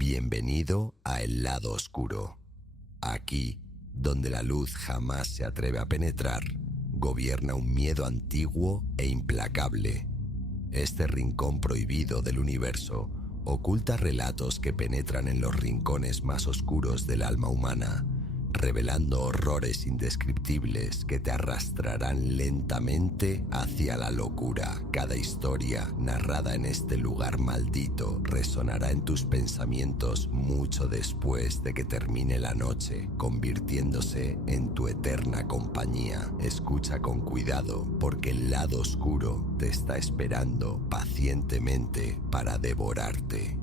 Bienvenido a el lado oscuro. Aquí, donde la luz jamás se atreve a penetrar, gobierna un miedo antiguo e implacable. Este rincón prohibido del universo oculta relatos que penetran en los rincones más oscuros del alma humana, revelando horrores indescriptibles que te arrastrarán lentamente hacia la locura. Cada historia narrada en este lugar maldito resonará en tus pensamientos mucho después de que termine la noche, convirtiéndose en tu eterna compañía. Escucha con cuidado, porque el lado oscuro te está esperando pacientemente para devorarte.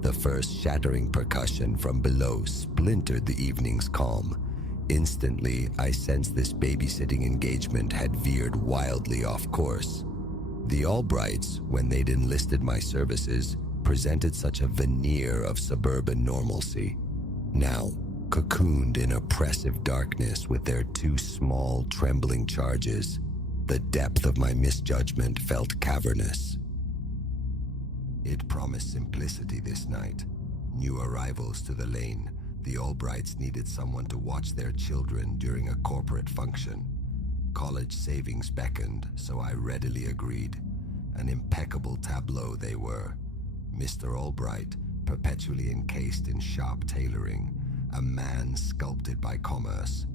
The first shattering percussion from below splintered the evening's calm. Instantly, I sensed this babysitting engagement had veered wildly off course. The Albrights, when they'd enlisted my services, presented such a veneer of suburban normalcy. Now, cocooned in oppressive darkness with their two small, trembling charges, the depth of my misjudgment felt cavernous. It promised simplicity this night. New arrivals to the lane, the Albrights needed someone to watch their children during a corporate function. College savings beckoned, so I readily agreed. An impeccable tableau they were. Mr. Albright, perpetually encased in sharp tailoring, a man sculpted by commerce.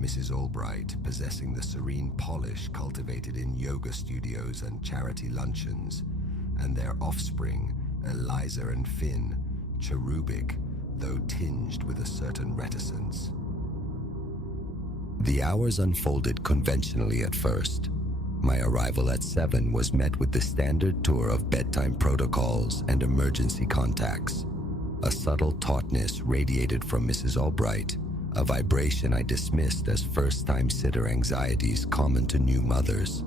Mrs. Albright, possessing the serene polish cultivated in yoga studios and charity luncheons, and their offspring, Eliza and Finn, cherubic, though tinged with a certain reticence. The hours unfolded conventionally at first. My arrival at 7 was met with the standard tour of bedtime protocols and emergency contacts. A subtle tautness radiated from Mrs. Albright, a vibration I dismissed as first-time sitter anxieties common to new mothers.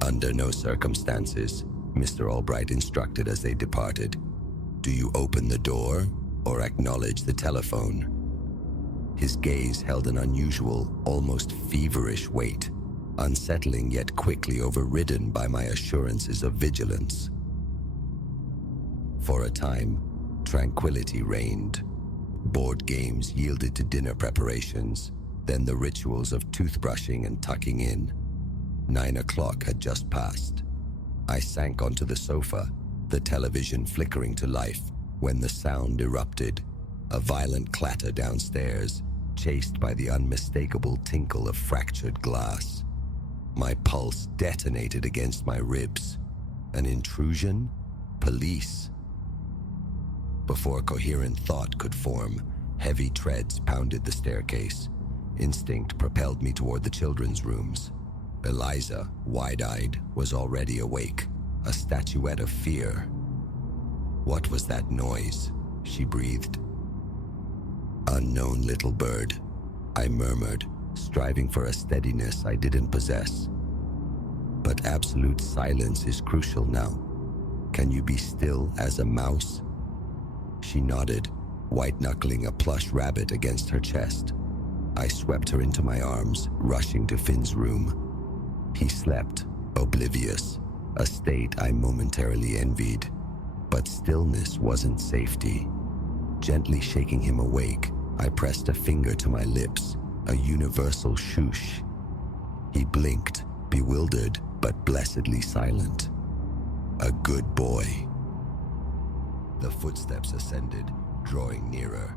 Under no circumstances, Mr. Albright instructed as they departed, do you open the door or acknowledge the telephone? His gaze held an unusual, almost feverish weight, unsettling yet quickly overridden by my assurances of vigilance. For a time, tranquility reigned. Board games yielded to dinner preparations, then the rituals of toothbrushing and tucking in. 9 o'clock had just passed. I sank onto the sofa, the television flickering to life, when the sound erupted, a violent clatter downstairs, chased by the unmistakable tinkle of fractured glass. My pulse detonated against my ribs. An intrusion? Police? Before coherent thought could form, heavy treads pounded the staircase. Instinct propelled me toward the children's rooms. Eliza, wide-eyed, was already awake, a statuette of fear. What was that noise? She breathed. Unknown little bird, I murmured, striving for a steadiness I didn't possess. But absolute silence is crucial now. Can you be still as a mouse? She nodded, white-knuckling a plush rabbit against her chest. I swept her into my arms, rushing to Finn's room. He slept, oblivious, a state I momentarily envied. But stillness wasn't safety. Gently shaking him awake, I pressed a finger to my lips, a universal shoosh. He blinked, bewildered but blessedly silent. A good boy. The footsteps ascended, drawing nearer.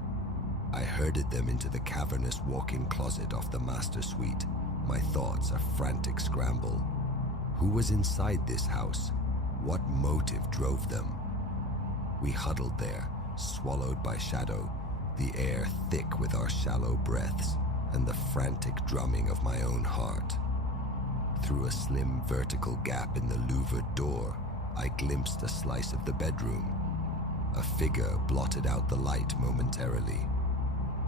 I herded them into the cavernous walk-in closet off the master suite, my thoughts a frantic scramble. Who was inside this house? What motive drove them? We huddled there, swallowed by shadow, the air thick with our shallow breaths and the frantic drumming of my own heart. Through a slim vertical gap in the louvered door, I glimpsed a slice of the bedroom. A figure blotted out the light momentarily.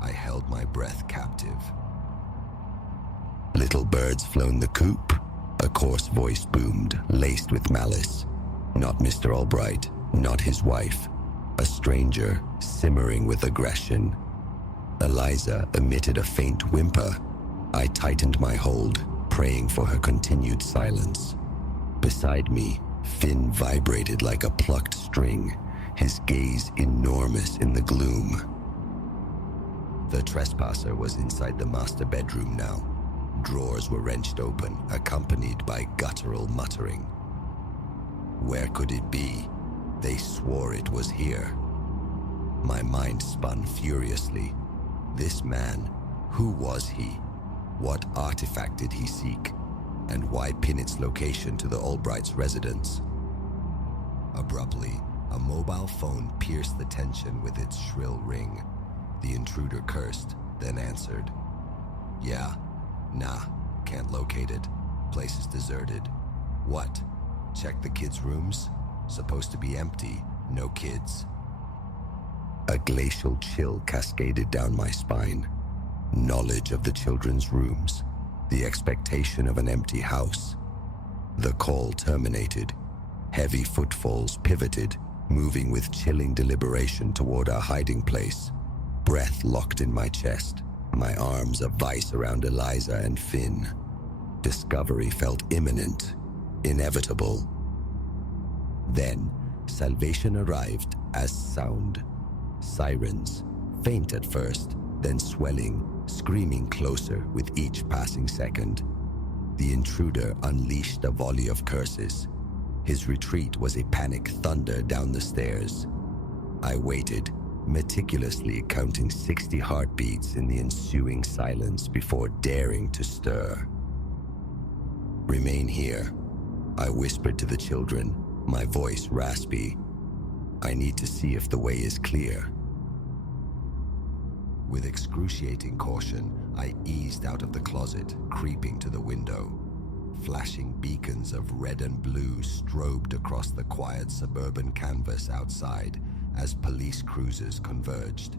I held my breath captive. Little bird's flown the coop, a coarse voice boomed, laced with malice. Not Mr. Albright, not his wife. A stranger, simmering with aggression. Eliza emitted a faint whimper. I tightened my hold, praying for her continued silence. Beside me, Finn vibrated like a plucked string, his gaze enormous in the gloom. The trespasser was inside the master bedroom now. Drawers were wrenched open, accompanied by guttural muttering. Where could it be? They swore it was here. My mind spun furiously. This man, who was he? What artifact did he seek? And why pin its location to the Albrights' residence? Abruptly, a mobile phone pierced the tension with its shrill ring. The intruder cursed, then answered. Yeah, nah, can't locate it. Place is deserted. What? Check the kids' rooms? Supposed to be empty, no kids. A glacial chill cascaded down my spine. Knowledge of the children's rooms, the expectation of an empty house. The call terminated. Heavy footfalls pivoted, moving with chilling deliberation toward our hiding place. Breath locked in my chest, my arms a vice around Eliza and Finn. Discovery felt imminent, inevitable. Then, salvation arrived as sound. Sirens, faint at first, then swelling, screaming closer with each passing second. The intruder unleashed a volley of curses. His retreat was a panic thunder down the stairs. I waited, meticulously counting 60 heartbeats in the ensuing silence before daring to stir. Remain here, I whispered to the children, my voice raspy. I need to see if the way is clear. With excruciating caution, I eased out of the closet, creeping to the window. Flashing beacons of red and blue strobed across the quiet suburban canvas outside as police cruisers converged.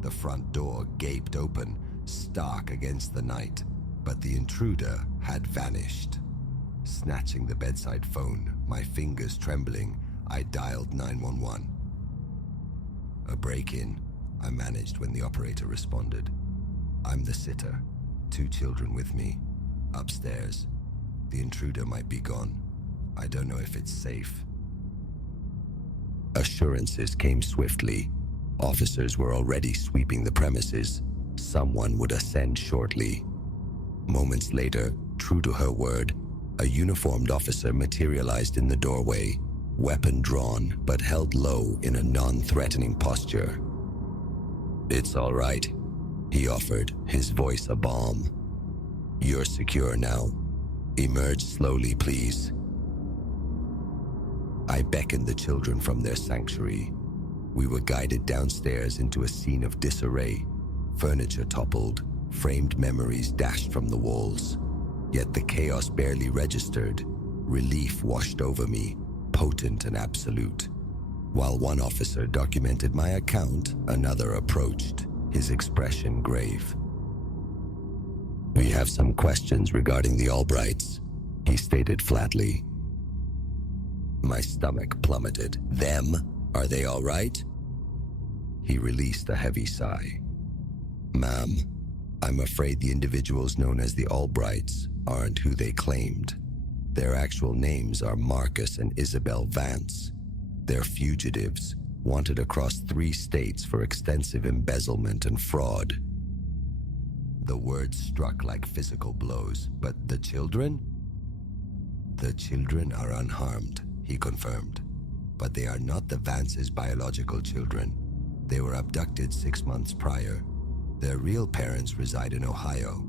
The front door gaped open, stark against the night, but the intruder had vanished. Snatching the bedside phone, my fingers trembling, I dialed 911. A break-in, I managed when the operator responded. I'm the sitter, 2 children with me, upstairs. The intruder might be gone. I don't know if it's safe. Assurances came swiftly. Officers were already sweeping the premises. Someone would ascend shortly. Moments later, true to her word, a uniformed officer materialized in the doorway, weapon drawn but held low in a non-threatening posture. It's all right, he offered, his voice a balm. You're secure now. Emerge slowly, please. I beckoned the children from their sanctuary. We were guided downstairs into a scene of disarray. Furniture toppled, framed memories dashed from the walls. Yet the chaos barely registered. Relief washed over me, potent and absolute. While one officer documented my account, another approached, his expression grave. We have some questions regarding the Albrights, he stated flatly. My stomach plummeted. Them? Are they all right? He released a heavy sigh. Ma'am, I'm afraid the individuals known as the Albrights aren't who they claimed. Their actual names are Marcus and Isabel Vance. They're fugitives, wanted across 3 states for extensive embezzlement and fraud. The words struck like physical blows, but the children? The children are unharmed, he confirmed. But they are not the Vance's biological children. They were abducted 6 months prior. Their real parents reside in Ohio.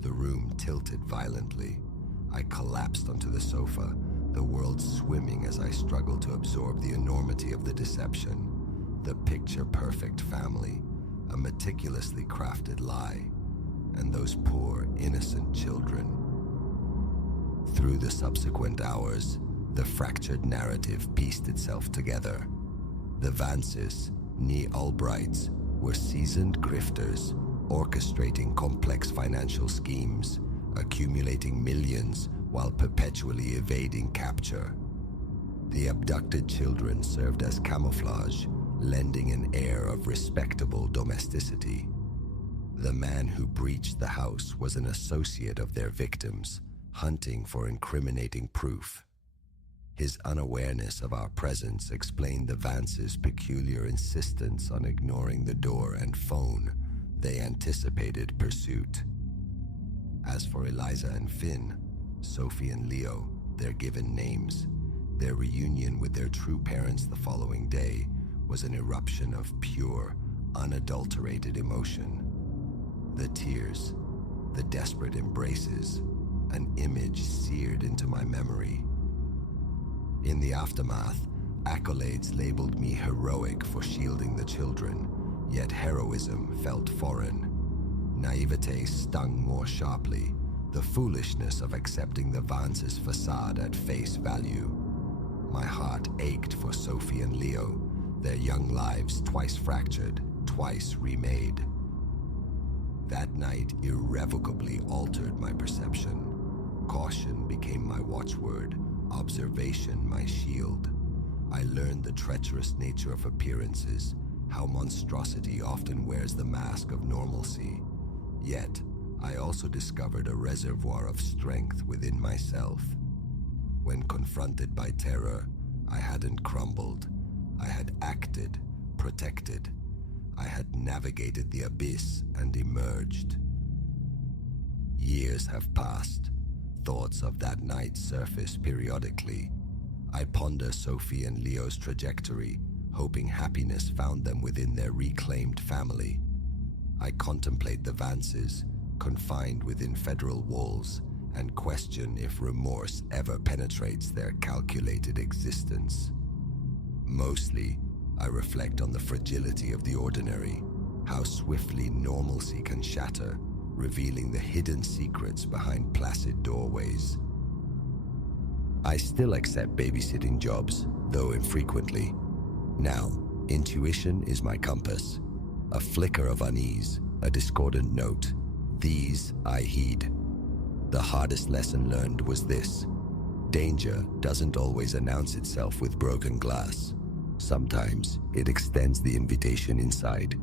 The room tilted violently. I collapsed onto the sofa, the world swimming as I struggled to absorb the enormity of the deception. The picture-perfect family, a meticulously crafted lie, and those poor, innocent children. Through the subsequent hours, the fractured narrative pieced itself together. The Vances, née Albrights, were seasoned grifters, orchestrating complex financial schemes, accumulating millions while perpetually evading capture. The abducted children served as camouflage, lending an air of respectable domesticity. The man who breached the house was an associate of their victims, hunting for incriminating proof. His unawareness of our presence explained the Vances' peculiar insistence on ignoring the door and phone. They anticipated pursuit. As for Eliza and Finn, Sophie and Leo, their given names, their reunion with their true parents the following day was an eruption of pure, unadulterated emotion. The tears, the desperate embraces, an image seared into my memory. In the aftermath, accolades labeled me heroic for shielding the children, yet heroism felt foreign. Naivete stung more sharply, the foolishness of accepting the Vance's facade at face value. My heart ached for Sophie and Leo, their young lives twice fractured, twice remade. That night irrevocably altered my perception. Caution became my watchword, observation my shield. I learned the treacherous nature of appearances, how monstrosity often wears the mask of normalcy. Yet, I also discovered a reservoir of strength within myself. When confronted by terror, I hadn't crumbled. I had acted, protected. I had navigated the abyss and emerged. Years have passed. Thoughts of that night surface periodically. I ponder Sophie and Leo's trajectory, hoping happiness found them within their reclaimed family. I contemplate the Vances, confined within federal walls, and question if remorse ever penetrates their calculated existence. Mostly, I reflect on the fragility of the ordinary, how swiftly normalcy can shatter, revealing the hidden secrets behind placid doorways. I still accept babysitting jobs, though infrequently. Now, intuition is my compass. A flicker of unease, a discordant note. These I heed. The hardest lesson learned was this: danger doesn't always announce itself with broken glass. Sometimes it extends the invitation inside.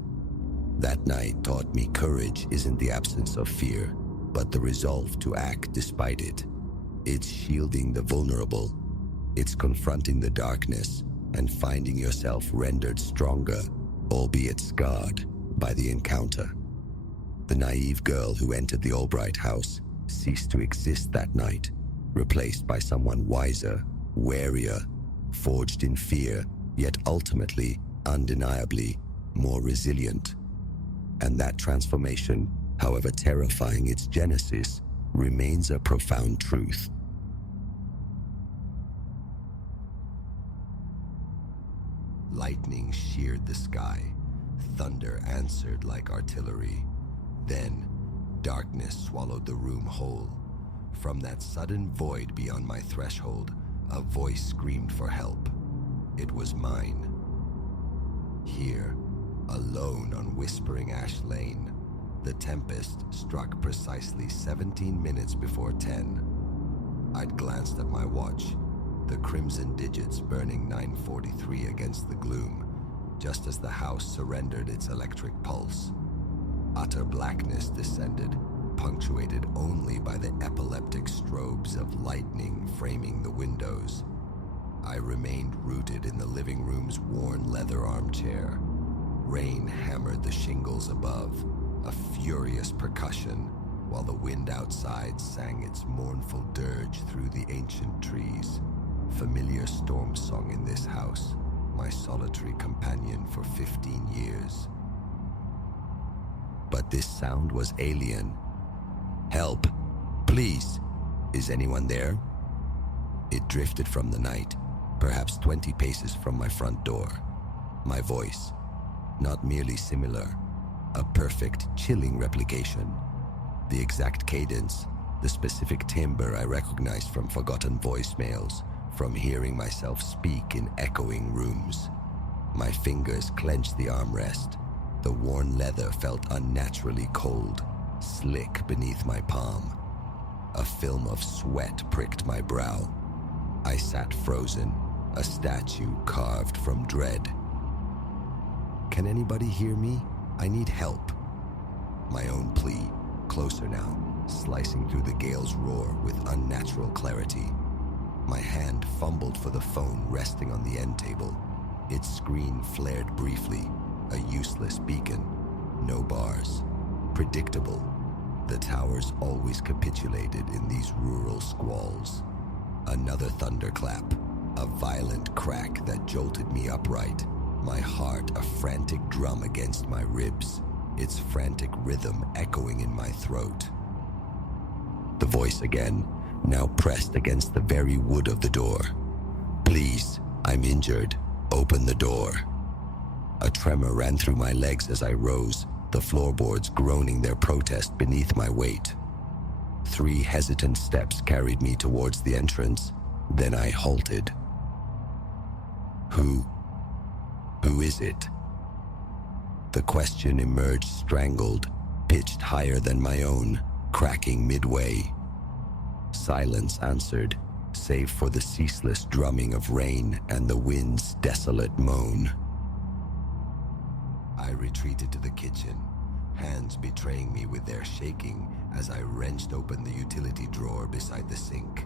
That night taught me courage isn't the absence of fear, but the resolve to act despite it. It's shielding the vulnerable. It's confronting the darkness and finding yourself rendered stronger, albeit scarred, by the encounter. The naive girl who entered the Albright house ceased to exist that night, replaced by someone wiser, warier, forged in fear, yet ultimately, undeniably, more resilient. And that transformation, however terrifying its genesis, remains a profound truth. Lightning sheared the sky. Thunder answered like artillery. Then, darkness swallowed the room whole. From that sudden void beyond my threshold, a voice screamed for help. It was mine. Here, alone on Whispering Ash Lane, the tempest struck precisely 17 minutes before 10. I'd glanced at my watch, the crimson digits burning 9:43 against the gloom, just as the house surrendered its electric pulse. Utter blackness descended, punctuated only by the epileptic strobes of lightning framing the windows. I remained rooted in the living room's worn leather armchair. Rain hammered the shingles above, a furious percussion, while the wind outside sang its mournful dirge through the ancient trees. Familiar storm song in this house, my solitary companion for 15 years. But this sound was alien. Help! Please! Is anyone there? It drifted from the night, perhaps 20 paces from my front door. My voice, not merely similar, a perfect, chilling replication. The exact cadence, the specific timbre I recognized from forgotten voicemails, from hearing myself speak in echoing rooms. My fingers clenched the armrest. The worn leather felt unnaturally cold, slick beneath my palm. A film of sweat pricked my brow. I sat frozen, a statue carved from dread. Can anybody hear me? I need help. My own plea, closer now. slicing through the gale's roar with unnatural clarity. My hand fumbled for the phone resting on the end table. Its screen flared briefly, a useless beacon. No bars. Predictable. The towers always capitulated in these rural squalls. Another thunderclap, a violent crack that jolted me upright, my heart a frantic drum against my ribs, its frantic rhythm echoing in my throat. The voice again, now pressed against the very wood of the door. "Please, I'm injured. Open the door." A tremor ran through my legs as I rose, the floorboards groaning their protest beneath my weight. 3 hesitant steps carried me towards the entrance, then I halted. Who is it? The question emerged strangled, pitched higher than my own, cracking midway. Silence answered, save for the ceaseless drumming of rain and the wind's desolate moan. I retreated to the kitchen, hands betraying me with their shaking as I wrenched open the utility drawer beside the sink.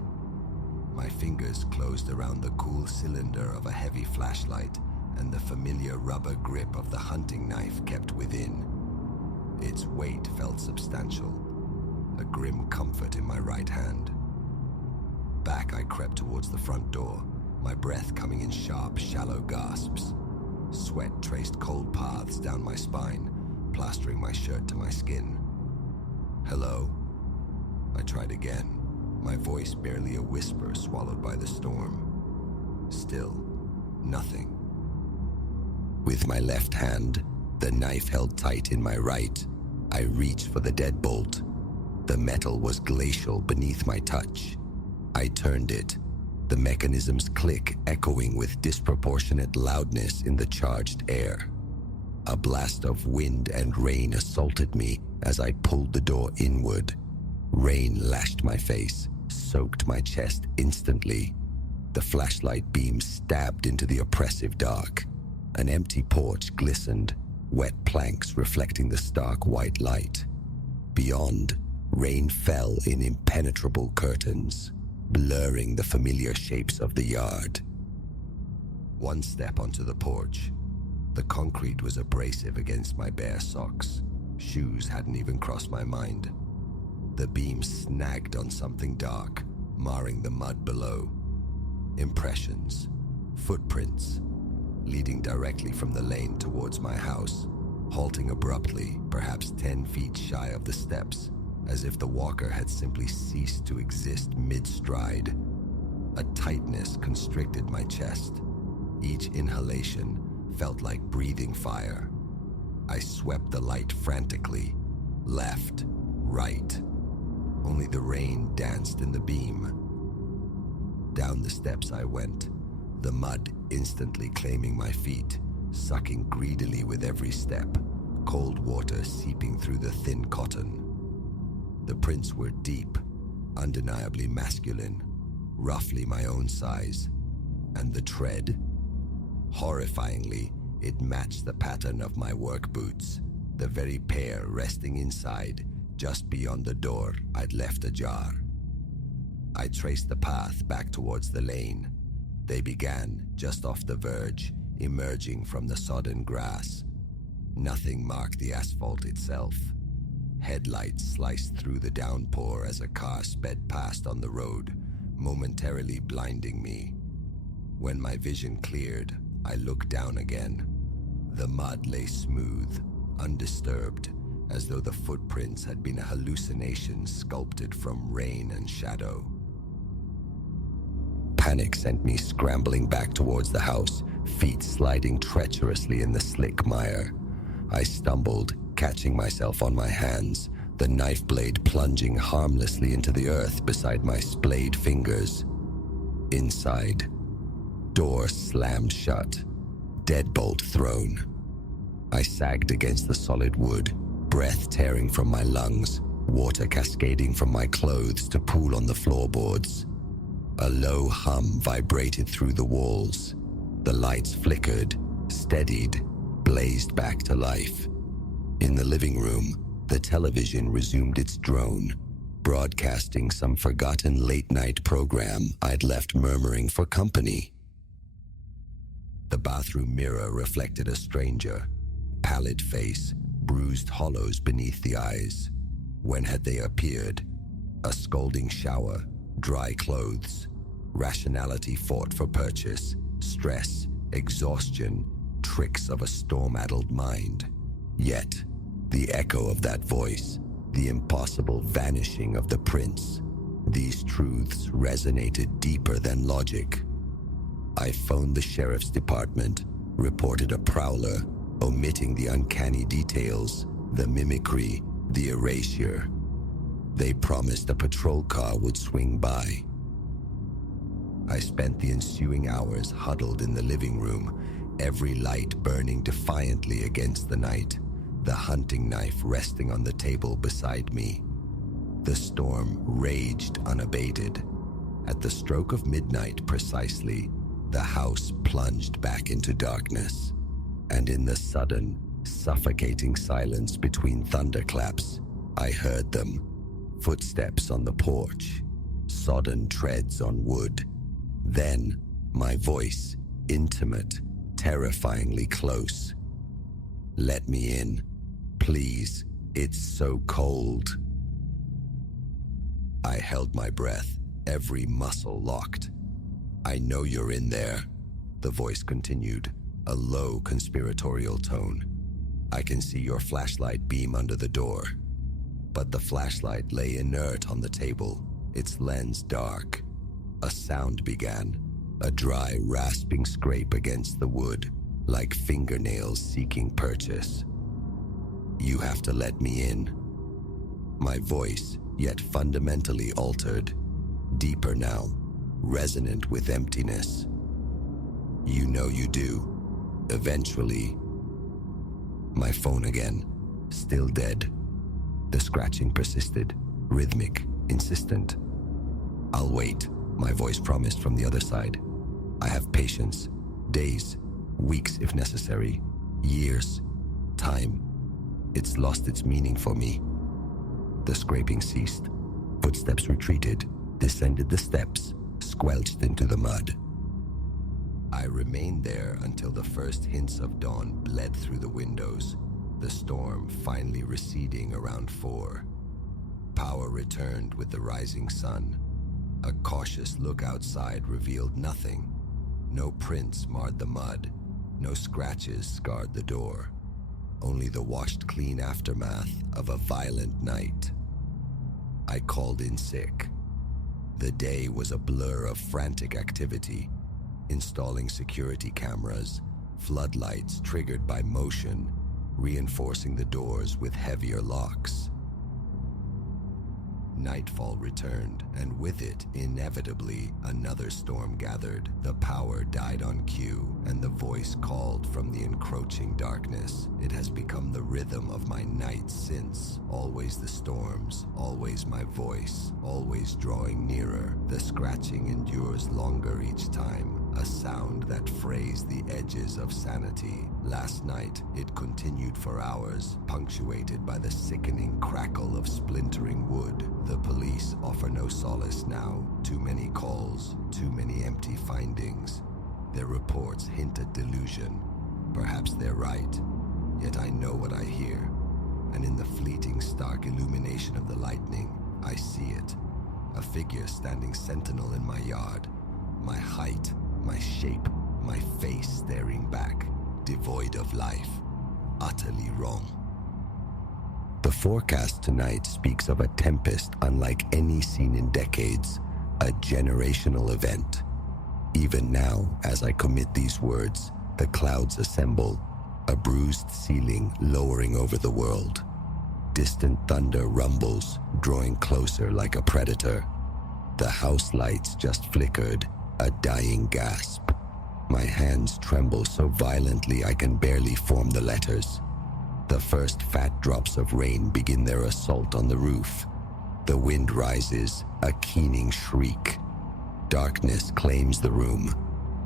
My fingers closed around the cool cylinder of a heavy flashlight, and the familiar rubber grip of the hunting knife kept within. Its weight felt substantial, a grim comfort in my right hand. Back I crept towards the front door, my breath coming in sharp, shallow gasps. Sweat traced cold paths down my spine, plastering my shirt to my skin. "Hello?" I tried again, my voice barely a whisper swallowed by the storm. Still, nothing. With my left hand, the knife held tight in my right, I reached for the deadbolt. The metal was glacial beneath my touch. I turned it, the mechanism's click echoing with disproportionate loudness in the charged air. A blast of wind and rain assaulted me as I pulled the door inward. Rain lashed my face, soaked my chest instantly. The flashlight beam stabbed into the oppressive dark. An empty porch glistened, wet planks reflecting the stark white light. Beyond, rain fell in impenetrable curtains, blurring the familiar shapes of the yard. One step onto the porch. The concrete was abrasive against my bare socks. Shoes hadn't even crossed my mind. The beam snagged on something dark, marring the mud below. Impressions, footprints, leading directly from the lane towards my house, halting abruptly, perhaps 10 feet shy of the steps, as if the walker had simply ceased to exist mid-stride. A tightness constricted my chest. Each inhalation felt like breathing fire. I swept the light frantically, left, right. Only the rain danced in the beam. Down the steps I went, the mud instantly claiming my feet, sucking greedily with every step, cold water seeping through the thin cotton. The prints were deep, undeniably masculine, roughly my own size, and the tread, horrifyingly, it matched the pattern of my work boots, the very pair resting inside, just beyond the door I'd left ajar. I traced the path back towards the lane. They began just off the verge, emerging from the sodden grass. Nothing marked the asphalt itself. Headlights sliced through the downpour as a car sped past on the road, momentarily blinding me. When my vision cleared, I looked down again. The mud lay smooth, undisturbed, as though the footprints had been a hallucination sculpted from rain and shadow. Panic sent me scrambling back towards the house, feet sliding treacherously in the slick mire. I stumbled, catching myself on my hands, the knife blade plunging harmlessly into the earth beside my splayed fingers. Inside, door slammed shut, deadbolt thrown. I sagged against the solid wood, breath tearing from my lungs, water cascading from my clothes to pool on the floorboards. A low hum vibrated through the walls. The lights flickered, steadied, blazed back to life. In the living room, the television resumed its drone, broadcasting some forgotten late-night program I'd left murmuring for company. The bathroom mirror reflected a stranger, pallid face, bruised hollows beneath the eyes. When had they appeared? A scalding shower, dry clothes, rationality fought for purchase, stress, exhaustion, tricks of a storm-addled mind. Yet, the echo of that voice, the impossible vanishing of the prince, these truths resonated deeper than logic. I phoned the sheriff's department, reported a prowler, omitting the uncanny details, the mimicry, the erasure. They promised a patrol car would swing by. I spent the ensuing hours huddled in the living room, every light burning defiantly against the night, the hunting knife resting on the table beside me. The storm raged unabated. At the stroke of midnight precisely, the house plunged back into darkness, and in the sudden, suffocating silence between thunderclaps, I heard them. Footsteps on the porch, sodden treads on wood. Then, my voice, intimate, terrifyingly close. "Let me in, please, it's so cold." I held my breath, every muscle locked. "I know you're in there," the voice continued, a low conspiratorial tone. "I can see your flashlight beam under the door." But the flashlight lay inert on the table, its lens dark. A sound began, a dry, rasping scrape against the wood, like fingernails seeking purchase. "You have to let me in." My voice, yet fundamentally altered, deeper now, resonant with emptiness. "You know you do. Eventually." My phone again, still dead. The scratching persisted, rhythmic, insistent. "I'll wait," my voice promised from the other side. "I have patience. Days, weeks if necessary, years, time. It's lost its meaning for me." The scraping ceased. Footsteps retreated, descended the steps, squelched into the mud. I remained there until the first hints of dawn bled through the windows, the storm finally receding around 4. Power returned with the rising sun. A cautious look outside revealed nothing. No prints marred the mud, no scratches scarred the door. Only the washed-clean aftermath of a violent night. I called in sick. The day was a blur of frantic activity, installing security cameras, floodlights triggered by motion, reinforcing the doors with heavier locks. Nightfall returned, and with it, inevitably, another storm gathered. The power died on cue, and the voice called from the encroaching darkness. It has become the rhythm of my nights since. Always the storms, always my voice, always drawing nearer. The scratching endures longer each time, a sound that frays the edges of sanity. Last night, it continued for hours, punctuated by the sickening crackle of splintering wood. The police offer no solace now. Too many calls, too many empty findings. Their reports hint at delusion. Perhaps they're right, yet I know what I hear. And in the fleeting, stark illumination of the lightning, I see it. A figure standing sentinel in my yard. My height, my shape, my face staring back, devoid of life, utterly wrong. The forecast tonight speaks of a tempest unlike any seen in decades, a generational event. Even now, as I commit these words, the clouds assemble, a bruised ceiling lowering over the world. Distant thunder rumbles, drawing closer like a predator. The house lights just flickered, a dying gasp. My hands tremble so violently I can barely form the letters. The first fat drops of rain begin their assault on the roof. The wind rises, a keening shriek. Darkness claims the room.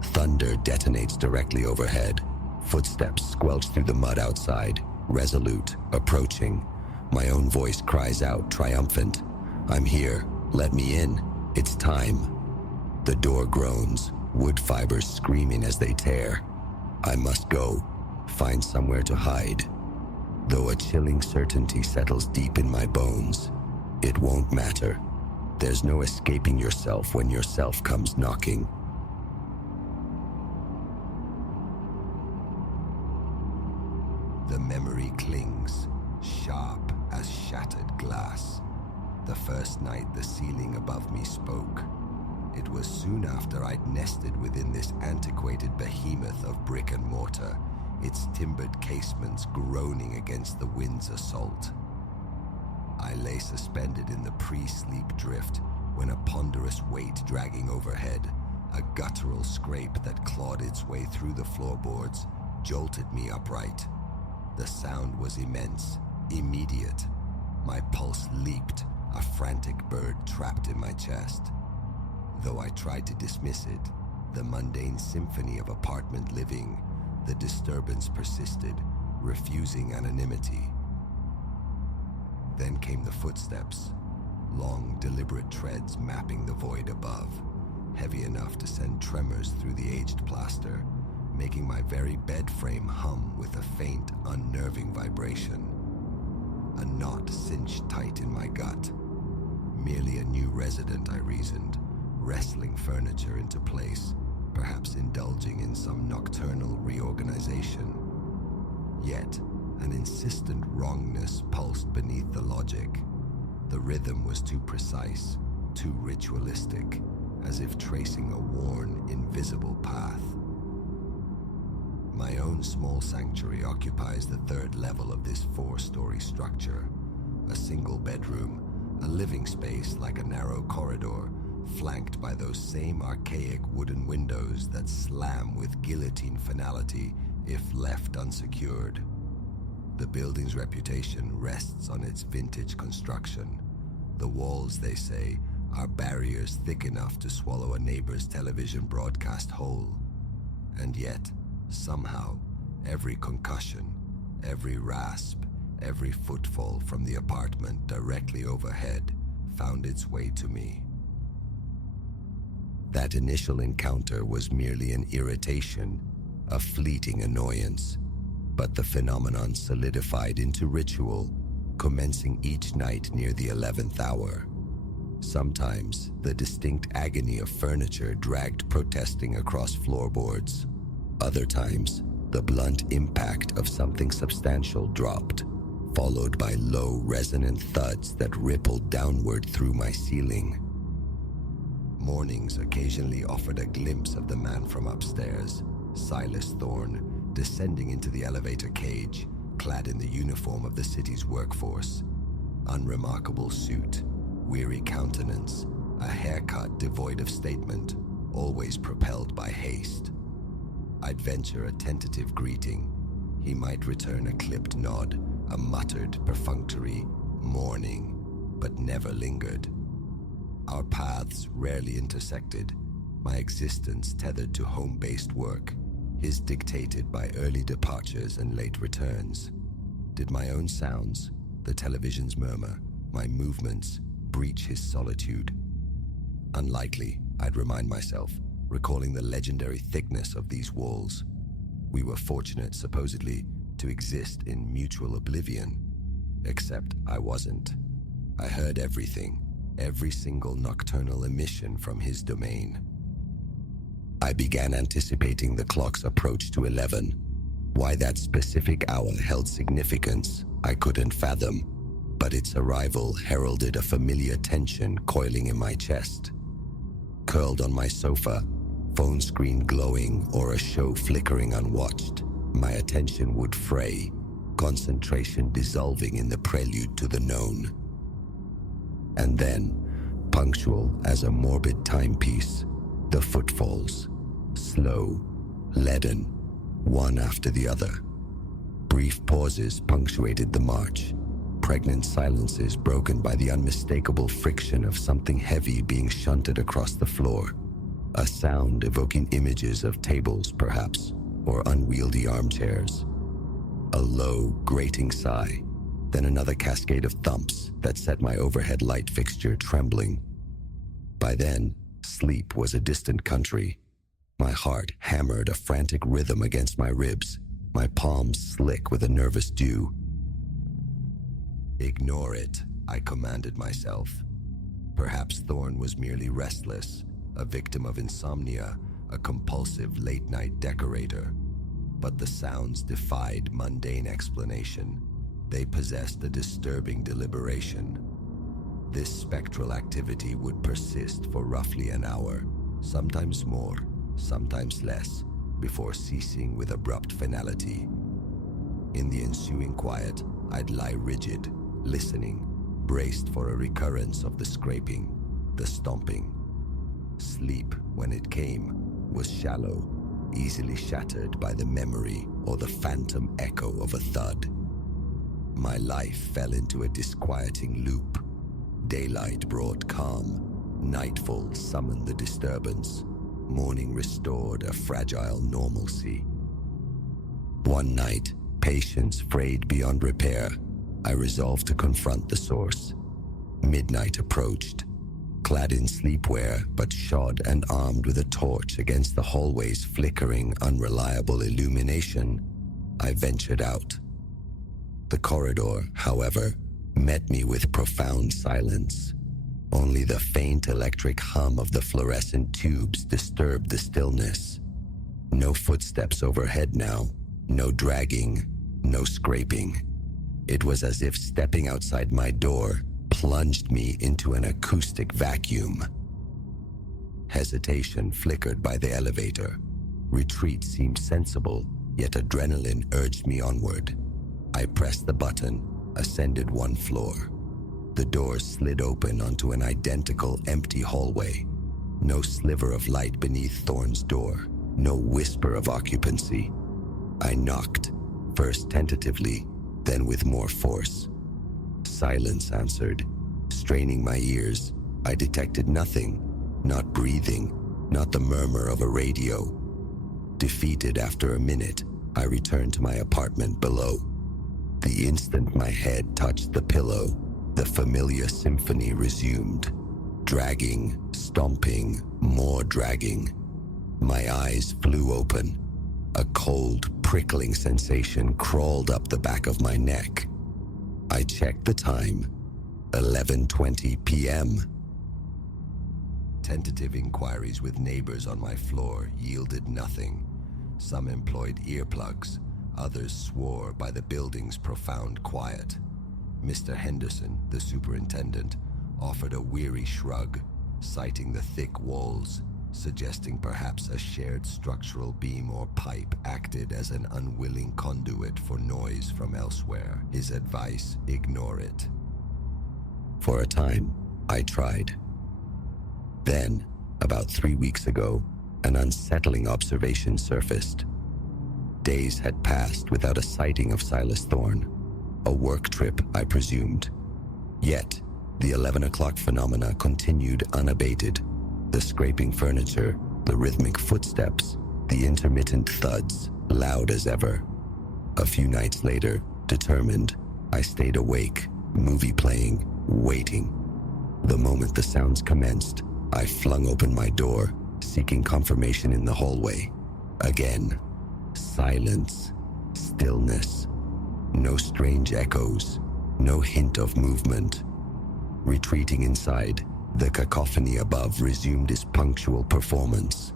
Thunder detonates directly overhead. Footsteps squelch through the mud outside, resolute, approaching. My own voice cries out, triumphant. I'm here. Let me in. It's time. The door groans, wood fibers screaming as they tear. I must go, find somewhere to hide. Though a chilling certainty settles deep in my bones, it won't matter. There's no escaping yourself when yourself comes knocking. The memory clings, sharp as shattered glass. The first night the ceiling above me spoke. It was soon after I'd nested within this antiquated behemoth of brick and mortar, its timbered casements groaning against the wind's assault. I lay suspended in the pre-sleep drift when a ponderous weight dragging overhead, a guttural scrape that clawed its way through the floorboards, jolted me upright. The sound was immense, immediate. My pulse leaped, a frantic bird trapped in my chest. Though I tried to dismiss it, the mundane symphony of apartment living, the disturbance persisted, refusing anonymity. Then came the footsteps, long, deliberate treads mapping the void above, heavy enough to send tremors through the aged plaster, making my very bed frame hum with a faint, unnerving vibration. A knot cinched tight in my gut. Merely a new resident, I reasoned, wrestling furniture into place, perhaps indulging in some nocturnal reorganization. Yet, an insistent wrongness pulsed beneath the logic. The rhythm was too precise, too ritualistic, as if tracing a worn, invisible path. My own small sanctuary occupies the third level of this 4-story structure. A single bedroom, a living space like a narrow corridor, flanked by those same archaic wooden windows that slam with guillotine finality if left unsecured. The building's reputation rests on its vintage construction. The walls, they say, are barriers thick enough to swallow a neighbor's television broadcast whole. And yet, somehow, every concussion, every rasp, every footfall from the apartment directly overhead found its way to me. That initial encounter was merely an irritation, a fleeting annoyance, but the phenomenon solidified into ritual, commencing each night near the 11th hour. Sometimes, the distinct agony of furniture dragged protesting across floorboards. Other times, the blunt impact of something substantial dropped, followed by low, resonant thuds that rippled downward through my ceiling. Mornings occasionally offered a glimpse of the man from upstairs, Silas Thorne, descending into the elevator cage, clad in the uniform of the city's workforce. Unremarkable suit, weary countenance, a haircut devoid of statement, always propelled by haste. I'd venture a tentative greeting. He might return a clipped nod, a muttered, perfunctory morning, but never lingered. Our paths rarely intersected, my existence tethered to home-based work, his dictated by early departures and late returns. Did my own sounds, the television's murmur, my movements, breach his solitude? Unlikely, I'd remind myself, recalling the legendary thickness of these walls. We were fortunate, supposedly, to exist in mutual oblivion. Except I wasn't. I heard everything, every single nocturnal emission from his domain. I began anticipating the clock's approach to 11. Why that specific hour held significance, I couldn't fathom, but its arrival heralded a familiar tension coiling in my chest. Curled on my sofa, phone screen glowing or a show flickering unwatched, my attention would fray, concentration dissolving in the prelude to the known. And then, punctual as a morbid timepiece, the footfalls, slow, leaden, one after the other. Brief pauses punctuated the march, pregnant silences broken by the unmistakable friction of something heavy being shunted across the floor, a sound evoking images of tables, perhaps, or unwieldy armchairs. A low, grating sigh, Then another cascade of thumps that set my overhead light fixture trembling. By then, sleep was a distant country. My heart hammered a frantic rhythm against my ribs, my palms slick with a nervous dew. Ignore it, I commanded myself. Perhaps Thorn was merely restless, a victim of insomnia, a compulsive late-night decorator. But the sounds defied mundane explanation. They possessed a disturbing deliberation. This spectral activity would persist for roughly an hour, sometimes more, sometimes less, before ceasing with abrupt finality. In the ensuing quiet, I'd lie rigid, listening, braced for a recurrence of the scraping, the stomping. Sleep, when it came, was shallow, easily shattered by the memory or the phantom echo of a thud. My life fell into a disquieting loop. Daylight brought calm, nightfall summoned the disturbance, morning restored a fragile normalcy. One night, patience frayed beyond repair, I resolved to confront the source. Midnight approached. Clad in sleepwear, but shod and armed with a torch against the hallway's flickering, unreliable illumination, I ventured out. The corridor, however, met me with profound silence. Only the faint electric hum of the fluorescent tubes disturbed the stillness. No footsteps overhead now, no dragging, no scraping. It was as if stepping outside my door plunged me into an acoustic vacuum. Hesitation flickered by the elevator. Retreat seemed sensible, yet adrenaline urged me onward. I pressed the button, ascended one floor. The doors slid open onto an identical empty hallway. No sliver of light beneath Thorn's door, no whisper of occupancy. I knocked, first tentatively, then with more force. Silence answered. Straining my ears, I detected nothing, not breathing, not the murmur of a radio. Defeated after a minute, I returned to my apartment below. The instant my head touched the pillow, the familiar symphony resumed. Dragging, stomping, more dragging. My eyes flew open. A cold, prickling sensation crawled up the back of my neck. I checked the time. 11:20 p.m. Tentative inquiries with neighbors on my floor yielded nothing. Some employed earplugs. Others swore by the building's profound quiet. Mr. Henderson, the superintendent, offered a weary shrug, citing the thick walls, suggesting perhaps a shared structural beam or pipe acted as an unwilling conduit for noise from elsewhere. His advice, ignore it. For a time, I tried. Then, about 3 weeks ago, an unsettling observation surfaced. Days had passed without a sighting of Silas Thorne. A work trip, I presumed. Yet, the 11 o'clock phenomena continued unabated. The scraping furniture, the rhythmic footsteps, the intermittent thuds, loud as ever. A few nights later, determined, I stayed awake, movie playing, waiting. The moment the sounds commenced, I flung open my door, seeking confirmation in the hallway. Again, silence, stillness. No strange echoes, no hint of movement. Retreating inside, the cacophony above resumed its punctual performance.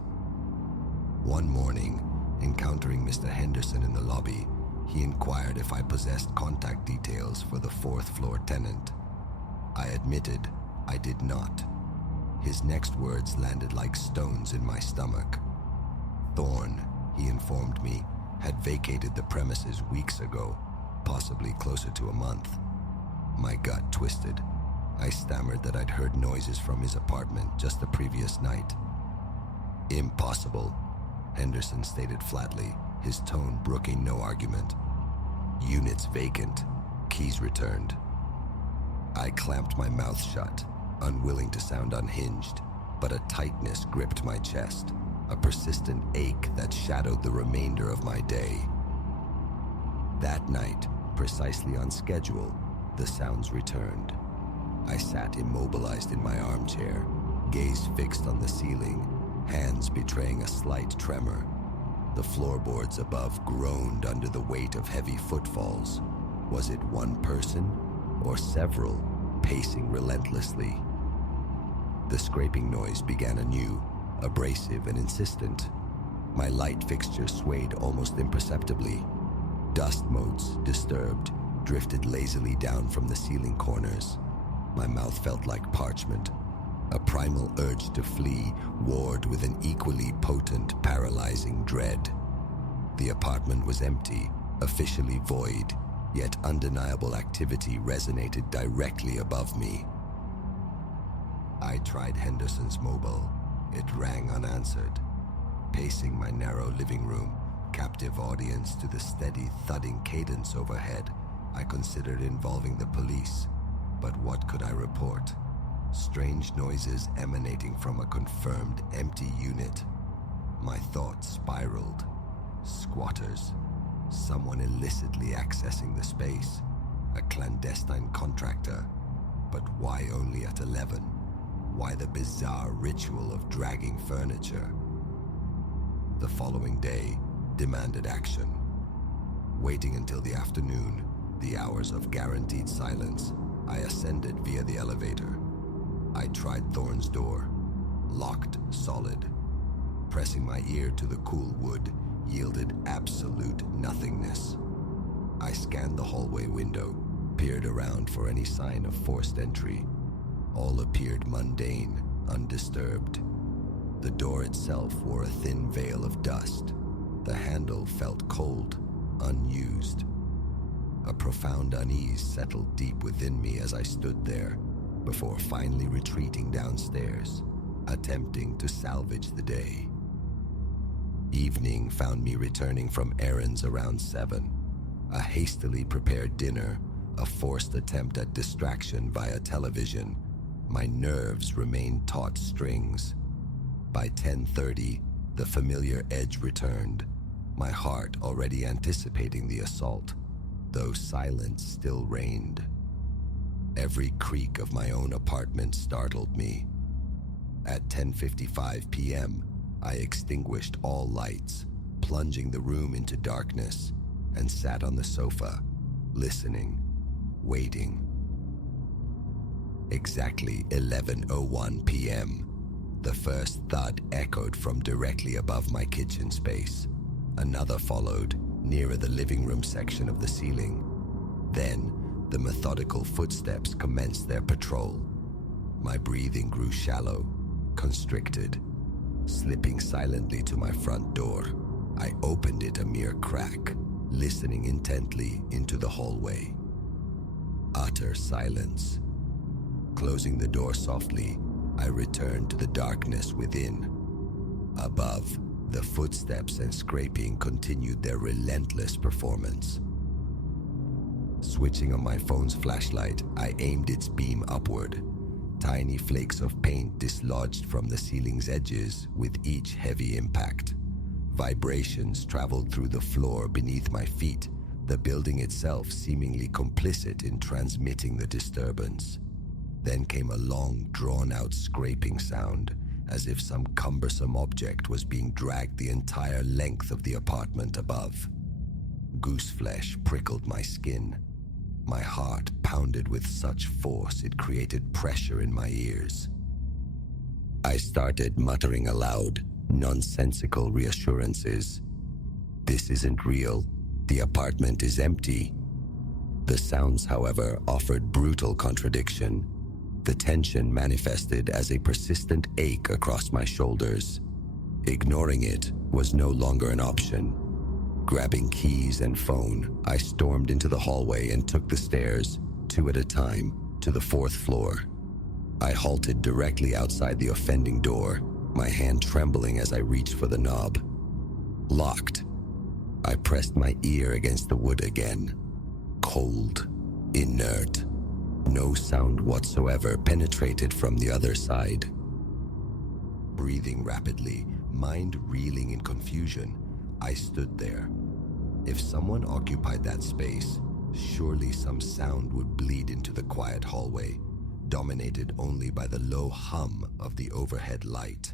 One morning, encountering Mr. Henderson in the lobby, he inquired if I possessed contact details for the fourth-floor tenant. I admitted I did not. His next words landed like stones in my stomach. Thorne, he informed me, had vacated the premises weeks ago, possibly closer to a month. My gut twisted. I stammered that I'd heard noises from his apartment just the previous night. Impossible, Henderson stated flatly, his tone brooking no argument. Units vacant, keys returned. I clamped my mouth shut, unwilling to sound unhinged, but a tightness gripped my chest, a persistent ache that shadowed the remainder of my day. That night, precisely on schedule, The sounds returned. I sat immobilized in my armchair, gaze fixed on the ceiling, hands betraying a slight tremor. The floorboards above groaned under the weight of heavy footfalls. Was it one person or several, pacing relentlessly? The scraping noise began anew, abrasive and insistent. My light fixture swayed almost imperceptibly. Dust motes, disturbed, drifted lazily down from the ceiling corners. My mouth felt like parchment. A primal urge to flee warred with an equally potent, paralyzing dread. The apartment was empty, officially void, yet undeniable activity resonated directly above me. I tried Henderson's mobile. It rang unanswered. Pacing my narrow living room, captive audience to the steady thudding cadence overhead, I considered involving the police. But what could I report? Strange noises emanating from a confirmed empty unit. My thoughts spiraled. Squatters. Someone illicitly accessing the space. A clandestine contractor. But why only at 11? Why the bizarre ritual of dragging furniture? The following day demanded action. Waiting until the afternoon, the hours of guaranteed silence, I ascended via the elevator. I tried Thorne's door, locked solid. Pressing my ear to the cool wood yielded absolute nothingness. I scanned the hallway window, peered around for any sign of forced entry. All appeared mundane, undisturbed. The door itself wore a thin veil of dust. The handle felt cold, unused. A profound unease settled deep within me as I stood there, before finally retreating downstairs, attempting to salvage the day. Evening found me returning from errands around 7. A hastily prepared dinner, a forced attempt at distraction via television. My nerves remained taut strings. By 10:30, the familiar edge returned, my heart already anticipating the assault, though silence still reigned. Every creak of my own apartment startled me. At 10:55 p.m., I extinguished all lights, plunging the room into darkness, and sat on the sofa, listening, waiting. Exactly 11:01 p.m., the first thud echoed from directly above my kitchen space. Another followed, nearer the living room section of the ceiling. Then, the methodical footsteps commenced their patrol. My breathing grew shallow, constricted. Slipping silently to my front door, I opened it a mere crack, listening intently into the hallway. Utter silence. Closing the door softly, I returned to the darkness within. Above, the footsteps and scraping continued their relentless performance. Switching on my phone's flashlight, I aimed its beam upward. Tiny flakes of paint dislodged from the ceiling's edges with each heavy impact. Vibrations traveled through the floor beneath my feet, the building itself seemingly complicit in transmitting the disturbance. Then came a long, drawn-out scraping sound, as if some cumbersome object was being dragged the entire length of the apartment above. Gooseflesh prickled my skin. My heart pounded with such force it created pressure in my ears. I started muttering aloud, nonsensical reassurances. This isn't real. The apartment is empty. The sounds, however, offered brutal contradiction. The tension manifested as a persistent ache across my shoulders. Ignoring it was no longer an option. Grabbing keys and phone, I stormed into the hallway and took the stairs, 2 at a time, to the 4th floor. I halted directly outside the offending door, my hand trembling as I reached for the knob. Locked. I pressed my ear against the wood again. Cold, inert. No sound whatsoever penetrated from the other side. Breathing rapidly, mind reeling in confusion, I stood there. If someone occupied that space, Surely some sound would bleed into the quiet hallway, dominated only by the low hum of the overhead light.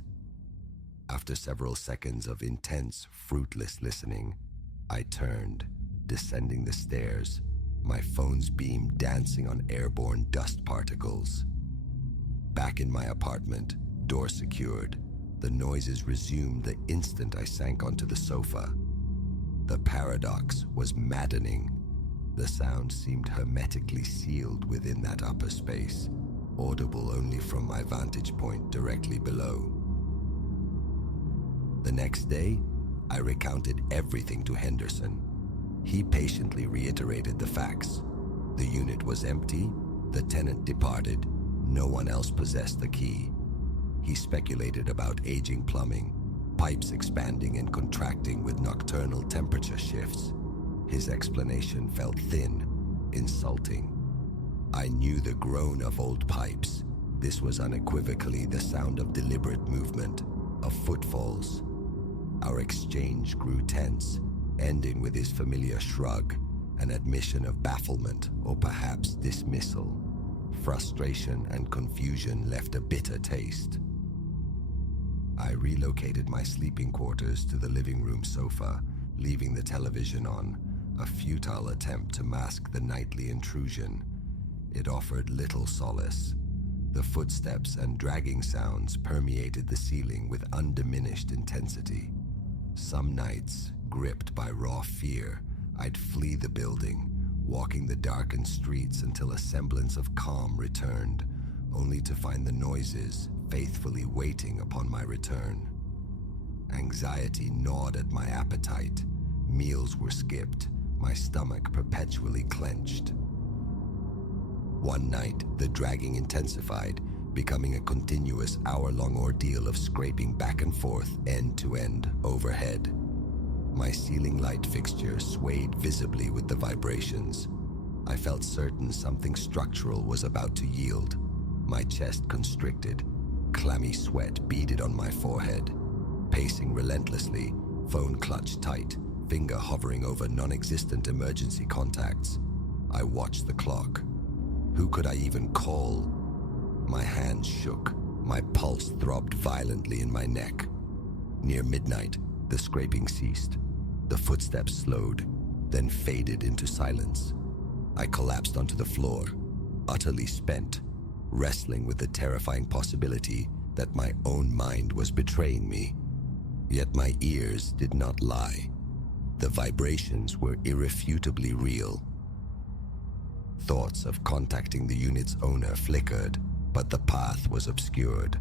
After several seconds of intense, fruitless listening, I turned, descending the stairs, my phone's beam dancing on airborne dust particles. Back in my apartment, door secured, the noises resumed the instant I sank onto the sofa. The paradox was maddening. The sound seemed hermetically sealed within that upper space, audible only from my vantage point directly below. The next day, I recounted everything to Henderson. He patiently reiterated the facts. The unit was empty, the tenant departed, no one else possessed the key. He speculated about aging plumbing, pipes expanding and contracting with nocturnal temperature shifts. His explanation felt thin, insulting. I knew the groan of old pipes. This was unequivocally the sound of deliberate movement, of footfalls. Our exchange grew tense, ending with his familiar shrug, an admission of bafflement or perhaps dismissal. Frustration and confusion left a bitter taste. I relocated my sleeping quarters to the living room sofa, leaving the television on, a futile attempt to mask the nightly intrusion. It offered little solace. The footsteps and dragging sounds permeated the ceiling with undiminished intensity. Some nights, gripped by raw fear, I'd flee the building, walking the darkened streets until a semblance of calm returned, only to find the noises faithfully waiting upon my return. Anxiety gnawed at my appetite. Meals were skipped, my stomach perpetually clenched. One night, the dragging intensified, becoming a continuous hour-long ordeal of scraping back and forth, end to end, overhead. My ceiling light fixture swayed visibly with the vibrations. I felt certain something structural was about to yield. My chest constricted. Clammy sweat beaded on my forehead. Pacing relentlessly, phone clutched tight, finger hovering over non-existent emergency contacts. I watched the clock. Who could I even call? My hands shook. My pulse throbbed violently in my neck. Near midnight, the scraping ceased. The footsteps slowed, then faded into silence. I collapsed onto the floor, utterly spent, wrestling with the terrifying possibility that my own mind was betraying me. Yet my ears did not lie. The vibrations were irrefutably real. Thoughts of contacting the unit's owner flickered, but the path was obscured.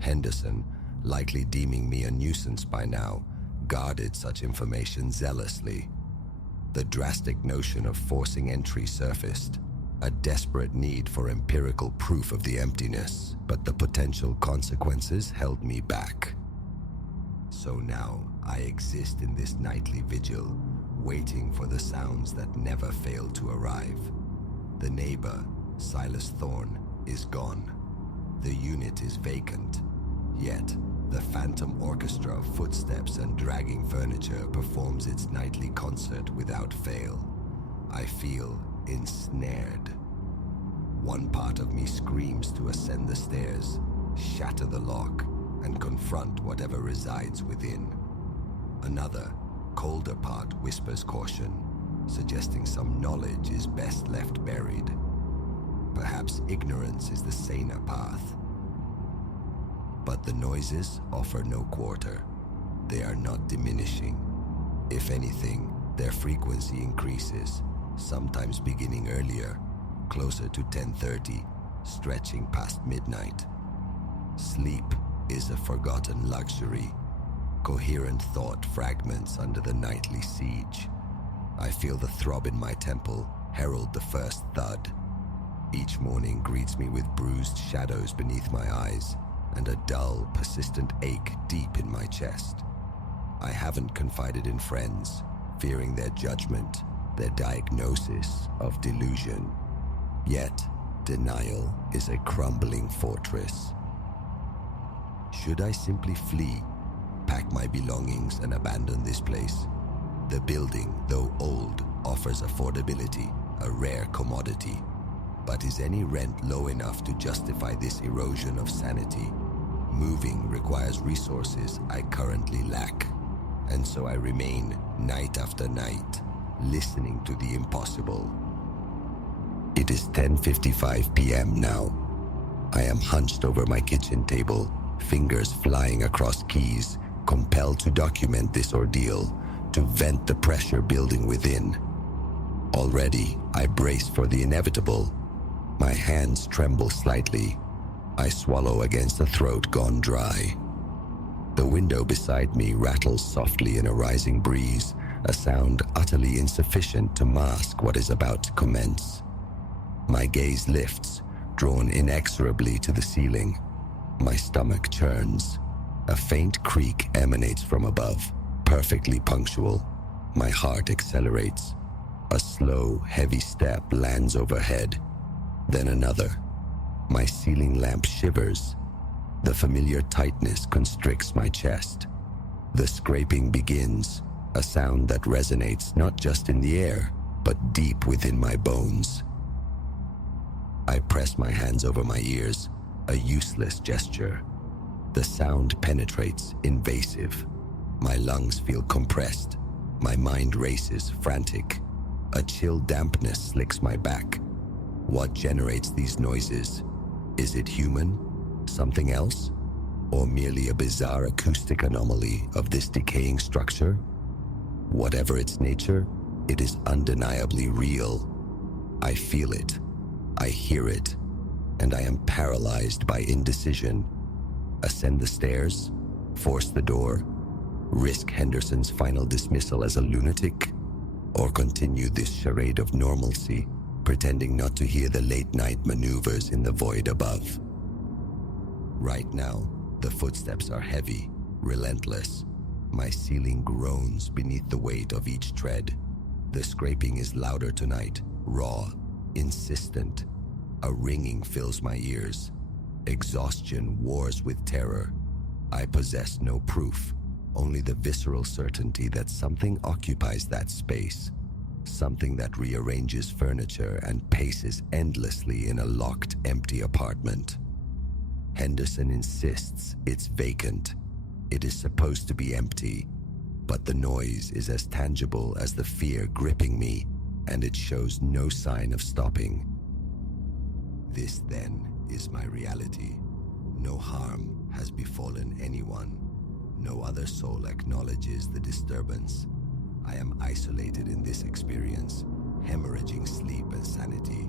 Henderson, likely deeming me a nuisance by now, guarded such information zealously. The drastic notion of forcing entry surfaced, a desperate need for empirical proof of the emptiness, but the potential consequences held me back. So now I exist in this nightly vigil, waiting for the sounds that never fail to arrive. The neighbor, Silas Thorne, is gone. The unit is vacant. Yet, the phantom orchestra of footsteps and dragging furniture performs its nightly concert without fail. I feel ensnared. One part of me screams to ascend the stairs, shatter the lock, and confront whatever resides within. Another, colder part whispers caution, suggesting some knowledge is best left buried. Perhaps ignorance is the saner path. But the noises offer no quarter. They are not diminishing. If anything, their frequency increases, sometimes beginning earlier, closer to 10:30, stretching past midnight. Sleep is a forgotten luxury. Coherent thought fragments under the nightly siege. I feel the throb in my temple herald the first thud. Each morning greets me with bruised shadows beneath my eyes and a dull, persistent ache deep in my chest. I haven't confided in friends, fearing their judgment, their diagnosis of delusion. Yet, denial is a crumbling fortress. Should I simply flee, pack my belongings and abandon this place? The building, though old, offers affordability, a rare commodity. But is any rent low enough to justify this erosion of sanity? Moving requires resources I currently lack, and so I remain night after night, listening to the impossible. It is 10:55 p.m. now. I am hunched over my kitchen table, fingers flying across keys, compelled to document this ordeal, to vent the pressure building within. Already, I brace for the inevitable. My hands tremble slightly. I swallow against a throat gone dry. The window beside me rattles softly in a rising breeze, a sound utterly insufficient to mask what is about to commence. My gaze lifts, drawn inexorably to the ceiling. My stomach churns. A faint creak emanates from above, perfectly punctual. My heart accelerates. A slow, heavy step lands overhead. Then another. My ceiling lamp shivers. The familiar tightness constricts my chest. The scraping begins, a sound that resonates not just in the air, but deep within my bones. I press my hands over my ears, a useless gesture. The sound penetrates, invasive. My lungs feel compressed. My mind races, frantic. A chill dampness slicks my back. What generates these noises? Is it human? Something else? Or merely a bizarre acoustic anomaly of this decaying structure? Whatever its nature, it is undeniably real. I feel it. I hear it. And I am paralyzed by indecision. Ascend the stairs? Force the door? Risk Henderson's final dismissal as a lunatic? Or continue this charade of normalcy, pretending not to hear the late-night maneuvers in the void above? Right now, the footsteps are heavy, relentless. My ceiling groans beneath the weight of each tread. The scraping is louder tonight, raw, insistent. A ringing fills my ears. Exhaustion wars with terror. I possess no proof, only the visceral certainty that something occupies that space. Something that rearranges furniture and paces endlessly in a locked, empty apartment. Henderson insists it's vacant. It is supposed to be empty, but the noise is as tangible as the fear gripping me, and it shows no sign of stopping. This, then, is my reality. No harm has befallen anyone. No other soul acknowledges the disturbance. I am isolated in this experience, hemorrhaging sleep and sanity.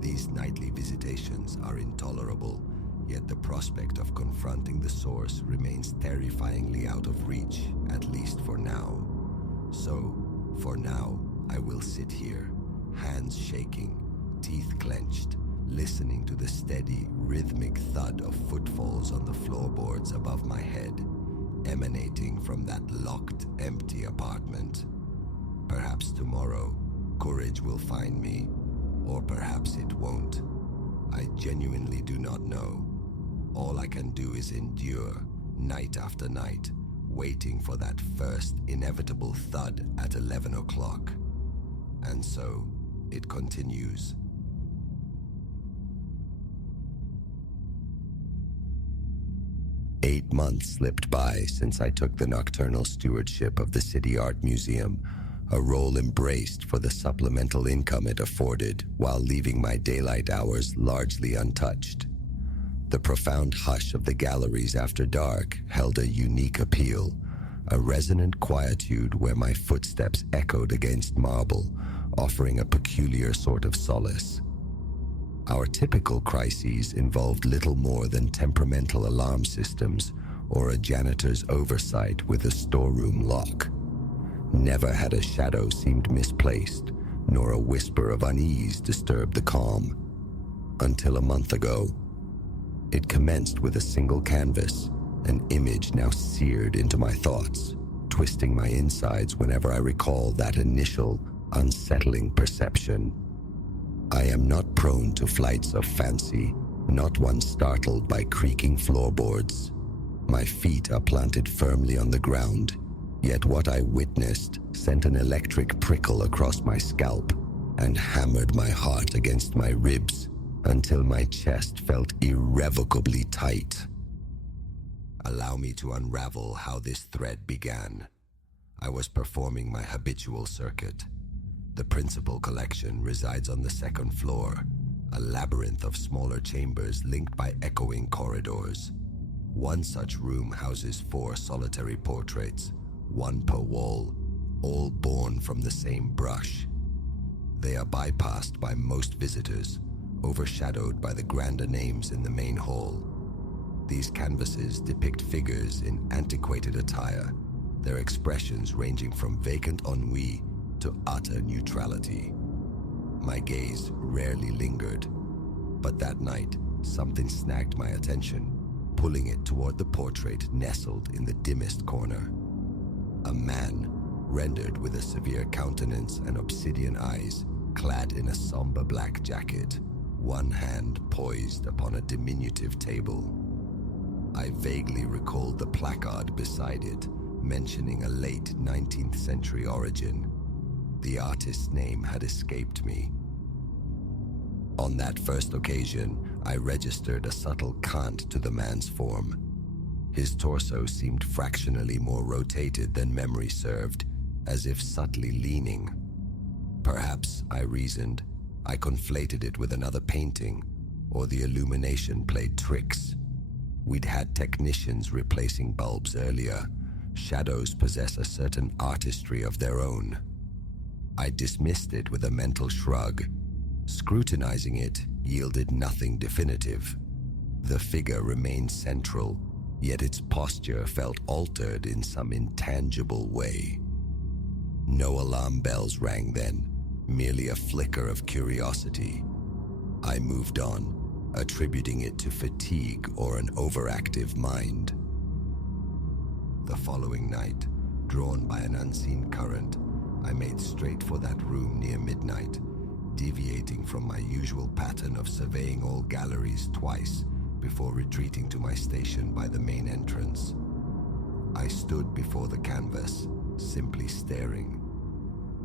These nightly visitations are intolerable, yet the prospect of confronting the source remains terrifyingly out of reach, at least for now. So, for now, I will sit here, hands shaking, teeth clenched, listening to the steady, rhythmic thud of footfalls on the floorboards above my head, emanating from that locked, empty apartment. Perhaps tomorrow, courage will find me, or perhaps it won't. I genuinely do not know. All I can do is endure, night after night, waiting for that first inevitable thud at 11 o'clock. And so, it continues. Eight months slipped by since I took the nocturnal stewardship of the City Art Museum, a role embraced for the supplemental income it afforded while leaving my daylight hours largely untouched. The profound hush of the galleries after dark held a unique appeal, a resonant quietude where my footsteps echoed against marble, offering a peculiar sort of solace. Our typical crises involved little more than temperamental alarm systems or a janitor's oversight with a storeroom lock. Never had a shadow seemed misplaced, nor a whisper of unease disturbed the calm. Until a month ago. It commenced with a single canvas, an image now seared into my thoughts, twisting my insides whenever I recall that initial, unsettling perception. I am not prone to flights of fancy, not one startled by creaking floorboards. My feet are planted firmly on the ground, Yet what I witnessed sent an electric prickle across my scalp and hammered my heart against my ribs until my chest felt irrevocably tight. Allow me to unravel how this thread began. I was performing my habitual circuit. The principal collection resides on the second floor, a labyrinth of smaller chambers linked by echoing corridors. One such room houses 4 solitary portraits, one per wall, all born from the same brush. They are bypassed by most visitors, overshadowed by the grander names in the main hall. These canvases depict figures in antiquated attire, their expressions ranging from vacant ennui to utter neutrality. My gaze rarely lingered, but that night something snagged my attention, pulling it toward the portrait nestled in the dimmest corner. A man, rendered with a severe countenance and obsidian eyes, clad in a somber black jacket, one hand poised upon a diminutive table. I vaguely recalled the placard beside it, mentioning a late 19th century origin. The artist's name had escaped me. On that first occasion, I registered a subtle cant to the man's form. His torso seemed fractionally more rotated than memory served, as if subtly leaning. Perhaps, I reasoned, I conflated it with another painting, or the illumination played tricks. We'd had technicians replacing bulbs earlier. Shadows possess a certain artistry of their own. I dismissed it with a mental shrug. Scrutinizing it yielded nothing definitive. The figure remained central, yet its posture felt altered in some intangible way. No alarm bells rang then, merely a flicker of curiosity. I moved on, attributing it to fatigue or an overactive mind. The following night, drawn by an unseen current, I made straight for that room near midnight, deviating from my usual pattern of surveying all galleries twice before retreating to my station by the main entrance. I stood before the canvas, simply staring.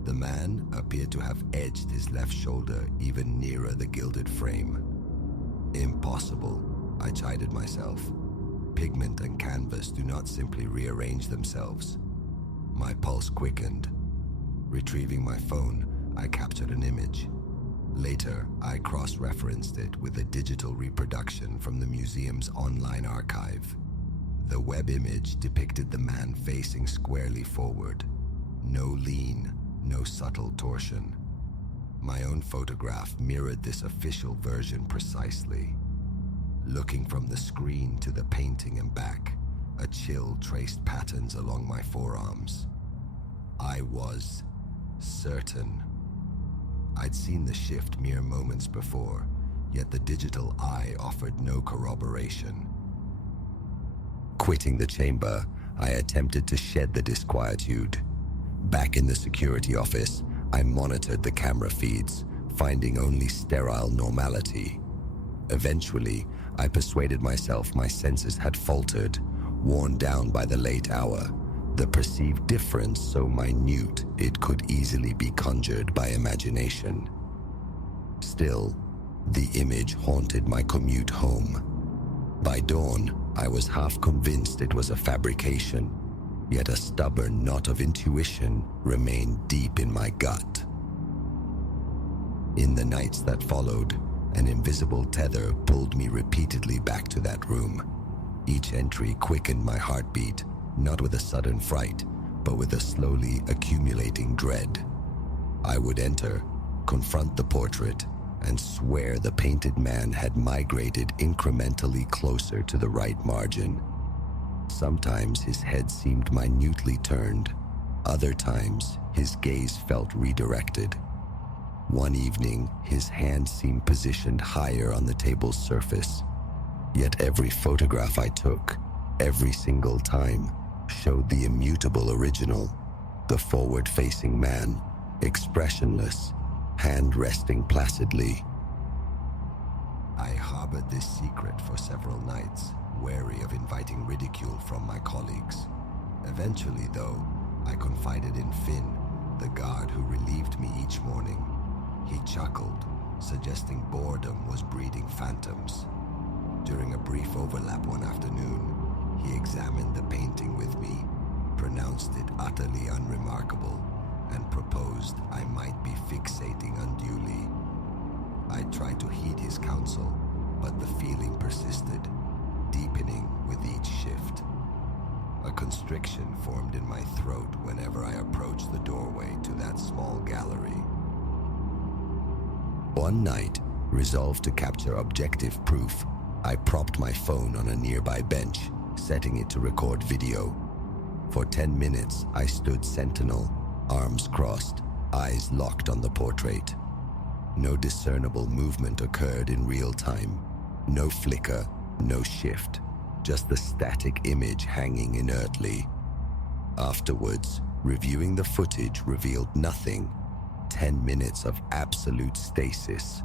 The man appeared to have edged his left shoulder even nearer the gilded frame. Impossible, I chided myself. Pigment and canvas do not simply rearrange themselves. My pulse quickened. Retrieving my phone, I captured an image. Later, I cross-referenced it with a digital reproduction from the museum's online archive. The web image depicted the man facing squarely forward. No lean, no subtle torsion. My own photograph mirrored this official version precisely. Looking from the screen to the painting and back, a chill traced patterns along my forearms. I was certain. I'd seen the shift mere moments before, yet the digital eye offered no corroboration. Quitting the chamber, I attempted to shed the disquietude. Back in the security office, I monitored the camera feeds, finding only sterile normality. Eventually, I persuaded myself my senses had faltered, worn down by the late hour, the perceived difference so minute it could easily be conjured by imagination. Still, the image haunted my commute home. By dawn, I was half convinced it was a fabrication, yet a stubborn knot of intuition remained deep in my gut. In the nights that followed, an invisible tether pulled me repeatedly back to that room. Each entry quickened my heartbeat, not with a sudden fright, but with a slowly accumulating dread. I would enter, confront the portrait, and swear the painted man had migrated incrementally closer to the right margin. Sometimes his head seemed minutely turned. Other times, his gaze felt redirected. One evening, his hand seemed positioned higher on the table's surface. Yet every photograph I took, every single time, showed the immutable original, the forward-facing man, expressionless, hand resting placidly. I harbored this secret for several nights, wary of inviting ridicule from my colleagues. Eventually, though, I confided in Finn, the guard who relieved me each morning. He chuckled, suggesting boredom was breeding phantoms. During a brief overlap one afternoon, he examined the painting with me, pronounced it utterly unremarkable, and proposed I might be fixating unduly. I tried to heed his counsel, but the feeling persisted, deepening with each shift. A constriction formed in my throat whenever I approached the doorway to that small gallery. One night, resolved to capture objective proof, I propped my phone on a nearby bench, setting it to record video. For 10 minutes, I stood sentinel, arms crossed, eyes locked on the portrait. No discernible movement occurred in real time. No flicker, no shift, just the static image hanging inertly. Afterwards, reviewing the footage revealed nothing. 10 minutes of absolute stasis.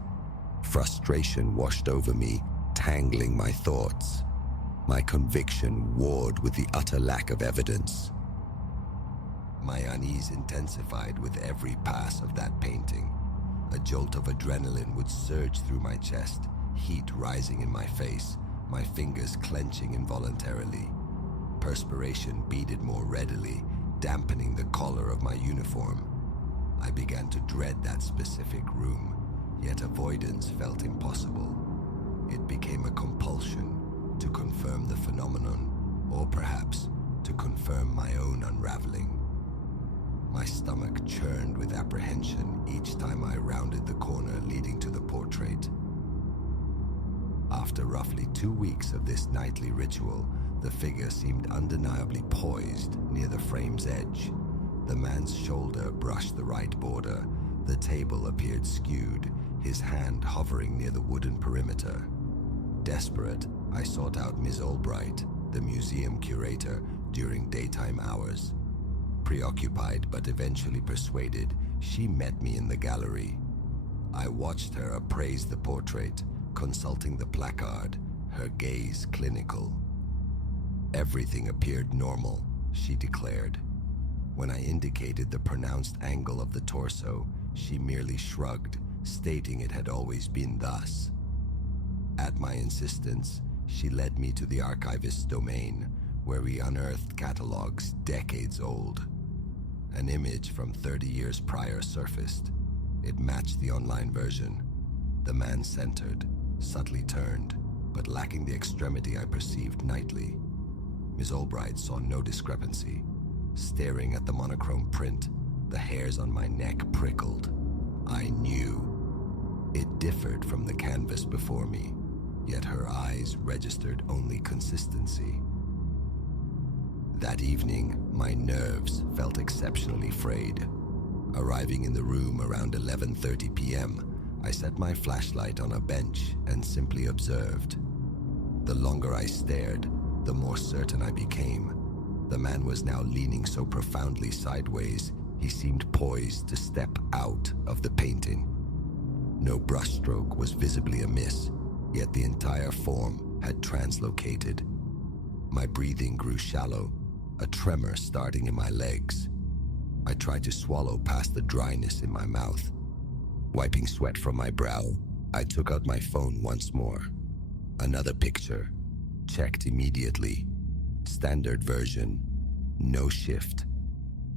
Frustration washed over me, tangling my thoughts. My conviction warred with the utter lack of evidence. My unease intensified with every pass of that painting. A jolt of adrenaline would surge through my chest, heat rising in my face, my fingers clenching involuntarily. Perspiration beaded more readily, dampening the collar of my uniform. I began to dread that specific room, yet avoidance felt impossible. It became a compulsion to confirm the phenomenon, or perhaps to confirm my own unraveling. My stomach churned with apprehension each time I rounded the corner leading to the portrait. After roughly 2 weeks of this nightly ritual, the figure seemed undeniably poised near the frame's edge. The man's shoulder brushed the right border. The table appeared skewed, his hand hovering near the wooden perimeter. Desperate, I sought out Ms. Albright, the museum curator, during daytime hours. Preoccupied but eventually persuaded, she met me in the gallery. I watched her appraise the portrait, consulting the placard, her gaze clinical. Everything appeared normal, she declared. When I indicated the pronounced angle of the torso, she merely shrugged, stating it had always been thus. At my insistence, she led me to the archivist's domain, where we unearthed catalogs decades old. An image from 30 years prior surfaced. It matched the online version. The man centered, subtly turned, but lacking the extremity I perceived nightly. Ms. Albright saw no discrepancy. Staring at the monochrome print, the hairs on my neck prickled. I knew. It differed from the canvas before me, yet her eyes registered only consistency. That evening, my nerves felt exceptionally frayed. Arriving in the room around 11:30 p.m., I set my flashlight on a bench and simply observed. The longer I stared, the more certain I became. The man was now leaning so profoundly sideways, he seemed poised to step out of the painting. No brushstroke was visibly amiss, yet the entire form had translocated. My breathing grew shallow, a tremor starting in my legs. I tried to swallow past the dryness in my mouth. Wiping sweat from my brow, I took out my phone once more. Another picture. Checked immediately. Standard version. No shift.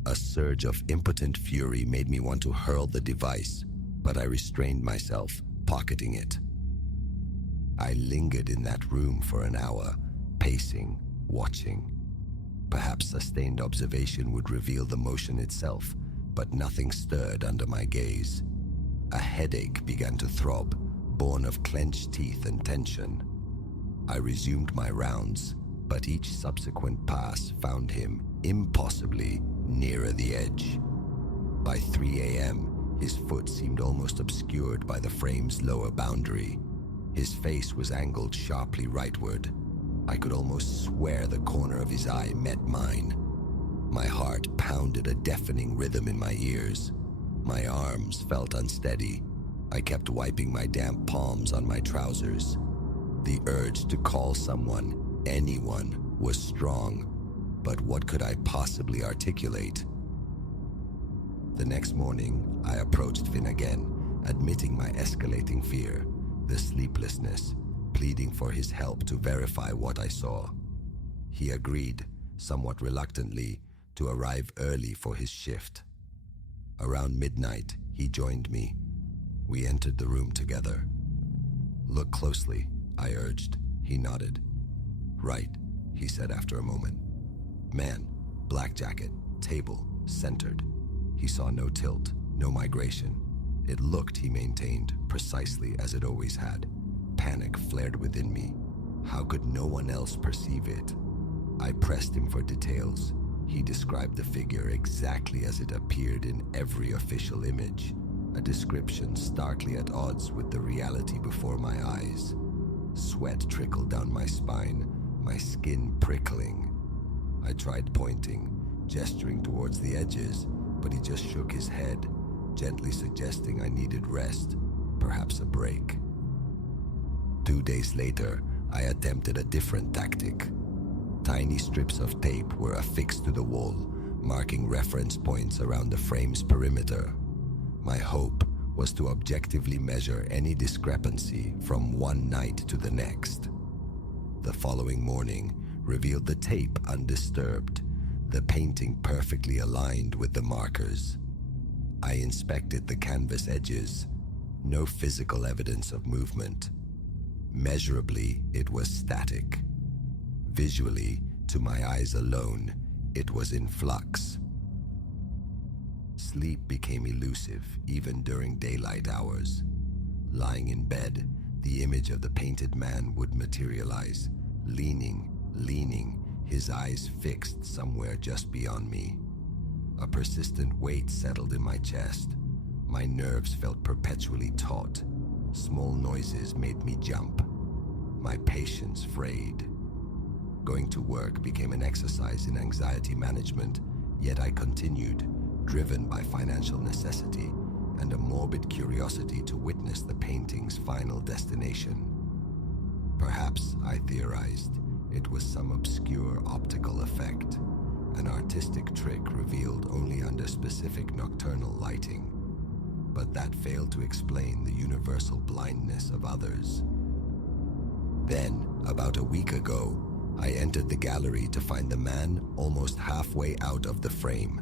A surge of impotent fury made me want to hurl the device, but I restrained myself, pocketing it. I lingered in that room for an hour, pacing, watching. Perhaps sustained observation would reveal the motion itself, but nothing stirred under my gaze. A headache began to throb, born of clenched teeth and tension. I resumed my rounds, but each subsequent pass found him, impossibly, nearer the edge. By 3 a.m., his foot seemed almost obscured by the frame's lower boundary. His face was angled sharply rightward. I could almost swear the corner of his eye met mine. My heart pounded a deafening rhythm in my ears. My arms felt unsteady. I kept wiping my damp palms on my trousers. The urge to call someone, anyone, was strong, but what could I possibly articulate? The next morning, I approached Finn again, admitting my escalating fear, the sleeplessness, pleading for his help to verify what I saw. He agreed, somewhat reluctantly, to arrive early for his shift. Around midnight, he joined me. We entered the room together. "Look closely," I urged. He nodded. "Right," he said after a moment. "Man, black jacket, table, centered." He saw no tilt, no migration. It looked, he maintained, precisely as it always had. Panic flared within me. How could no one else perceive it? I pressed him for details. He described the figure exactly as it appeared in every official image, a description starkly at odds with the reality before my eyes. Sweat trickled down my spine, my skin prickling. I tried pointing, gesturing towards the edges, but he just shook his head, gently suggesting I needed rest, perhaps a break. 2 days later, I attempted a different tactic. Tiny strips of tape were affixed to the wall, marking reference points around the frame's perimeter. My hope was to objectively measure any discrepancy from one night to the next. The following morning revealed the tape undisturbed, the painting perfectly aligned with the markers. I inspected the canvas edges. No physical evidence of movement. Measurably, it was static. Visually, to my eyes alone, it was in flux. Sleep became elusive, even during daylight hours. Lying in bed, the image of the painted man would materialize, leaning, his eyes fixed somewhere just beyond me. A persistent weight settled in my chest. My nerves felt perpetually taut. Small noises made me jump. My patience frayed. Going to work became an exercise in anxiety management, yet I continued, driven by financial necessity and a morbid curiosity to witness the painting's final destination. Perhaps, I theorized, it was some obscure optical effect, an artistic trick revealed only under specific nocturnal lighting. But that failed to explain the universal blindness of others. Then, about a week ago, I entered the gallery to find the man almost halfway out of the frame.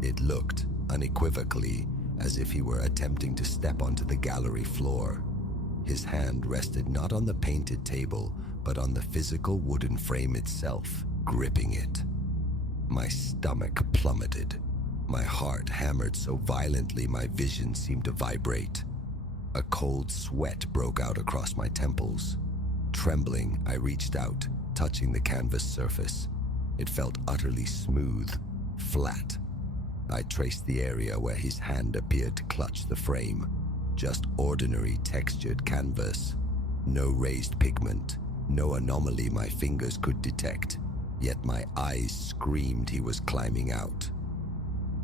It looked, unequivocally, as if he were attempting to step onto the gallery floor. His hand rested not on the painted table, but on the physical wooden frame itself, gripping it. My stomach plummeted. My heart hammered so violently my vision seemed to vibrate. A cold sweat broke out across my temples. Trembling, I reached out, touching the canvas surface. It felt utterly smooth, flat. I traced the area where his hand appeared to clutch the frame. Just ordinary textured canvas. No raised pigment, no anomaly my fingers could detect, yet my eyes screamed he was climbing out.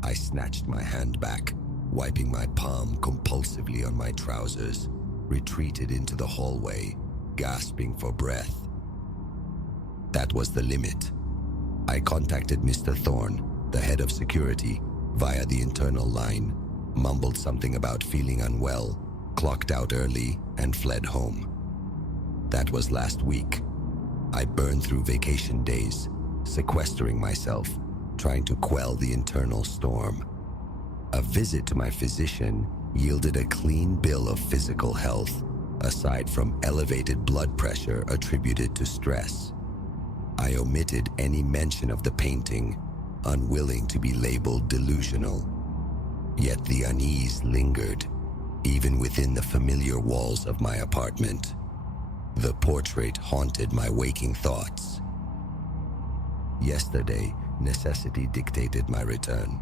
I snatched my hand back, wiping my palm compulsively on my trousers, retreated into the hallway, gasping for breath. That was the limit. I contacted Mr. Thorne, the head of security, via the internal line, mumbled something about feeling unwell, clocked out early, and fled home. That was last week. I burned through vacation days, sequestering myself, trying to quell the internal storm. A visit to my physician yielded a clean bill of physical health, aside from elevated blood pressure attributed to stress. I omitted any mention of the painting, unwilling to be labeled delusional. Yet the unease lingered, even within the familiar walls of my apartment. The portrait haunted my waking thoughts. Yesterday, necessity dictated my return.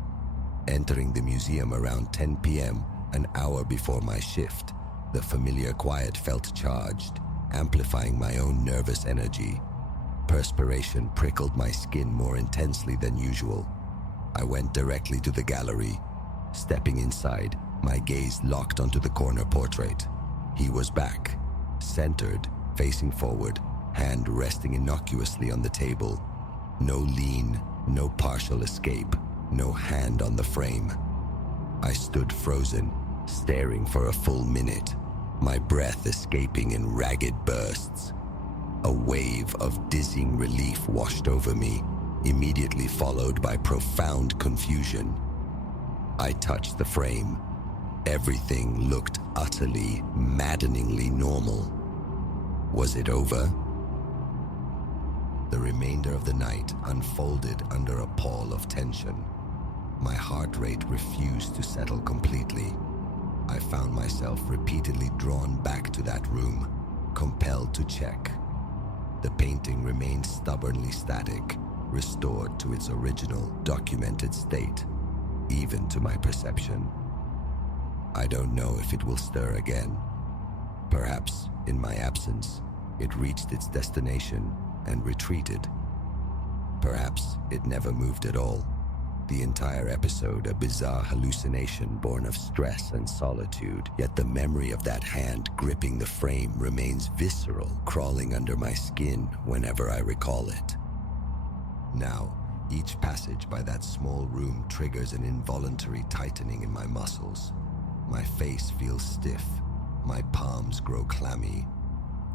Entering the museum around 10 p.m., an hour before my shift, the familiar quiet felt charged, amplifying my own nervous energy. Perspiration prickled my skin more intensely than usual. I went directly to the gallery. Stepping inside, my gaze locked onto the corner portrait. He was back, centered, facing forward, hand resting innocuously on the table. No lean, no partial escape, no hand on the frame. I stood frozen, staring for a full minute, my breath escaping in ragged bursts. A wave of dizzying relief washed over me, immediately followed by profound confusion. I touched the frame. Everything looked utterly, maddeningly normal. Was it over? The remainder of the night unfolded under a pall of tension. My heart rate refused to settle completely. I found myself repeatedly drawn back to that room, compelled to check. The painting remained stubbornly static, restored to its original, documented state, even to my perception. I don't know if it will stir again. Perhaps, in my absence, it reached its destination and retreated. Perhaps it never moved at all. The entire episode a bizarre hallucination born of stress and solitude, yet the memory of that hand gripping the frame remains visceral, crawling under my skin whenever I recall it. Now, each passage by that small room triggers an involuntary tightening in my muscles. My face feels stiff, my palms grow clammy.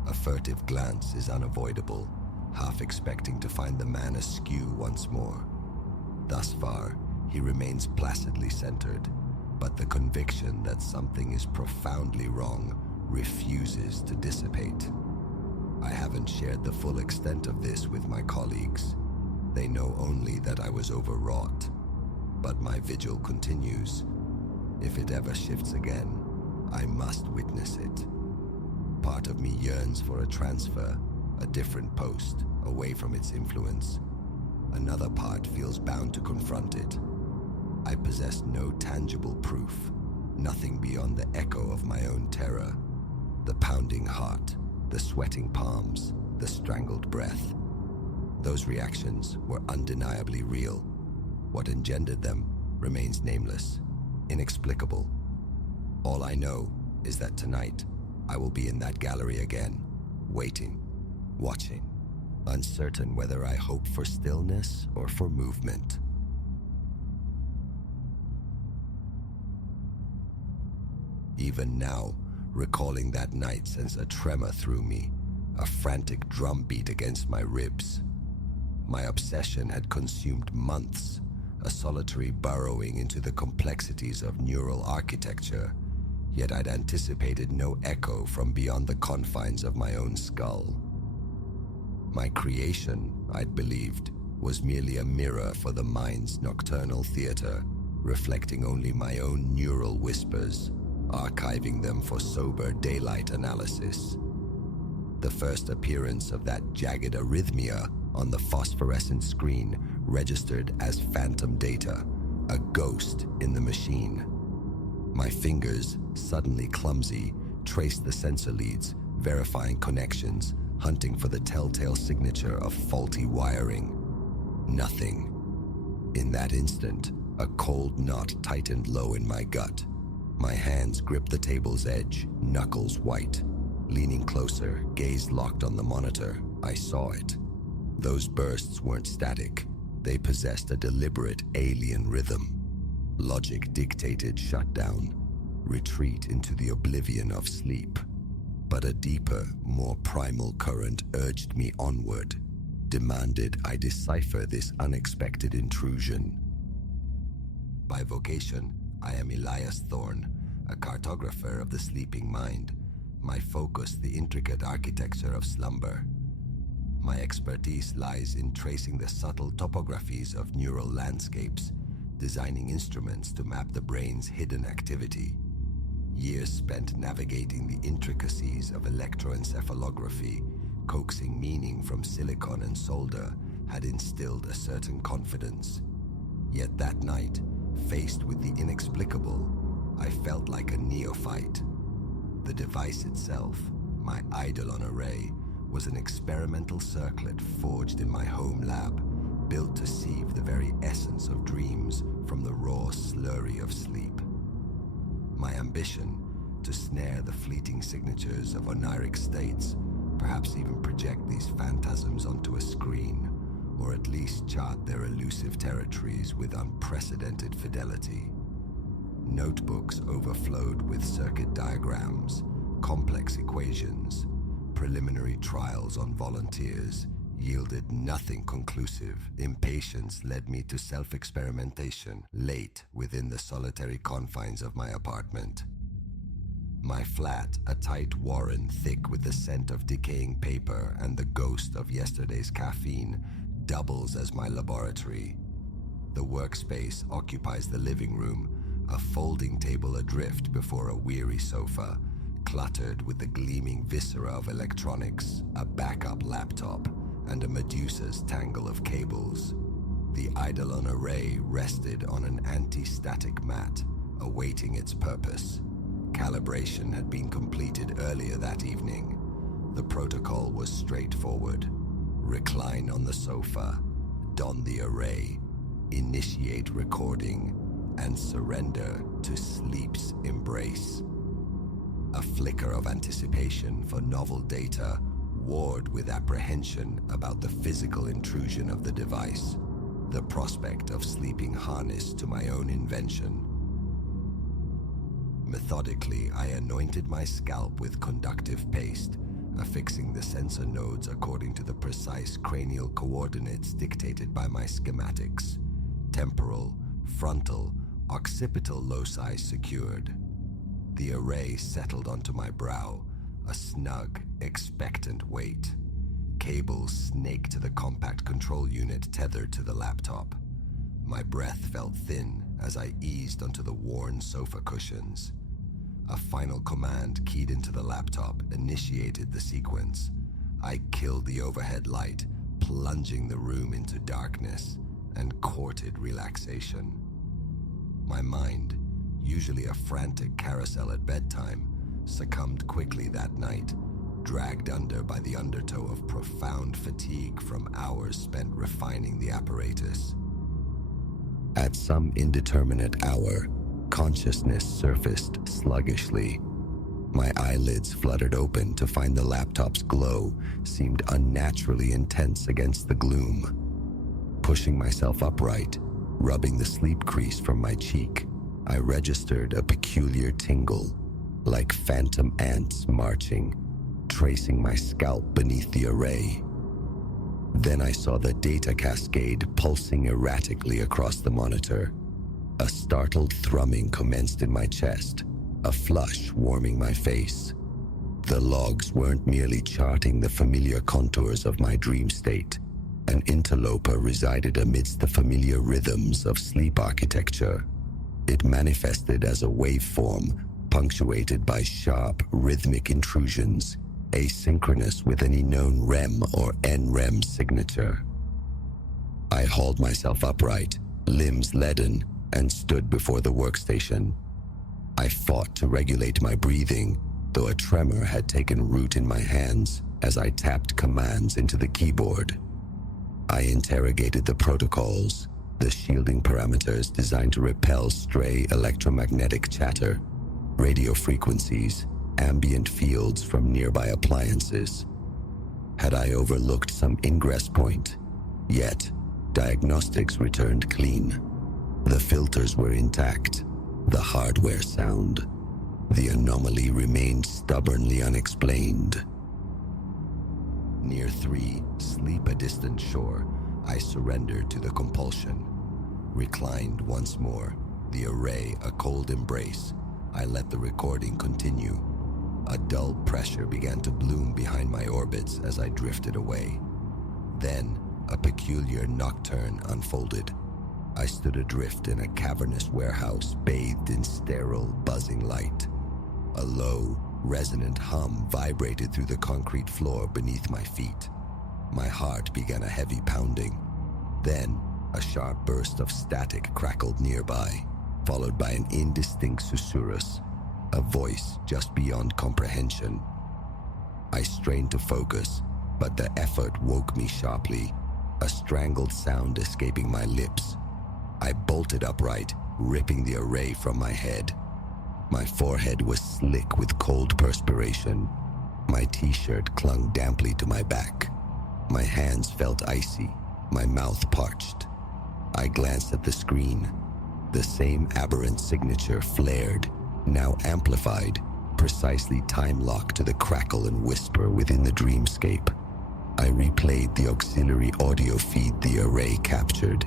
A furtive glance is unavoidable, half expecting to find the man askew once more. Thus far, he remains placidly centered, but the conviction that something is profoundly wrong refuses to dissipate. I haven't shared the full extent of this with my colleagues. They know only that I was overwrought, but my vigil continues. If it ever shifts again, I must witness it. Part of me yearns for a transfer, a different post, away from its influence. Another part feels bound to confront it. I possess no tangible proof, nothing beyond the echo of my own terror. The pounding heart, the sweating palms, the strangled breath. Those reactions were undeniably real. What engendered them remains nameless, inexplicable. All I know is that tonight I will be in that gallery again, waiting, watching, uncertain whether I hope for stillness or for movement. Even now, recalling that night sends a tremor through me, a frantic drumbeat against my ribs. My obsession had consumed months, a solitary burrowing into the complexities of neural architecture, yet I'd anticipated no echo from beyond the confines of my own skull. My creation, I'd believed, was merely a mirror for the mind's nocturnal theater, reflecting only my own neural whispers, archiving them for sober daylight analysis. The first appearance of that jagged arrhythmia on the phosphorescent screen registered as phantom data, a ghost in the machine. My fingers, suddenly clumsy, traced the sensor leads, verifying connections, hunting for the telltale signature of faulty wiring. Nothing. In that instant, a cold knot tightened low in my gut. My hands gripped the table's edge, knuckles white. Leaning closer, gaze locked on the monitor, I saw it. Those bursts weren't static. They possessed a deliberate alien rhythm. Logic dictated shutdown, retreat into the oblivion of sleep. But a deeper, more primal current urged me onward, demanded I decipher this unexpected intrusion. By vocation, I am Elias Thorne, a cartographer of the sleeping mind. My focus, the intricate architecture of slumber. My expertise lies in tracing the subtle topographies of neural landscapes, designing instruments to map the brain's hidden activity. Years spent navigating the intricacies of electroencephalography, coaxing meaning from silicon and solder, had instilled a certain confidence. Yet that night, faced with the inexplicable, I felt like a neophyte. The device itself, my eidolon array, was an experimental circlet forged in my home lab, built to sieve the very essence of dreams from the raw slurry of sleep. My ambition, to snare the fleeting signatures of oniric states, perhaps even project these phantasms onto a screen, or at least chart their elusive territories with unprecedented fidelity. Notebooks overflowed with circuit diagrams, complex equations. Preliminary trials on volunteers yielded nothing conclusive. Impatience led me to self-experimentation, late within the solitary confines of my apartment. My flat, a tight warren thick with the scent of decaying paper and the ghost of yesterday's caffeine, doubles as my laboratory. The workspace occupies the living room, a folding table adrift before a weary sofa, cluttered with the gleaming viscera of electronics, a backup laptop, and a Medusa's tangle of cables. The Eidolon array rested on an anti-static mat, awaiting its purpose. Calibration had been completed earlier that evening. The protocol was straightforward. Recline on the sofa, don the array, initiate recording, and surrender to sleep's embrace. A flicker of anticipation for novel data warred with apprehension about the physical intrusion of the device, the prospect of sleeping harnessed to my own invention. Methodically, I anointed my scalp with conductive paste, affixing the sensor nodes according to the precise cranial coordinates dictated by my schematics. Temporal, frontal, occipital loci secured. The array settled onto my brow, a snug, expectant weight. Cables snaked to the compact control unit tethered to the laptop. My breath felt thin as I eased onto the worn sofa cushions. A final command keyed into the laptop initiated the sequence. I killed the overhead light, plunging the room into darkness, and courted relaxation. My mind, usually a frantic carousel at bedtime, succumbed quickly that night, dragged under by the undertow of profound fatigue from hours spent refining the apparatus. At some indeterminate hour, consciousness surfaced sluggishly. My eyelids fluttered open to find the laptop's glow seemed unnaturally intense against the gloom. Pushing myself upright, rubbing the sleep crease from my cheek, I registered a peculiar tingle, like phantom ants marching, tracing my scalp beneath the array. Then I saw the data cascade pulsing erratically across the monitor. A startled thrumming commenced in my chest, a flush warming my face. The logs weren't merely charting the familiar contours of my dream state. An interloper resided amidst the familiar rhythms of sleep architecture. It manifested as a waveform, punctuated by sharp, rhythmic intrusions, asynchronous with any known REM or NREM signature. I hauled myself upright, limbs leaden, and stood before the workstation. I fought to regulate my breathing, though a tremor had taken root in my hands as I tapped commands into the keyboard. I interrogated the protocols, the shielding parameters designed to repel stray electromagnetic chatter, radio frequencies, ambient fields from nearby appliances. Had I overlooked some ingress point? Yet, diagnostics returned clean. The filters were intact, the hardware sound. The anomaly remained stubbornly unexplained. Near 3, sleep a distant shore, I surrendered to the compulsion. Reclined once more, the array a cold embrace, I let the recording continue. A dull pressure began to bloom behind my orbits as I drifted away. Then, a peculiar nocturne unfolded. I stood adrift in a cavernous warehouse bathed in sterile, buzzing light. A low, resonant hum vibrated through the concrete floor beneath my feet. My heart began a heavy pounding. Then, a sharp burst of static crackled nearby, followed by an indistinct susurrus, a voice just beyond comprehension. I strained to focus, but the effort woke me sharply, a strangled sound escaping my lips. I bolted upright, ripping the array from my head. My forehead was slick with cold perspiration. My t-shirt clung damply to my back. My hands felt icy, my mouth parched. I glanced at the screen. The same aberrant signature flared, now amplified, precisely time-locked to the crackle and whisper within the dreamscape. I replayed the auxiliary audio feed the array captured.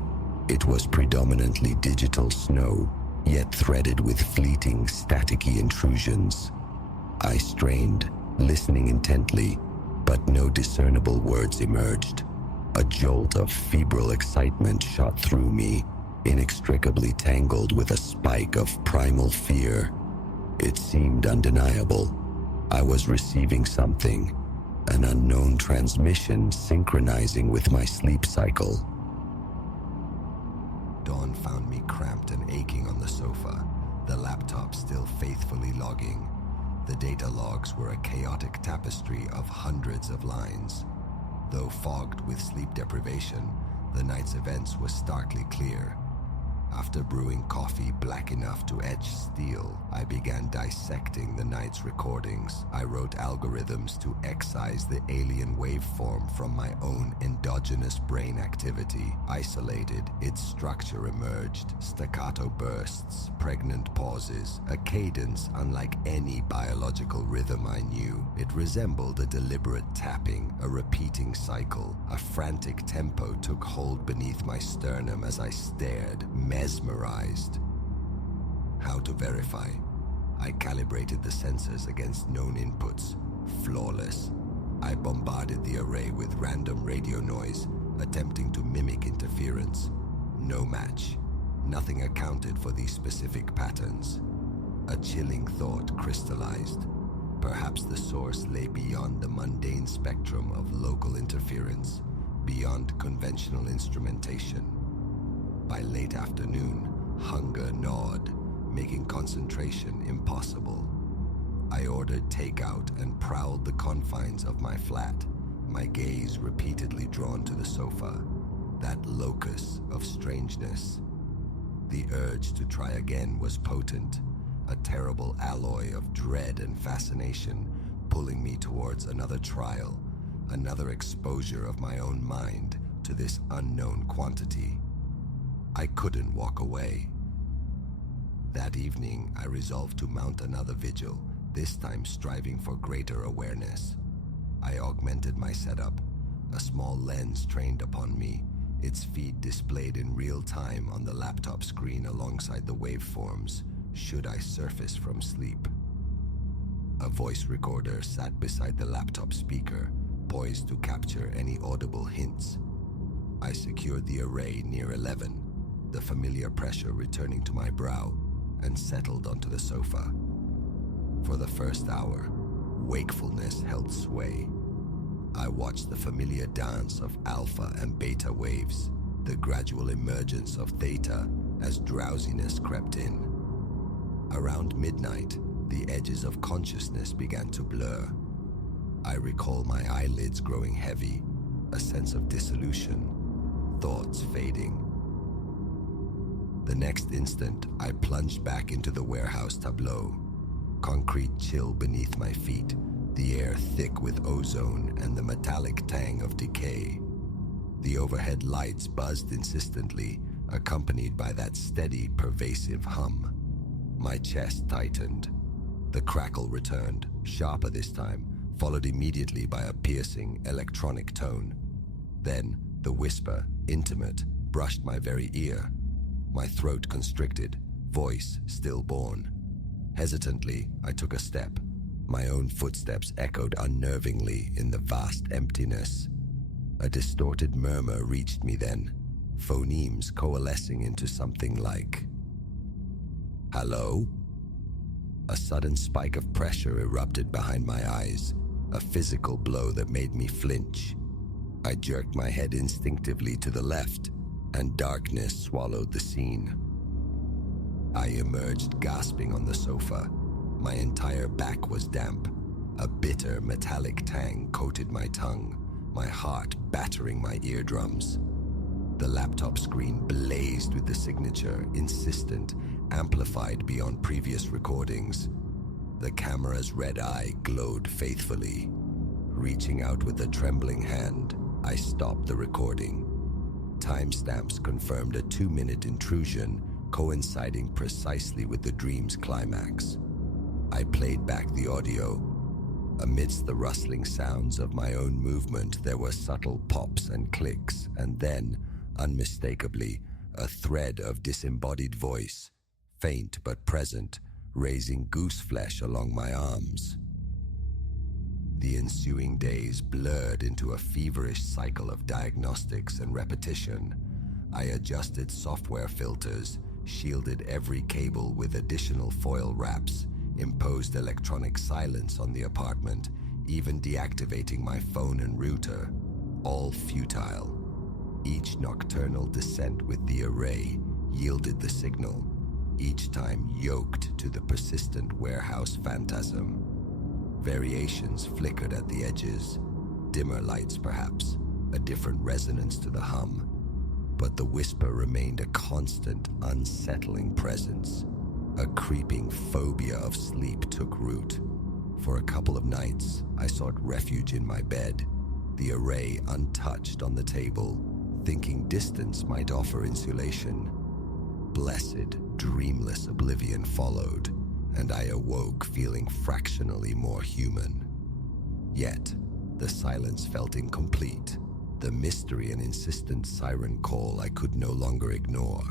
It was predominantly digital snow, yet threaded with fleeting, staticky intrusions. I strained, listening intently, but no discernible words emerged. A jolt of febrile excitement shot through me, inextricably tangled with a spike of primal fear. It seemed undeniable. I was receiving something, an unknown transmission synchronizing with my sleep cycle. Dawn found me cramped and aching on the sofa, the laptop still faithfully logging. The data logs were a chaotic tapestry of hundreds of lines. Though fogged with sleep deprivation, the night's events were starkly clear. After brewing coffee black enough to etch steel, I began dissecting the night's recordings. I wrote algorithms to excise the alien waveform from my own endogenous brain activity. Isolated, its structure emerged. Staccato bursts, pregnant pauses, a cadence unlike any biological rhythm I knew. It resembled a deliberate tapping, a repeating cycle. A frantic tempo took hold beneath my sternum as I stared, mesmerized. How to verify? I calibrated the sensors against known inputs. Flawless. I bombarded the array with random radio noise, attempting to mimic interference. No match. Nothing accounted for these specific patterns. A chilling thought crystallized. Perhaps the source lay beyond the mundane spectrum of local interference, beyond conventional instrumentation. By late afternoon, hunger gnawed, making concentration impossible. I ordered takeout and prowled the confines of my flat, my gaze repeatedly drawn to the sofa, that locus of strangeness. The urge to try again was potent, a terrible alloy of dread and fascination, pulling me towards another trial, another exposure of my own mind to this unknown quantity. I couldn't walk away. That evening, I resolved to mount another vigil, this time striving for greater awareness. I augmented my setup, a small lens trained upon me, its feed displayed in real time on the laptop screen alongside the waveforms, should I surface from sleep. A voice recorder sat beside the laptop speaker, poised to capture any audible hints. I secured the array near 11, the familiar pressure returning to my brow, and settled onto the sofa. For the first hour, wakefulness held sway. I watched the familiar dance of alpha and beta waves, the gradual emergence of theta as drowsiness crept in. Around midnight, the edges of consciousness began to blur. I recall my eyelids growing heavy, a sense of dissolution, thoughts fading. The next instant, I plunged back into the warehouse tableau. Concrete chill beneath my feet, the air thick with ozone and the metallic tang of decay. The overhead lights buzzed insistently, accompanied by that steady, pervasive hum. My chest tightened. The crackle returned, sharper this time, followed immediately by a piercing, electronic tone. Then, the whisper, intimate, brushed my very ear. My throat constricted, voice stillborn. Hesitantly, I took a step. My own footsteps echoed unnervingly in the vast emptiness. A distorted murmur reached me then, phonemes coalescing into something like, "Hello?" A sudden spike of pressure erupted behind my eyes, a physical blow that made me flinch. I jerked my head instinctively to the left, and darkness swallowed the scene. I emerged gasping on the sofa. My entire back was damp. A bitter metallic tang coated my tongue, my heart battering my eardrums. The laptop screen blazed with the signature, insistent, amplified beyond previous recordings. The camera's red eye glowed faithfully. Reaching out with a trembling hand, I stopped the recording. Timestamps confirmed a 2-minute intrusion, coinciding precisely with the dream's climax. I played back the audio. Amidst the rustling sounds of my own movement, there were subtle pops and clicks, and then, unmistakably, a thread of disembodied voice, faint but present, raising goose flesh along my arms. The ensuing days blurred into a feverish cycle of diagnostics and repetition. I adjusted software filters, shielded every cable with additional foil wraps, imposed electronic silence on the apartment, even deactivating my phone and router. All futile. Each nocturnal descent with the array yielded the signal, each time yoked to the persistent warehouse phantasm. Variations flickered at the edges, dimmer lights perhaps, a different resonance to the hum. But the whisper remained a constant, unsettling presence. A creeping phobia of sleep took root. For a couple of nights, I sought refuge in my bed, the array untouched on the table, thinking distance might offer insulation. Blessed, dreamless oblivion followed, and I awoke feeling fractionally more human. Yet, the silence felt incomplete. The mystery and insistent siren call I could no longer ignore.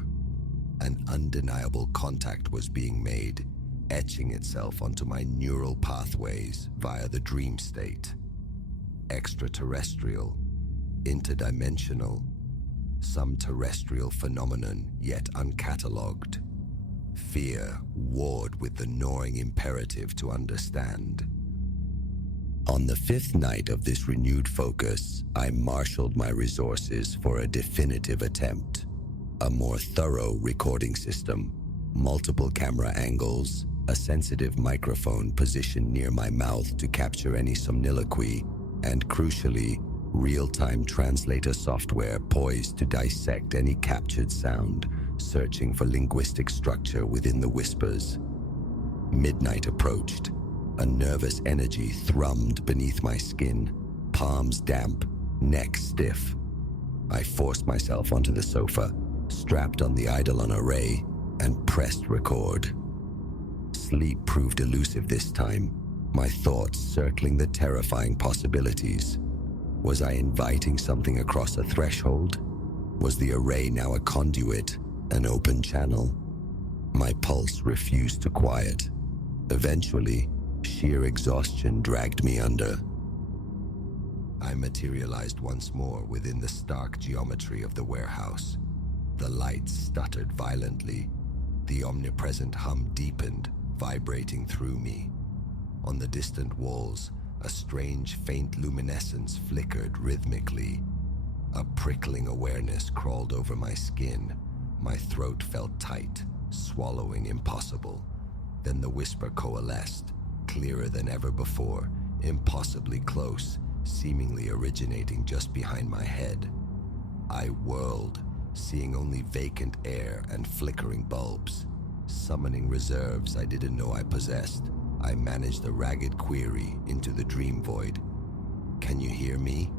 An undeniable contact was being made, etching itself onto my neural pathways via the dream state. Extraterrestrial, interdimensional, some terrestrial phenomenon yet uncatalogued. Fear warred with the gnawing imperative to understand. On the fifth night of this renewed focus, I marshaled my resources for a definitive attempt. A more thorough recording system, multiple camera angles, a sensitive microphone positioned near my mouth to capture any soliloquy, and crucially, real-time translator software poised to dissect any captured sound, searching for linguistic structure within the whispers. Midnight approached. A nervous energy thrummed beneath my skin, palms damp, neck stiff. I forced myself onto the sofa, strapped on the Eidolon array, and pressed record. Sleep proved elusive this time, my thoughts circling the terrifying possibilities. Was I inviting something across a threshold? Was the array now a conduit, an open channel? My pulse refused to quiet. Eventually, sheer exhaustion dragged me under. I materialized once more within the stark geometry of the warehouse. The lights stuttered violently. The omnipresent hum deepened, vibrating through me. On the distant walls, a strange faint luminescence flickered rhythmically. A prickling awareness crawled over my skin. My throat felt tight, swallowing impossible. Then the whisper coalesced, clearer than ever before, impossibly close, seemingly originating just behind my head. I whirled, seeing only vacant air and flickering bulbs. Summoning reserves I didn't know I possessed, I managed a ragged query into the dream void. "Can you hear me?"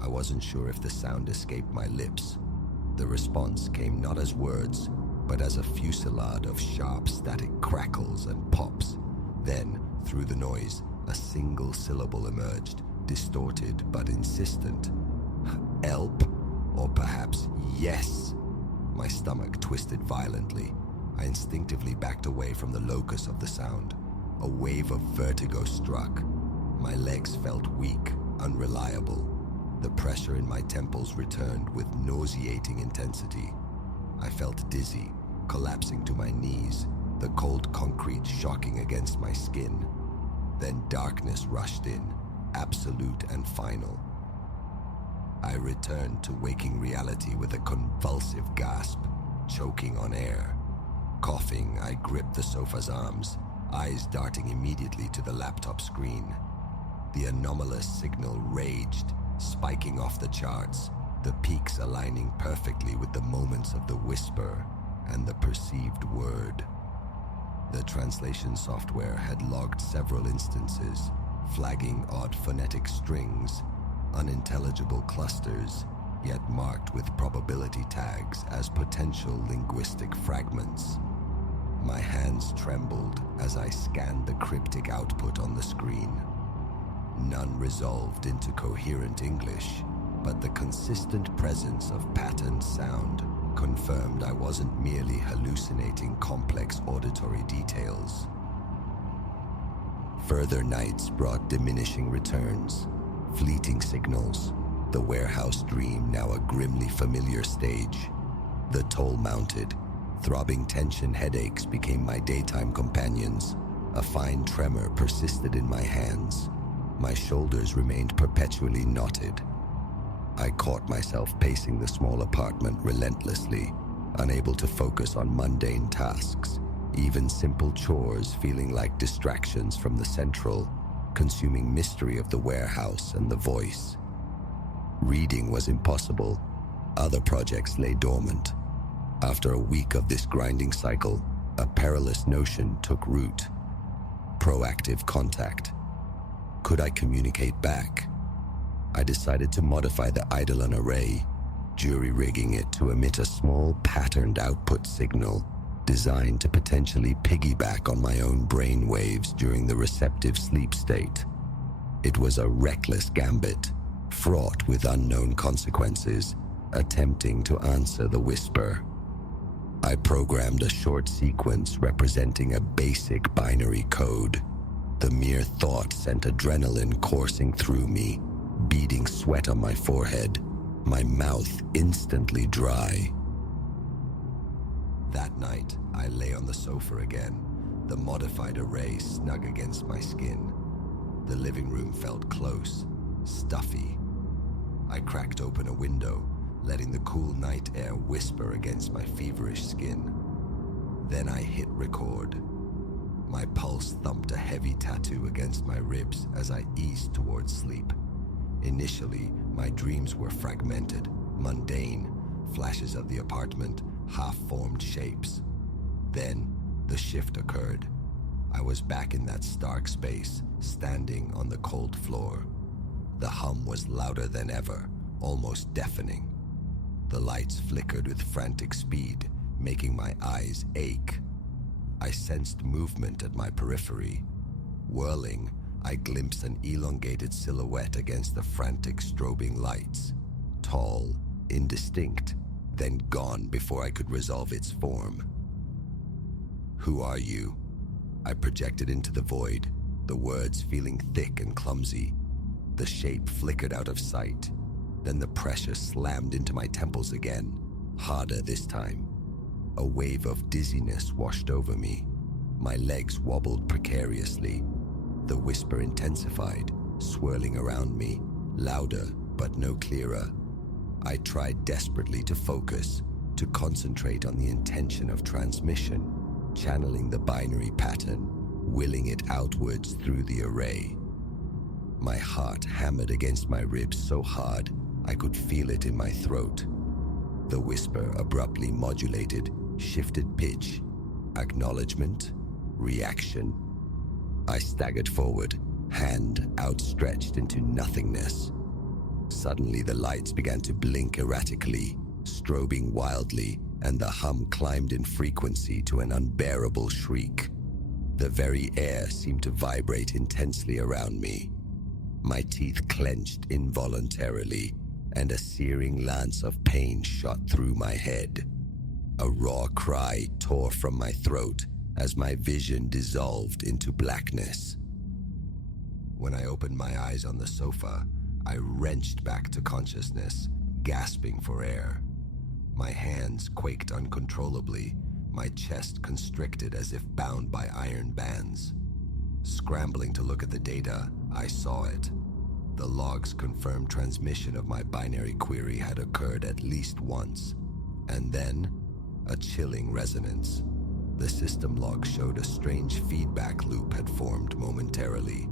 I wasn't sure if the sound escaped my lips. The response came not as words, but as a fusillade of sharp static crackles and pops. Then, through the noise, a single syllable emerged, distorted but insistent. "Help? Or perhaps yes?" My stomach twisted violently. I instinctively backed away from the locus of the sound. A wave of vertigo struck. My legs felt weak, unreliable. The pressure in my temples returned with nauseating intensity. I felt dizzy, collapsing to my knees, the cold concrete shocking against my skin. Then darkness rushed in, absolute and final. I returned to waking reality with a convulsive gasp, choking on air. Coughing, I gripped the sofa's arms, eyes darting immediately to the laptop screen. The anomalous signal raged, spiking off the charts, the peaks aligning perfectly with the moments of the whisper and the perceived word. The translation software had logged several instances, flagging odd phonetic strings, unintelligible clusters, yet marked with probability tags as potential linguistic fragments. My hands trembled as I scanned the cryptic output on the screen. None resolved into coherent English, but the consistent presence of patterned sound confirmed I wasn't merely hallucinating complex auditory details. Further nights brought diminishing returns, fleeting signals, the warehouse dream now a grimly familiar stage. The toll mounted, throbbing tension headaches became my daytime companions. A fine tremor persisted in my hands. My shoulders remained perpetually knotted. I caught myself pacing the small apartment relentlessly, unable to focus on mundane tasks, even simple chores feeling like distractions from the central, consuming mystery of the warehouse and the voice. Reading was impossible. Other projects lay dormant. After a week of this grinding cycle, a perilous notion took root. Proactive contact. Could I communicate back? I decided to modify the Eidolon array, jury-rigging it to emit a small patterned output signal designed to potentially piggyback on my own brain waves during the receptive sleep state. It was a reckless gambit, fraught with unknown consequences, attempting to answer the whisper. I programmed a short sequence representing a basic binary code. The mere thought sent adrenaline coursing through me, beading sweat on my forehead, my mouth instantly dry. That night, I lay on the sofa again, the modified array snug against my skin. The living room felt close, stuffy. I cracked open a window, letting the cool night air whisper against my feverish skin. Then I hit record. My pulse thumped a heavy tattoo against my ribs as I eased towards sleep. Initially, my dreams were fragmented, mundane, flashes of the apartment, half-formed shapes. Then, the shift occurred. I was back in that stark space, standing on the cold floor. The hum was louder than ever, almost deafening. The lights flickered with frantic speed, making my eyes ache. I sensed movement at my periphery. Whirling, I glimpsed an elongated silhouette against the frantic strobing lights. Tall, indistinct, then gone before I could resolve its form. "Who are you?" I projected into the void, the words feeling thick and clumsy. The shape flickered out of sight. Then the pressure slammed into my temples again, harder this time. A wave of dizziness washed over me. My legs wobbled precariously. The whisper intensified, swirling around me, louder but no clearer. I tried desperately to focus, to concentrate on the intention of transmission, channeling the binary pattern, willing it outwards through the array. My heart hammered against my ribs so hard I could feel it in my throat. The whisper abruptly modulated, shifted pitch, acknowledgement, reaction. I staggered forward, hand outstretched into nothingness. Suddenly the lights began to blink erratically, strobing wildly, and the hum climbed in frequency to an unbearable shriek. The very air seemed to vibrate intensely around me. My teeth clenched involuntarily, and a searing lance of pain shot through my head. A raw cry tore from my throat as my vision dissolved into blackness. When I opened my eyes on the sofa, I wrenched back to consciousness, gasping for air. My hands quaked uncontrollably, my chest constricted as if bound by iron bands. Scrambling to look at the data, I saw it. The logs confirmed transmission of my binary query had occurred at least once. And then, a chilling resonance. The system log showed a strange feedback loop had formed momentarily.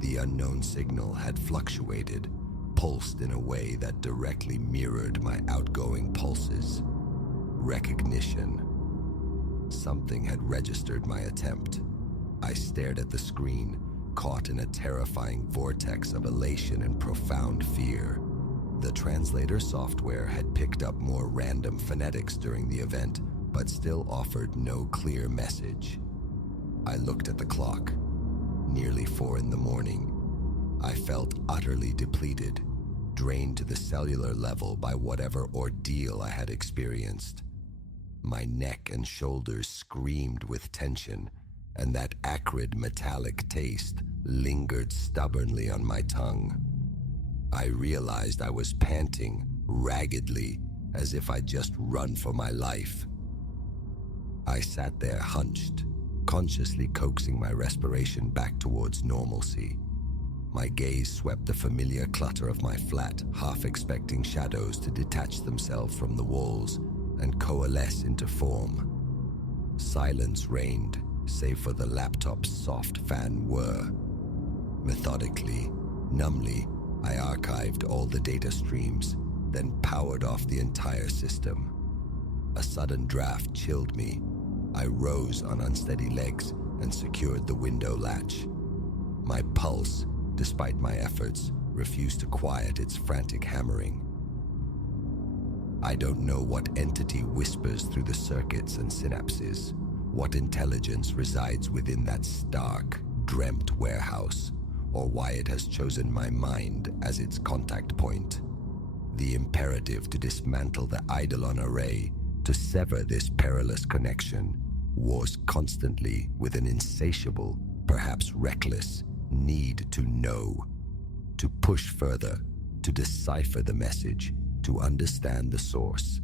The unknown signal had fluctuated, pulsed in a way that directly mirrored my outgoing pulses. Recognition. Something had registered my attempt. I stared at the screen, caught in a terrifying vortex of elation and profound fear. The translator software had picked up more random phonetics during the event, but still offered no clear message. I looked at the clock. Nearly 4 in the morning. I felt utterly depleted, drained to the cellular level by whatever ordeal I had experienced. My neck and shoulders screamed with tension, and that acrid metallic taste lingered stubbornly on my tongue. I realized I was panting raggedly, as if I'd just run for my life. I sat there hunched, consciously coaxing my respiration back towards normalcy. My gaze swept the familiar clutter of my flat, half-expecting shadows to detach themselves from the walls and coalesce into form. Silence reigned, save for the laptop's soft fan whir. Methodically, numbly, I archived all the data streams, then powered off the entire system. A sudden draft chilled me. I rose on unsteady legs and secured the window latch. My pulse, despite my efforts, refused to quiet its frantic hammering. I don't know what entity whispers through the circuits and synapses, what intelligence resides within that stark, dreamt warehouse, or why it has chosen my mind as its contact point. The imperative to dismantle the eidolon array, to sever this perilous connection, wars constantly with an insatiable, perhaps reckless, need to know, to push further, to decipher the message, to understand the source.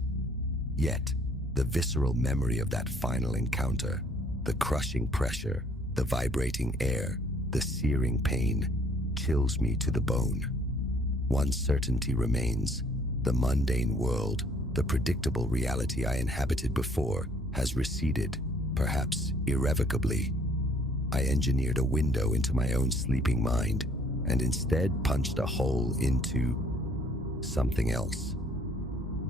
Yet, the visceral memory of that final encounter, the crushing pressure, the vibrating air, the searing pain, chills me to the bone. One certainty remains: the mundane world, the predictable reality I inhabited before, has receded, perhaps irrevocably. I engineered a window into my own sleeping mind, and instead punched a hole into something else.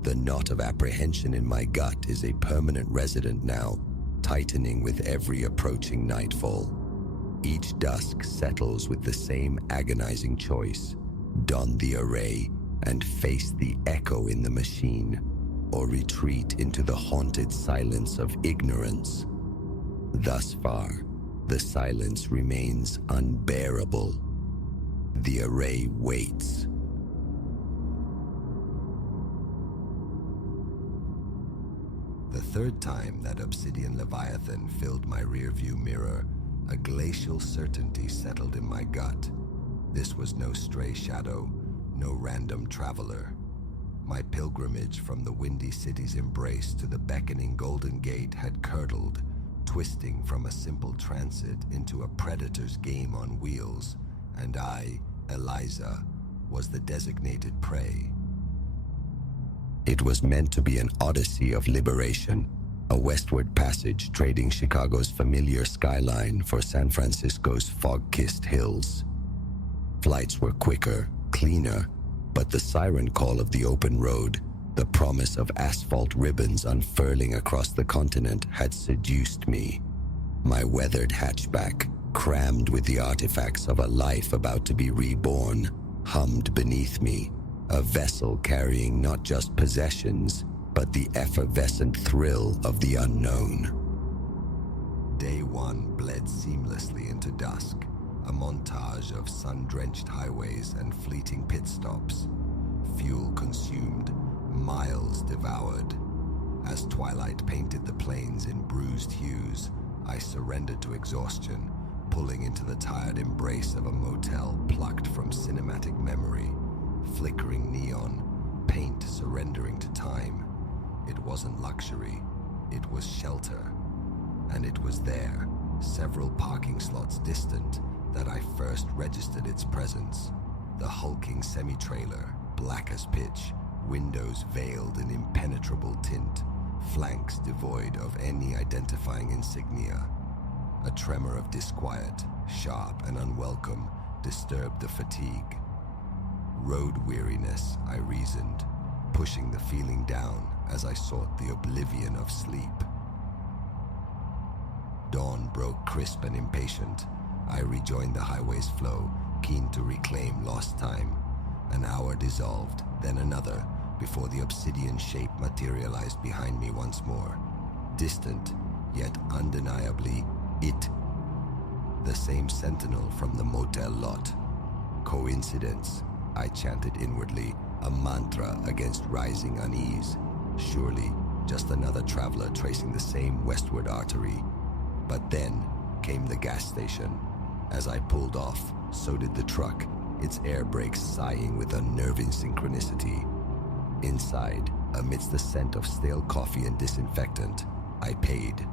The knot of apprehension in my gut is a permanent resident now, tightening with every approaching nightfall. Each dusk settles with the same agonizing choice: don the array and face the echo in the machine, or retreat into the haunted silence of ignorance. Thus far, the silence remains unbearable. The array waits. The third time that obsidian leviathan filled my rearview mirror, a glacial certainty settled in my gut. This was no stray shadow, no random traveler. My pilgrimage from the windy city's embrace to the beckoning Golden Gate had curdled, twisting from a simple transit into a predator's game on wheels, and I, Eliza, was the designated prey. It was meant to be an odyssey of liberation, a westward passage trading Chicago's familiar skyline for San Francisco's fog-kissed hills. Flights were quicker, cleaner, but the siren call of the open road, the promise of asphalt ribbons unfurling across the continent, had seduced me. My weathered hatchback, crammed with the artifacts of a life about to be reborn, hummed beneath me, a vessel carrying not just possessions, but the effervescent thrill of the unknown. Day one bled seamlessly into dusk, a montage of sun-drenched highways and fleeting pit stops. Fuel consumed, miles devoured. As twilight painted the plains in bruised hues, I surrendered to exhaustion, pulling into the tired embrace of a motel plucked from cinematic memory. Flickering neon, paint surrendering to time. It wasn't luxury, it was shelter. And it was there, several parking slots distant, that I first registered its presence. The hulking semi-trailer, black as pitch, windows veiled in impenetrable tint, flanks devoid of any identifying insignia. A tremor of disquiet, sharp and unwelcome, disturbed the fatigue. Road weariness, I reasoned, pushing the feeling down as I sought the oblivion of sleep. Dawn broke crisp and impatient. I rejoined the highway's flow, keen to reclaim lost time. An hour dissolved, then another, before the obsidian shape materialized behind me once more. Distant, yet undeniably it. The same sentinel from the motel lot. Coincidence, I chanted inwardly, a mantra against rising unease. Surely, just another traveler tracing the same westward artery. But then came the gas station. As I pulled off, so did the truck, its air brakes sighing with unnerving synchronicity. Inside, amidst the scent of stale coffee and disinfectant, I paid.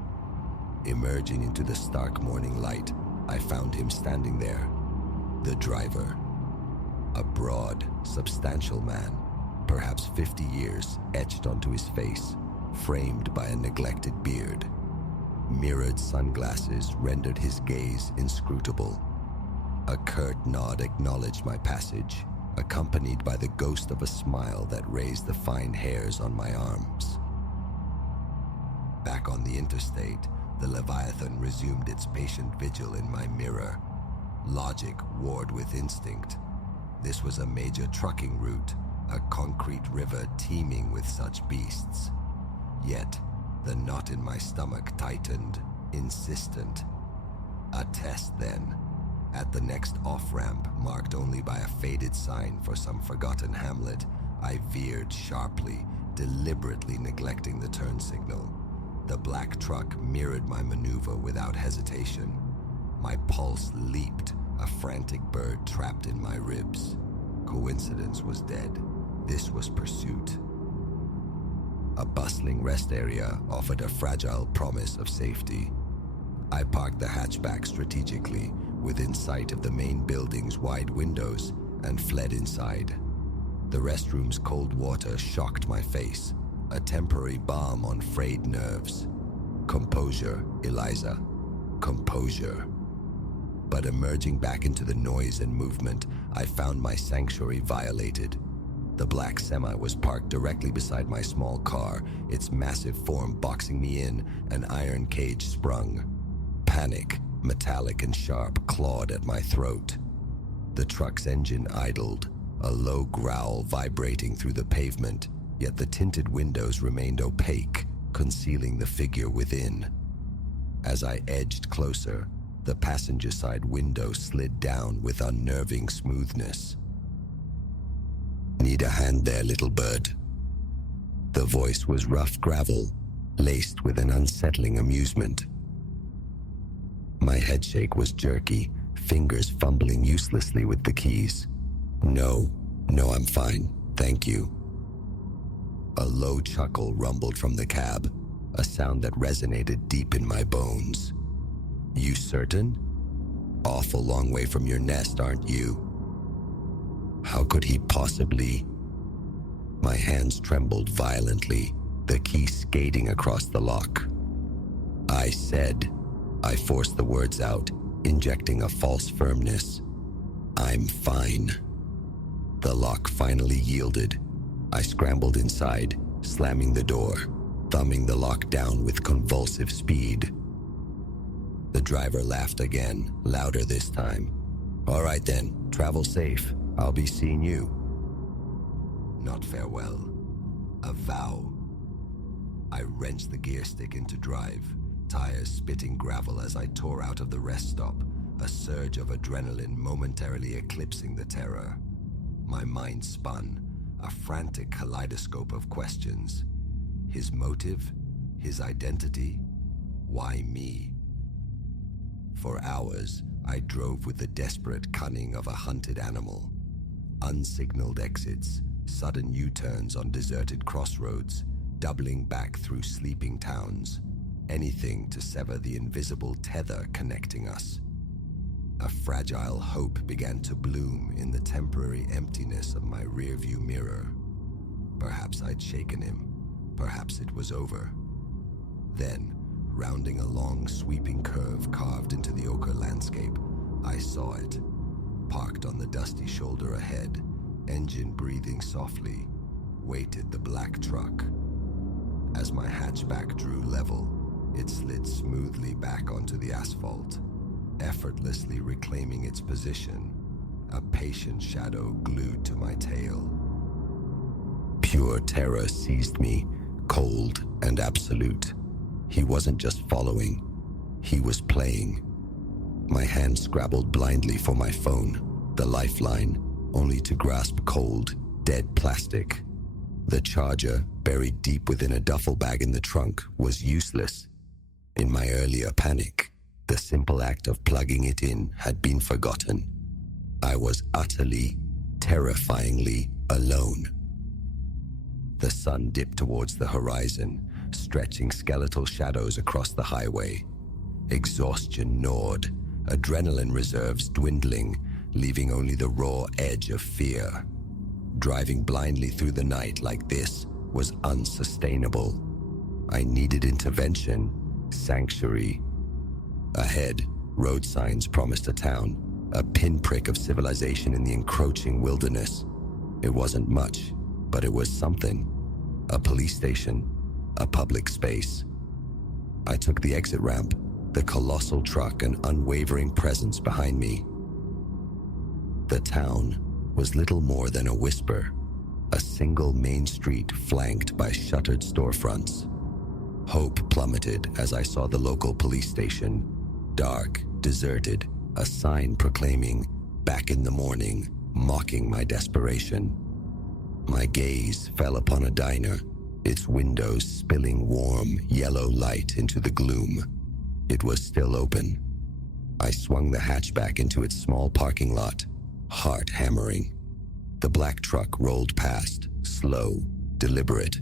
Emerging into the stark morning light, I found him standing there. The driver. A broad, substantial man, perhaps 50 years etched onto his face, framed by a neglected beard. Mirrored sunglasses rendered his gaze inscrutable. A curt nod acknowledged my passage, accompanied by the ghost of a smile that raised the fine hairs on my arms. Back on the interstate, the Leviathan resumed its patient vigil in my mirror. Logic warred with instinct. This was a major trucking route, a concrete river teeming with such beasts. Yet, the knot in my stomach tightened, insistent. A test, then. At the next off-ramp, marked only by a faded sign for some forgotten hamlet, I veered sharply, deliberately neglecting the turn signal. The black truck mirrored my maneuver without hesitation. My pulse leaped, a frantic bird trapped in my ribs. Coincidence was dead. This was pursuit. A bustling rest area offered a fragile promise of safety. I parked the hatchback strategically, within sight of the main building's wide windows, and fled inside. The restroom's cold water shocked my face, a temporary balm on frayed nerves. Composure, Eliza. Composure. But emerging back into the noise and movement, I found my sanctuary violated. The black semi was parked directly beside my small car, its massive form boxing me in, an iron cage sprung. Panic, metallic and sharp, clawed at my throat. The truck's engine idled, a low growl vibrating through the pavement, yet the tinted windows remained opaque, concealing the figure within. As I edged closer, the passenger side window slid down with unnerving smoothness. "Need a hand there, little bird?" The voice was rough gravel, laced with an unsettling amusement. My headshake was jerky, fingers fumbling uselessly with the keys. No, I'm fine, thank you." A low chuckle rumbled from the cab, a sound that resonated deep in my bones. "You certain? Awful long way from your nest, aren't you?" How could he possibly? My hands trembled violently, the key skating across the lock. "I said," I forced the words out, injecting a false firmness, "I'm fine." The lock finally yielded. I scrambled inside, slamming the door, thumbing the lock down with convulsive speed. The driver laughed again, louder this time. "All right then, travel safe. I'll be seeing you." Not farewell. A vow. I wrenched the gear stick into drive, tires spitting gravel as I tore out of the rest stop, a surge of adrenaline momentarily eclipsing the terror. My mind spun, a frantic kaleidoscope of questions. His motive? His identity? Why me? For hours, I drove with the desperate cunning of a hunted animal. Unsignaled exits, sudden U-turns on deserted crossroads, doubling back through sleeping towns. Anything to sever the invisible tether connecting us. A fragile hope began to bloom in the temporary emptiness of my rearview mirror. Perhaps I'd shaken him. Perhaps it was over. Then, rounding a long, sweeping curve carved into the ochre landscape, I saw it. Parked on the dusty shoulder ahead, engine breathing softly, waited the black truck. As my hatchback drew level, it slid smoothly back onto the asphalt, effortlessly reclaiming its position, a patient shadow glued to my tail. Pure terror seized me, cold and absolute. He wasn't just following, he was playing. My hand scrabbled blindly for my phone, the lifeline, only to grasp cold, dead plastic. The charger, buried deep within a duffel bag in the trunk, was useless. In my earlier panic, the simple act of plugging it in had been forgotten. I was utterly, terrifyingly alone. The sun dipped towards the horizon, stretching skeletal shadows across the highway. Exhaustion gnawed, adrenaline reserves dwindling, leaving only the raw edge of fear. Driving blindly through the night like this was unsustainable. I needed intervention, sanctuary. Ahead, road signs promised a town, a pinprick of civilization in the encroaching wilderness. It wasn't much, but it was something. A police station, a public space. I took the exit ramp, the colossal truck an unwavering presence behind me. The town was little more than a whisper, a single main street flanked by shuttered storefronts. Hope plummeted as I saw the local police station, dark, deserted, a sign proclaiming, "Back in the morning," mocking my desperation. My gaze fell upon a diner, its windows spilling warm, yellow light into the gloom. It was still open. I swung the hatchback into its small parking lot, heart hammering. The black truck rolled past, slow, deliberate.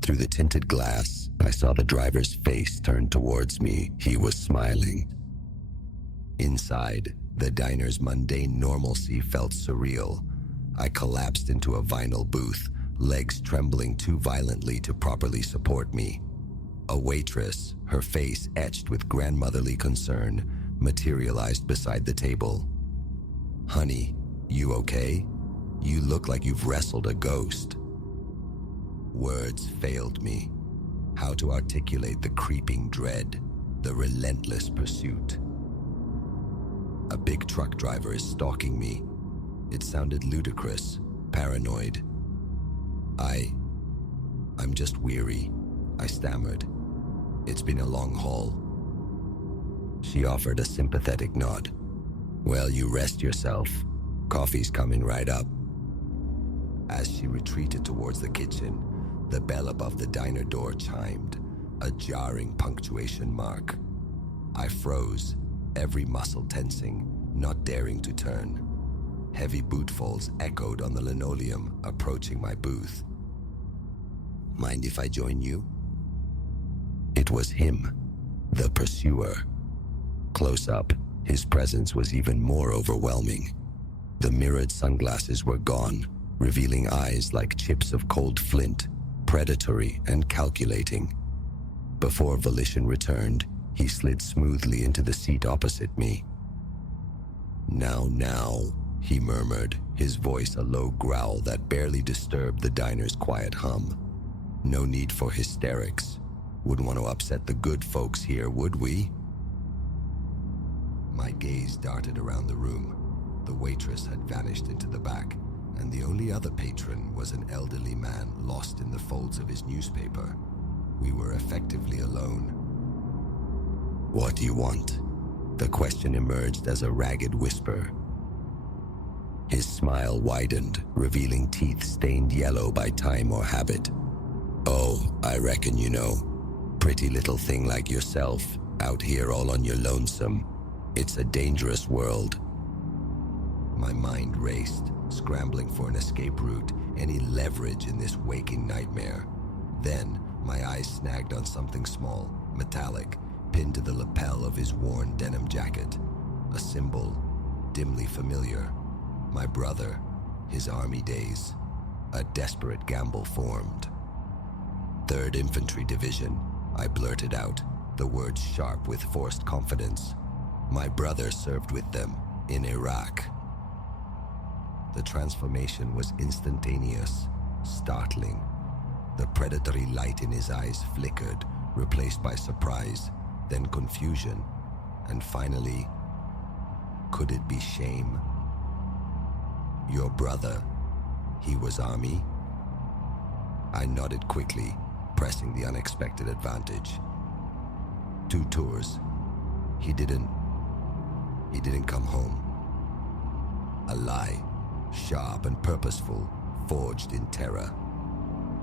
Through the tinted glass, I saw the driver's face turn towards me. He was smiling. Inside, the diner's mundane normalcy felt surreal. I collapsed into a vinyl booth, legs trembling too violently to properly support me. A waitress, her face etched with grandmotherly concern, materialized beside the table. "Honey, you okay? You look like you've wrestled a ghost." Words failed me. How to articulate the creeping dread, the relentless pursuit. A big truck driver is stalking me. It sounded ludicrous, paranoid. I'm just weary," I stammered. "It's been a long haul." She offered a sympathetic nod. "Well, you rest yourself. Coffee's coming right up." As she retreated towards the kitchen, the bell above the diner door chimed, a jarring punctuation mark. I froze, every muscle tensing, not daring to turn. Heavy bootfalls echoed on the linoleum, approaching my booth. "Mind if I join you?" It was him, the pursuer. Close up, his presence was even more overwhelming. The mirrored sunglasses were gone, revealing eyes like chips of cold flint, predatory and calculating. Before volition returned, he slid smoothly into the seat opposite me. Now, he murmured, his voice a low growl that barely disturbed the diner's quiet hum. "No need for hysterics. Wouldn't want to upset the good folks here, would we?" My gaze darted around the room. The waitress had vanished into the back, and the only other patron was an elderly man lost in the folds of his newspaper. We were effectively alone. "What do you want?" The question emerged as a ragged whisper. His smile widened, revealing teeth stained yellow by time or habit. "Oh, I reckon you know. Pretty little thing like yourself, out here all on your lonesome. It's a dangerous world." My mind raced, scrambling for an escape route, any leverage in this waking nightmare. Then, my eyes snagged on something small, metallic, pinned to the lapel of his worn denim jacket. A symbol, dimly familiar. My brother, his army days. A desperate gamble formed. "3rd Infantry Division," I blurted out, the words sharp with forced confidence. My brother served with them, in Iraq. The transformation was instantaneous, startling. The predatory light in his eyes flickered, replaced by surprise, then confusion, and finally, could it be shame? Your brother, he was army? I nodded quickly, pressing the unexpected advantage. 2 tours. He didn't come home. A lie, sharp and purposeful, forged in terror.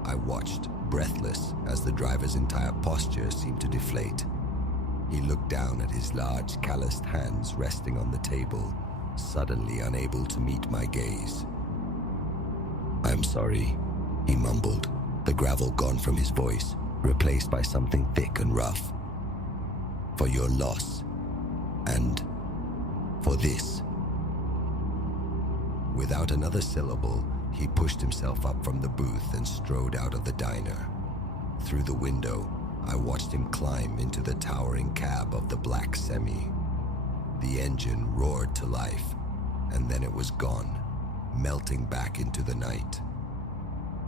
I watched, breathless, as the driver's entire posture seemed to deflate. He looked down at his large, calloused hands resting on the table, suddenly unable to meet my gaze. "I'm sorry," he mumbled, the gravel gone from his voice, replaced by something thick and rough. "For your loss, and for this." Without another syllable, he pushed himself up from the booth and strode out of the diner. Through the window, I watched him climb into the towering cab of the black semi. The engine roared to life, and then it was gone, melting back into the night.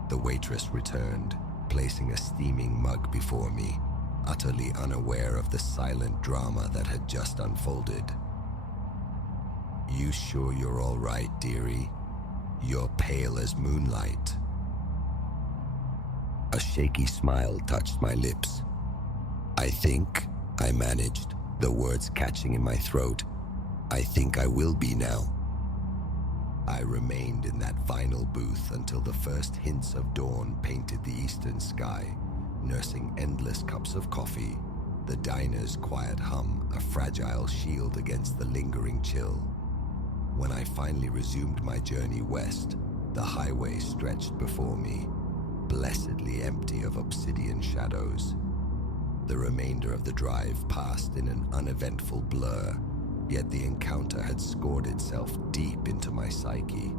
The waitress returned, placing a steaming mug before me, utterly unaware of the silent drama that had just unfolded. "You sure you're all right, dearie? You're pale as moonlight." A shaky smile touched my lips. "I think," I managed, the words catching in my throat. "I think I will be now." I remained in that vinyl booth until the first hints of dawn painted the eastern sky, nursing endless cups of coffee, the diner's quiet hum a fragile shield against the lingering chill. When I finally resumed my journey west, the highway stretched before me, blessedly empty of obsidian shadows. The remainder of the drive passed in an uneventful blur, yet the encounter had scored itself deep into my psyche.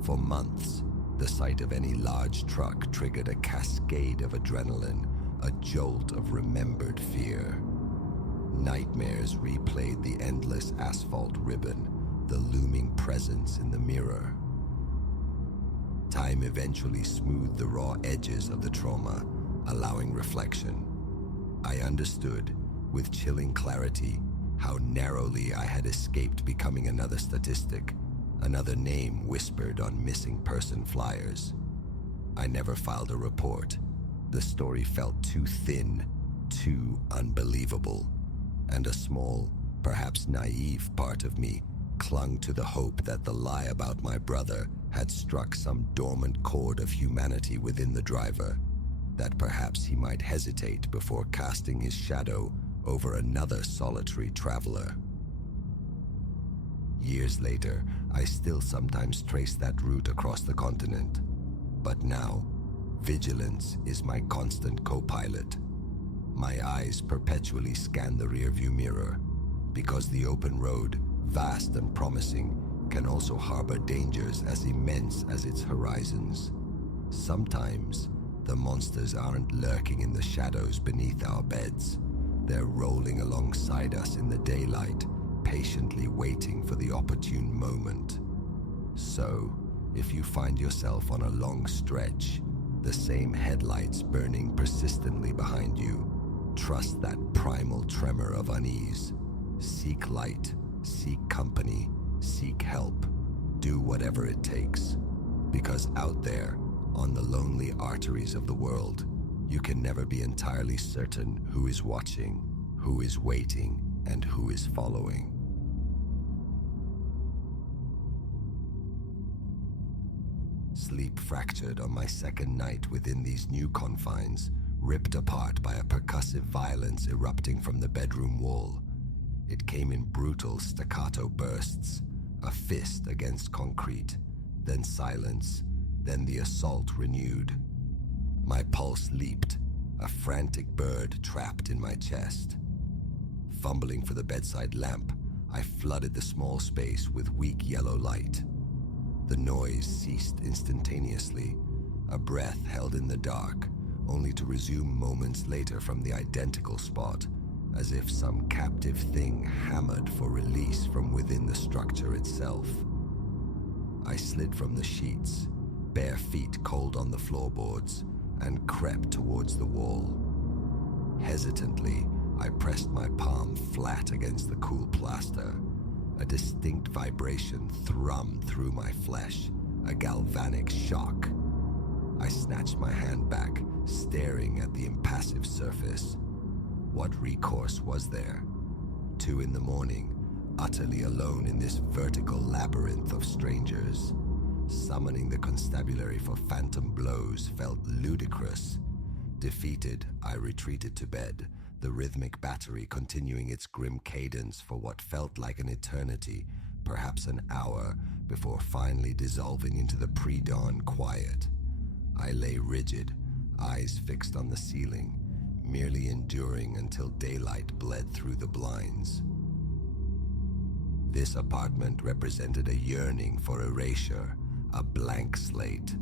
For months, the sight of any large truck triggered a cascade of adrenaline, a jolt of remembered fear. Nightmares replayed the endless asphalt ribbon, the looming presence in the mirror. Time eventually smoothed the raw edges of the trauma, allowing reflection. I understood, with chilling clarity, how narrowly I had escaped becoming another statistic, another name whispered on missing person flyers. I never filed a report. The story felt too thin, too unbelievable, and a small, perhaps naive part of me clung to the hope that the lie about my brother had struck some dormant chord of humanity within the driver, that perhaps he might hesitate before casting his shadow over another solitary traveler. Years later, I still sometimes trace that route across the continent, but now, vigilance is my constant co-pilot. My eyes perpetually scan the rearview mirror, because the open road, vast and promising, can also harbor dangers as immense as its horizons. Sometimes, the monsters aren't lurking in the shadows beneath our beds. They're rolling alongside us in the daylight, patiently waiting for the opportune moment. So, if you find yourself on a long stretch, the same headlights burning persistently behind you, trust that primal tremor of unease. Seek light, seek company, seek help. Do whatever it takes. Because out there, on the lonely arteries of the world, you can never be entirely certain who is watching, who is waiting, and who is following. Sleep fractured on my second night within these new confines, ripped apart by a percussive violence erupting from the bedroom wall. It came in brutal staccato bursts, a fist against concrete, then silence, then the assault renewed. My pulse leaped, a frantic bird trapped in my chest. Fumbling for the bedside lamp, I flooded the small space with weak yellow light. The noise ceased instantaneously, a breath held in the dark, only to resume moments later from the identical spot, as if some captive thing hammered for release from within the structure itself. I slid from the sheets, bare feet cold on the floorboards, and crept towards the wall. Hesitantly, I pressed my palm flat against the cool plaster, A distinct vibration thrummed through my flesh, a galvanic shock. I snatched my hand back, staring at the impassive surface. What recourse was there? 2 in the morning, utterly alone in this vertical labyrinth of strangers. Summoning the constabulary for phantom blows felt ludicrous. Defeated, I retreated to bed, the rhythmic battery continuing its grim cadence for what felt like an eternity, perhaps an hour, before finally dissolving into the pre-dawn quiet. I lay rigid, eyes fixed on the ceiling, merely enduring until daylight bled through the blinds. This apartment represented a yearning for erasure, a blank slate.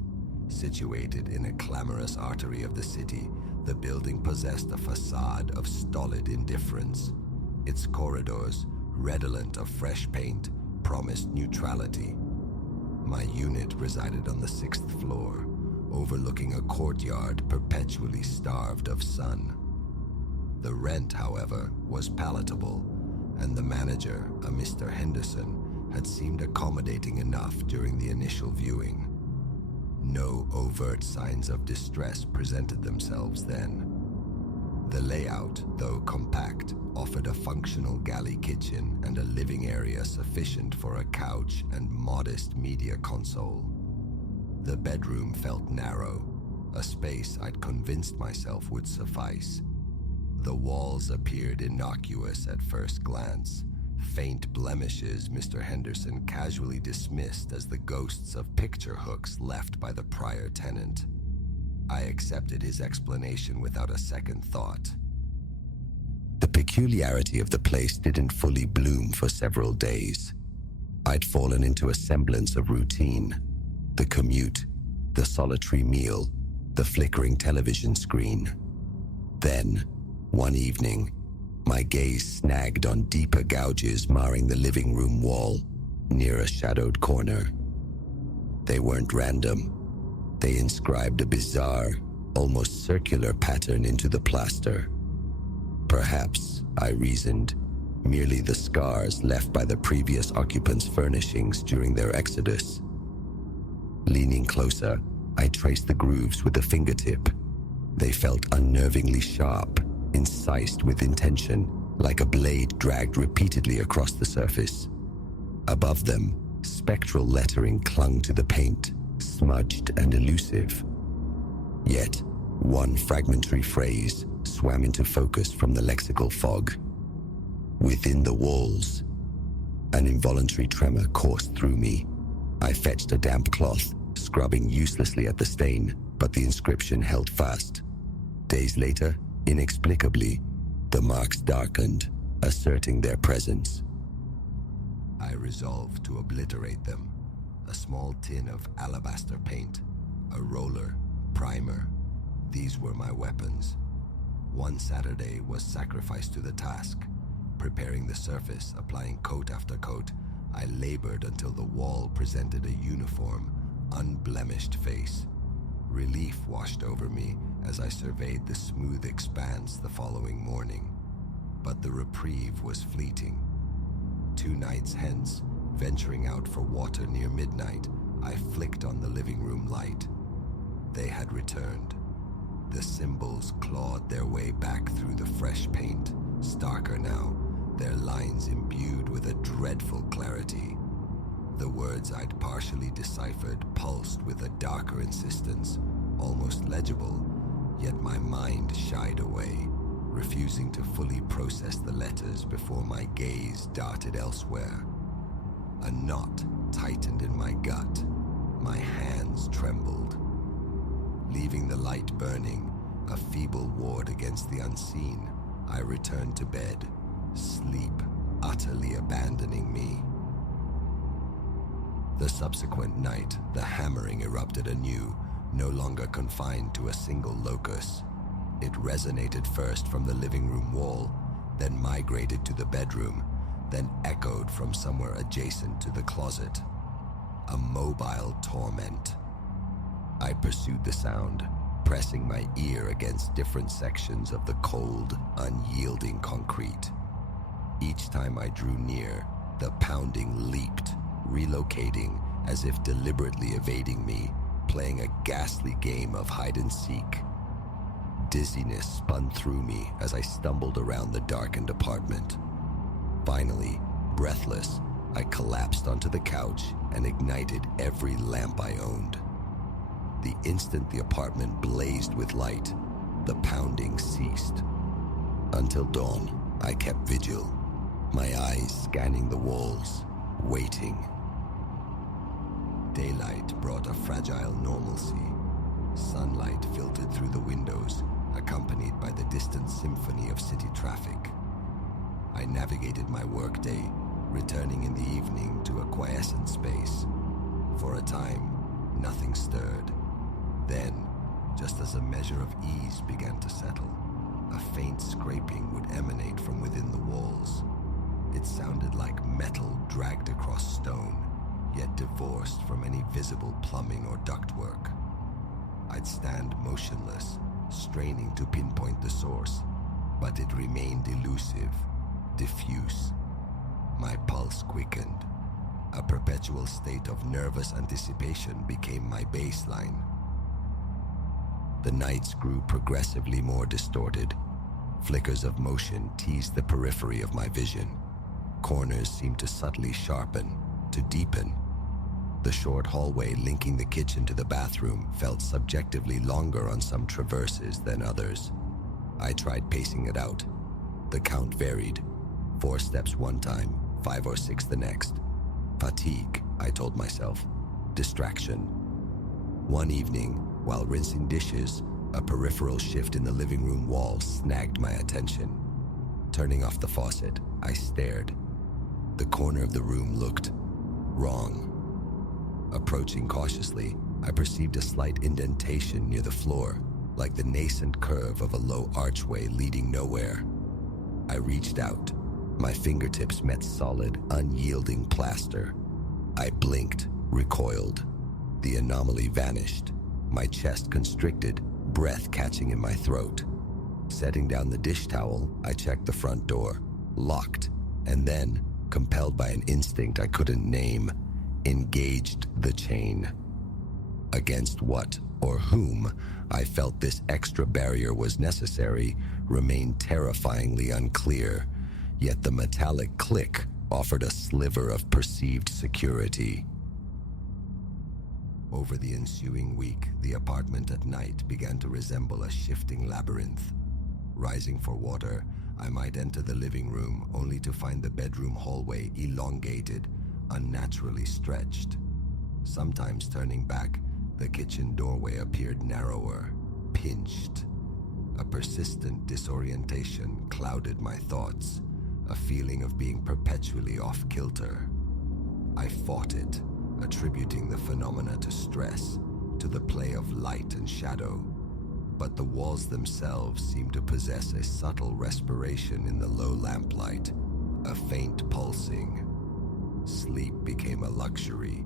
Situated in a clamorous artery of the city, the building possessed a facade of stolid indifference. Its corridors, redolent of fresh paint, promised neutrality. My unit resided on the 6th floor, overlooking a courtyard perpetually starved of sun. The rent, however, was palatable, and the manager, a Mr. Henderson, had seemed accommodating enough during the initial viewing. No overt signs of distress presented themselves then. The layout, though compact, offered a functional galley kitchen and a living area sufficient for a couch and modest media console. The bedroom felt narrow, a space I'd convinced myself would suffice. The walls appeared innocuous at first glance, faint blemishes Mr. Henderson casually dismissed as the ghosts of picture hooks left by the prior tenant. I accepted his explanation without a second thought. The peculiarity of the place didn't fully bloom for several days. I'd fallen into a semblance of routine. The commute, the solitary meal, the flickering television screen. Then, one evening, my gaze snagged on deeper gouges marring the living room wall, near a shadowed corner. They weren't random. They inscribed a bizarre, almost circular pattern into the plaster. Perhaps, I reasoned, merely the scars left by the previous occupants' furnishings during their exodus. Leaning closer, I traced the grooves with a fingertip. They felt unnervingly sharp, incised with intention, like a blade dragged repeatedly across the surface. Above them, spectral lettering clung to the paint, smudged and elusive. Yet, one fragmentary phrase swam into focus from the lexical fog. Within the walls. An involuntary tremor coursed through me. I fetched a damp cloth, scrubbing uselessly at the stain, but the inscription held fast. Days later, inexplicably, the marks darkened, asserting their presence. I resolved to obliterate them. A small tin of alabaster paint, a roller, primer. These were my weapons. One Saturday was sacrificed to the task. Preparing the surface, applying coat after coat, I labored until the wall presented a uniform, unblemished face. Relief washed over me as I surveyed the smooth expanse the following morning. But the reprieve was fleeting. 2 nights hence, venturing out for water near midnight, I flicked on the living room light. They had returned. The symbols clawed their way back through the fresh paint, starker now, their lines imbued with a dreadful clarity. The words I'd partially deciphered pulsed with a darker insistence, almost legible, yet my mind shied away, refusing to fully process the letters before my gaze darted elsewhere. A knot tightened in my gut. My hands trembled. Leaving the light burning, a feeble ward against the unseen, I returned to bed, sleep utterly abandoning me. The subsequent night, the hammering erupted anew, no longer confined to a single locus. It resonated first from the living room wall, then migrated to the bedroom, then echoed from somewhere adjacent to the closet. A mobile torment. I pursued the sound, pressing my ear against different sections of the cold, unyielding concrete. Each time I drew near, The pounding leaped, relocating as if deliberately evading me, playing a ghastly game of hide-and-seek. Dizziness spun through me as I stumbled around the darkened apartment. Finally, breathless, I collapsed onto the couch and ignited every lamp I owned. The instant the apartment blazed with light, the pounding ceased. Until dawn, I kept vigil, my eyes scanning the walls, waiting. Daylight brought a fragile normalcy. Sunlight filtered through the windows, accompanied by the distant symphony of city traffic. I navigated my workday, returning in the evening to a quiescent space. For a time, nothing stirred. Then, just as a measure of ease began to settle, a faint scraping would emanate from within the walls. It sounded like metal dragged across stone, yet divorced from any visible plumbing or ductwork. I'd stand motionless, straining to pinpoint the source, but it remained elusive, diffuse. My pulse quickened. A perpetual state of nervous anticipation became my baseline. The nights grew progressively more distorted. Flickers of motion teased the periphery of my vision. Corners seemed to subtly sharpen, to deepen. The short hallway linking the kitchen to the bathroom felt subjectively longer on some traverses than others. I tried pacing it out. The count varied. 4 steps one time, 5 or 6 the next. Fatigue, I told myself. Distraction. One evening, while rinsing dishes, a peripheral shift in the living room wall snagged my attention. Turning off the faucet, I stared. The corner of the room looked wrong. Approaching cautiously, I perceived a slight indentation near the floor, like the nascent curve of a low archway leading nowhere. I reached out. My fingertips met solid, unyielding plaster. I blinked, recoiled. The anomaly vanished. My chest constricted, breath catching in my throat. Setting down the dish towel, I checked the front door, locked, and then, compelled by an instinct I couldn't name, engaged the chain. Against what or whom I felt this extra barrier was necessary remained terrifyingly unclear, yet the metallic click offered a sliver of perceived security. Over the ensuing week, the apartment at night began to resemble a shifting labyrinth. Rising for water, I might enter the living room only to find the bedroom hallway elongated, unnaturally stretched. Sometimes turning back, the kitchen doorway appeared narrower, pinched. A persistent disorientation clouded my thoughts, a feeling of being perpetually off-kilter. I fought it, attributing the phenomena to stress, to the play of light and shadow. But the walls themselves seemed to possess a subtle respiration in the low lamplight, a faint pulsing. Sleep became a luxury,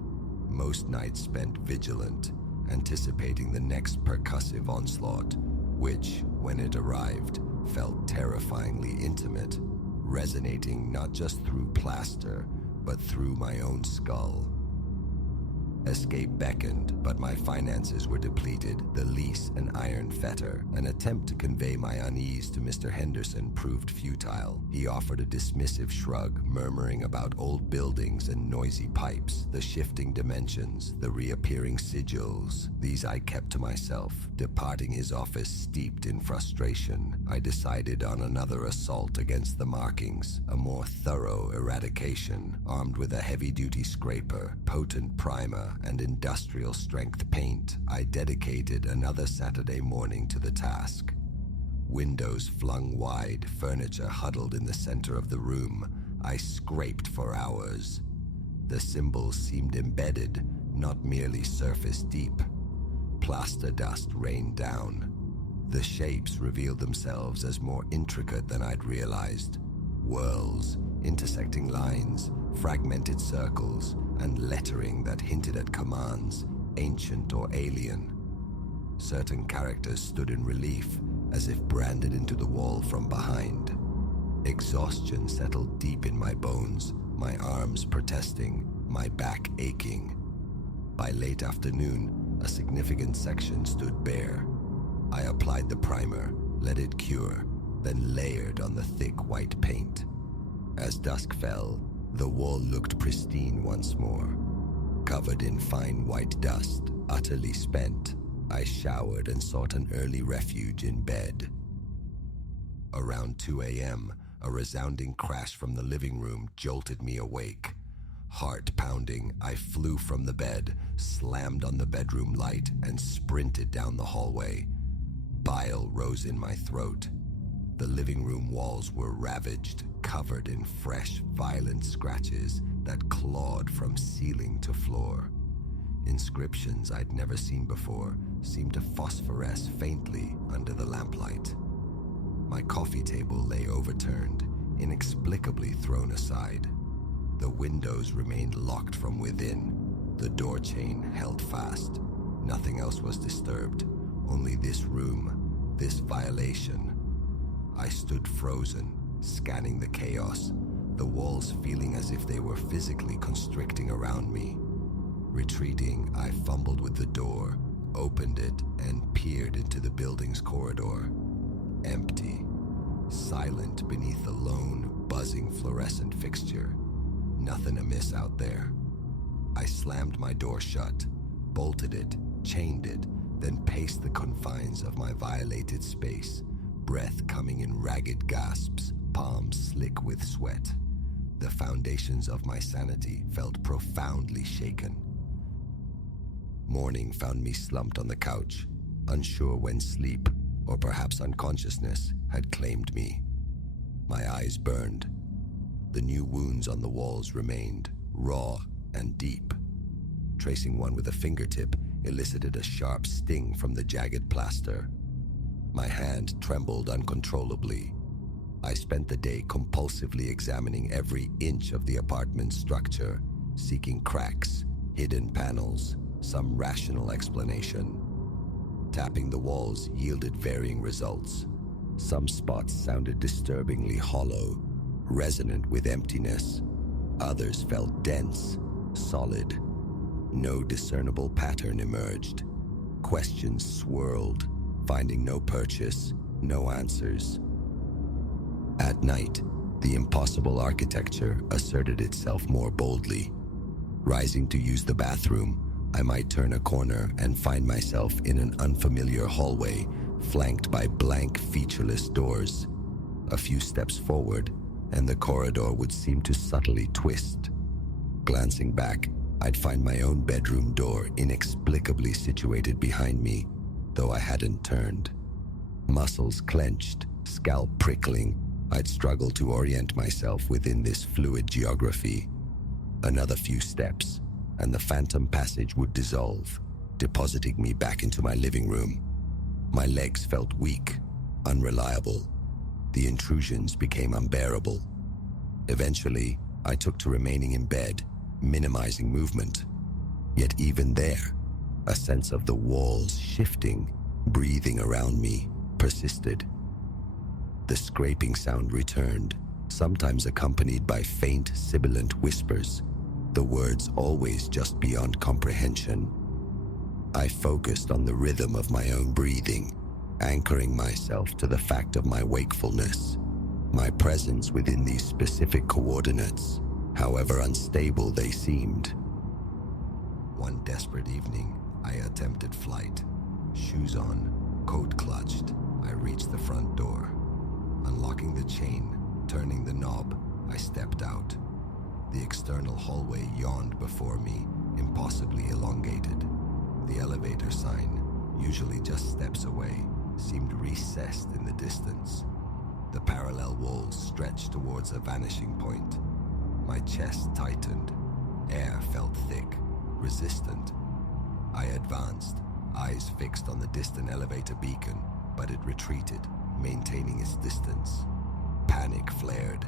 most nights spent vigilant, anticipating the next percussive onslaught, which, when it arrived, felt terrifyingly intimate, resonating not just through plaster, but through my own skull. Escape beckoned, but my finances were depleted, the lease an iron fetter. An attempt to convey my unease to Mr. Henderson proved futile. He offered a dismissive shrug, murmuring about old buildings and noisy pipes, the shifting dimensions, the reappearing sigils. These I kept to myself. Departing his office steeped in frustration, I decided on another assault against the markings, a more thorough eradication, armed with a heavy-duty scraper, potent primer, and industrial-strength paint. I dedicated another Saturday morning to the task. Windows flung wide, furniture huddled in the center of the room. I scraped for hours. The symbols seemed embedded, not merely surface deep. Plaster dust rained down. The shapes revealed themselves as more intricate than I'd realized. Whorls, intersecting lines, fragmented circles, and lettering that hinted at commands, ancient or alien. Certain characters stood in relief, as if branded into the wall from behind. Exhaustion settled deep in my bones, my arms protesting, my back aching. By late afternoon, a significant section stood bare. I applied the primer, let it cure, then layered on the thick white paint. As dusk fell, the wall looked pristine once more. Covered in fine white dust, utterly spent, I showered and sought an early refuge in bed. Around 2 a.m., a resounding crash from the living room jolted me awake. Heart pounding, I flew from the bed, slammed on the bedroom light, and sprinted down the hallway. Bile rose in my throat. The living room walls were ravaged, covered in fresh, violent scratches that clawed from ceiling to floor. Inscriptions I'd never seen before seemed to phosphoresce faintly under the lamplight. My coffee table lay overturned, inexplicably thrown aside. The windows remained locked from within, the door chain held fast. Nothing else was disturbed, only this room, this violation. I stood frozen, scanning the chaos, the walls feeling as if they were physically constricting around me. Retreating, I fumbled with the door, opened it, and peered into the building's corridor. Empty, silent beneath the lone, buzzing fluorescent fixture. Nothing amiss out there. I slammed my door shut, bolted it, chained it, then paced the confines of my violated space, breath coming in ragged gasps, palms slick with sweat. The foundations of my sanity felt profoundly shaken. Morning found me slumped on the couch, unsure when sleep, or perhaps unconsciousness, had claimed me. My eyes burned. The new wounds on the walls remained, raw and deep. Tracing one with a fingertip elicited a sharp sting from the jagged plaster. My hand trembled uncontrollably. I spent the day compulsively examining every inch of the apartment's structure, seeking cracks, hidden panels, some rational explanation. Tapping the walls yielded varying results. Some spots sounded disturbingly hollow, resonant with emptiness. Others felt dense, solid. No discernible pattern emerged. Questions swirled, finding no purchase, no answers. At night, the impossible architecture asserted itself more boldly. Rising to use the bathroom, I might turn a corner and find myself in an unfamiliar hallway, flanked by blank, featureless doors. A few steps forward, and the corridor would seem to subtly twist. Glancing back, I'd find my own bedroom door inexplicably situated behind me, though I hadn't turned. Muscles clenched, scalp prickling, I'd struggle to orient myself within this fluid geography. Another few steps, and the phantom passage would dissolve, depositing me back into my living room. My legs felt weak, unreliable. The intrusions became unbearable. Eventually, I took to remaining in bed, minimizing movement. Yet even there, a sense of the walls shifting, breathing around me, persisted. The scraping sound returned, sometimes accompanied by faint, sibilant whispers, the words always just beyond comprehension. I focused on the rhythm of my own breathing, anchoring myself to the fact of my wakefulness, my presence within these specific coordinates, however unstable they seemed. One desperate evening, I attempted flight. Shoes on, coat clutched, I reached the front door. Unlocking the chain, turning the knob, I stepped out. The external hallway yawned before me, impossibly elongated. The elevator sign, usually just steps away, seemed recessed in the distance. The parallel walls stretched towards a vanishing point. My chest tightened. Air felt thick, resistant. I advanced, eyes fixed on the distant elevator beacon, but it retreated, maintaining its distance. Panic flared.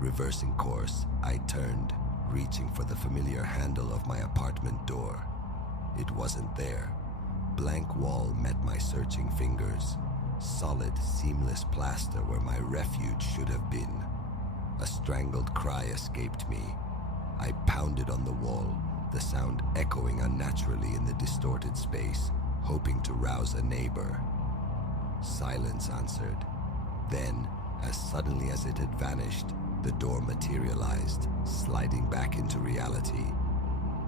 Reversing course, I turned, reaching for the familiar handle of my apartment door. It wasn't there. Blank wall met my searching fingers. Solid, seamless plaster where my refuge should have been. A strangled cry escaped me. I pounded on the wall, the sound echoing unnaturally in the distorted space, hoping to rouse a neighbor. Silence answered. Then, as suddenly as it had vanished, the door materialized, sliding back into reality.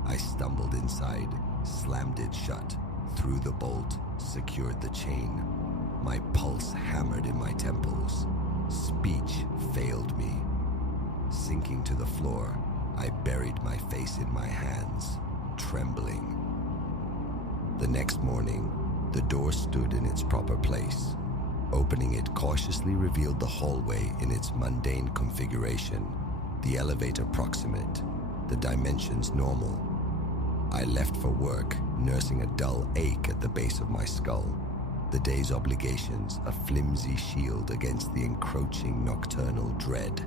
I stumbled inside, slammed it shut, threw the bolt, secured the chain. My pulse hammered in my temples. Speech failed me. Sinking to the floor, I buried my face in my hands, trembling. The next morning, the door stood in its proper place. Opening it cautiously revealed the hallway in its mundane configuration, the elevator proximate, the dimensions normal. I left for work, nursing a dull ache at the base of my skull, the day's obligations a flimsy shield against the encroaching nocturnal dread.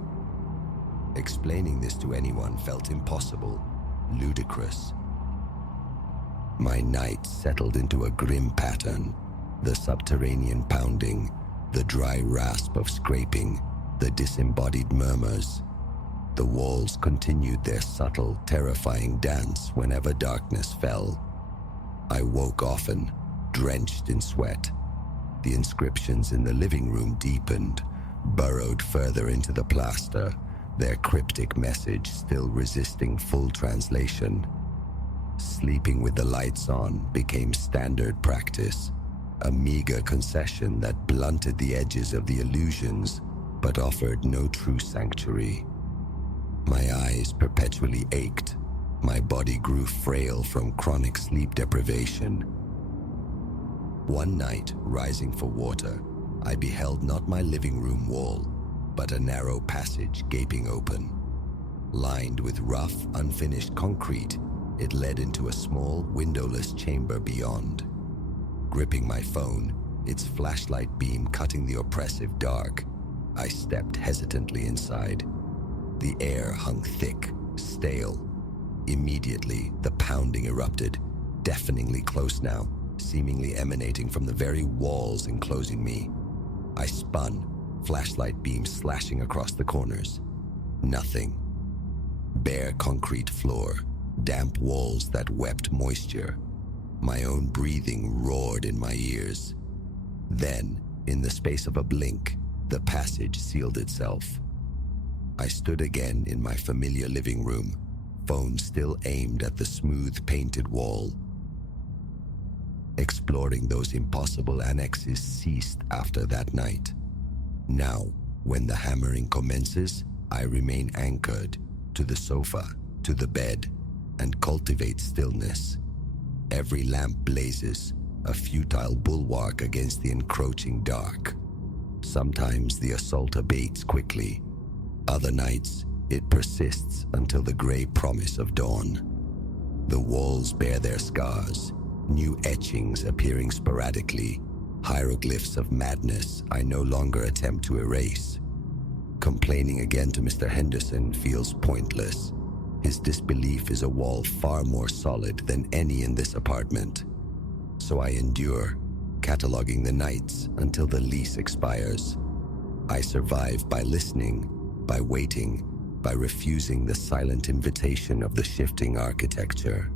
Explaining this to anyone felt impossible, ludicrous. My night settled into a grim pattern. The subterranean pounding, the dry rasp of scraping, the disembodied murmurs. The walls continued their subtle, terrifying dance whenever darkness fell. I woke often, drenched in sweat. The inscriptions in the living room deepened, burrowed further into the plaster, their cryptic message still resisting full translation. Sleeping with the lights on became standard practice, a meager concession that blunted the edges of the illusions but offered no true sanctuary. My eyes perpetually ached. My body grew frail from chronic sleep deprivation. One night, rising for water, I beheld not my living room wall, but a narrow passage gaping open. Lined with rough, unfinished concrete, it led into a small, windowless chamber beyond. Gripping my phone, its flashlight beam cutting the oppressive dark, I stepped hesitantly inside. The air hung thick, stale. Immediately, the pounding erupted, deafeningly close now, seemingly emanating from the very walls enclosing me. I spun, flashlight beam slashing across the corners. Nothing. Bare concrete floor, damp walls that wept moisture. My own breathing roared in my ears. Then, in the space of a blink, the passage sealed itself. I stood again in my familiar living room, phone still aimed at the smooth painted wall. Exploring those impossible annexes ceased after that night. Now, when the hammering commences, I remain anchored to the sofa, to the bed, and cultivate stillness. Every lamp blazes, a futile bulwark against the encroaching dark. Sometimes the assault abates quickly. Other nights, it persists until the gray promise of dawn. The walls bear their scars, new etchings appearing sporadically, hieroglyphs of madness I no longer attempt to erase. Complaining again to Mr. Henderson feels pointless. His disbelief is a wall far more solid than any in this apartment. So I endure, cataloging the nights until the lease expires. I survive by listening, by waiting, by refusing the silent invitation of the shifting architecture.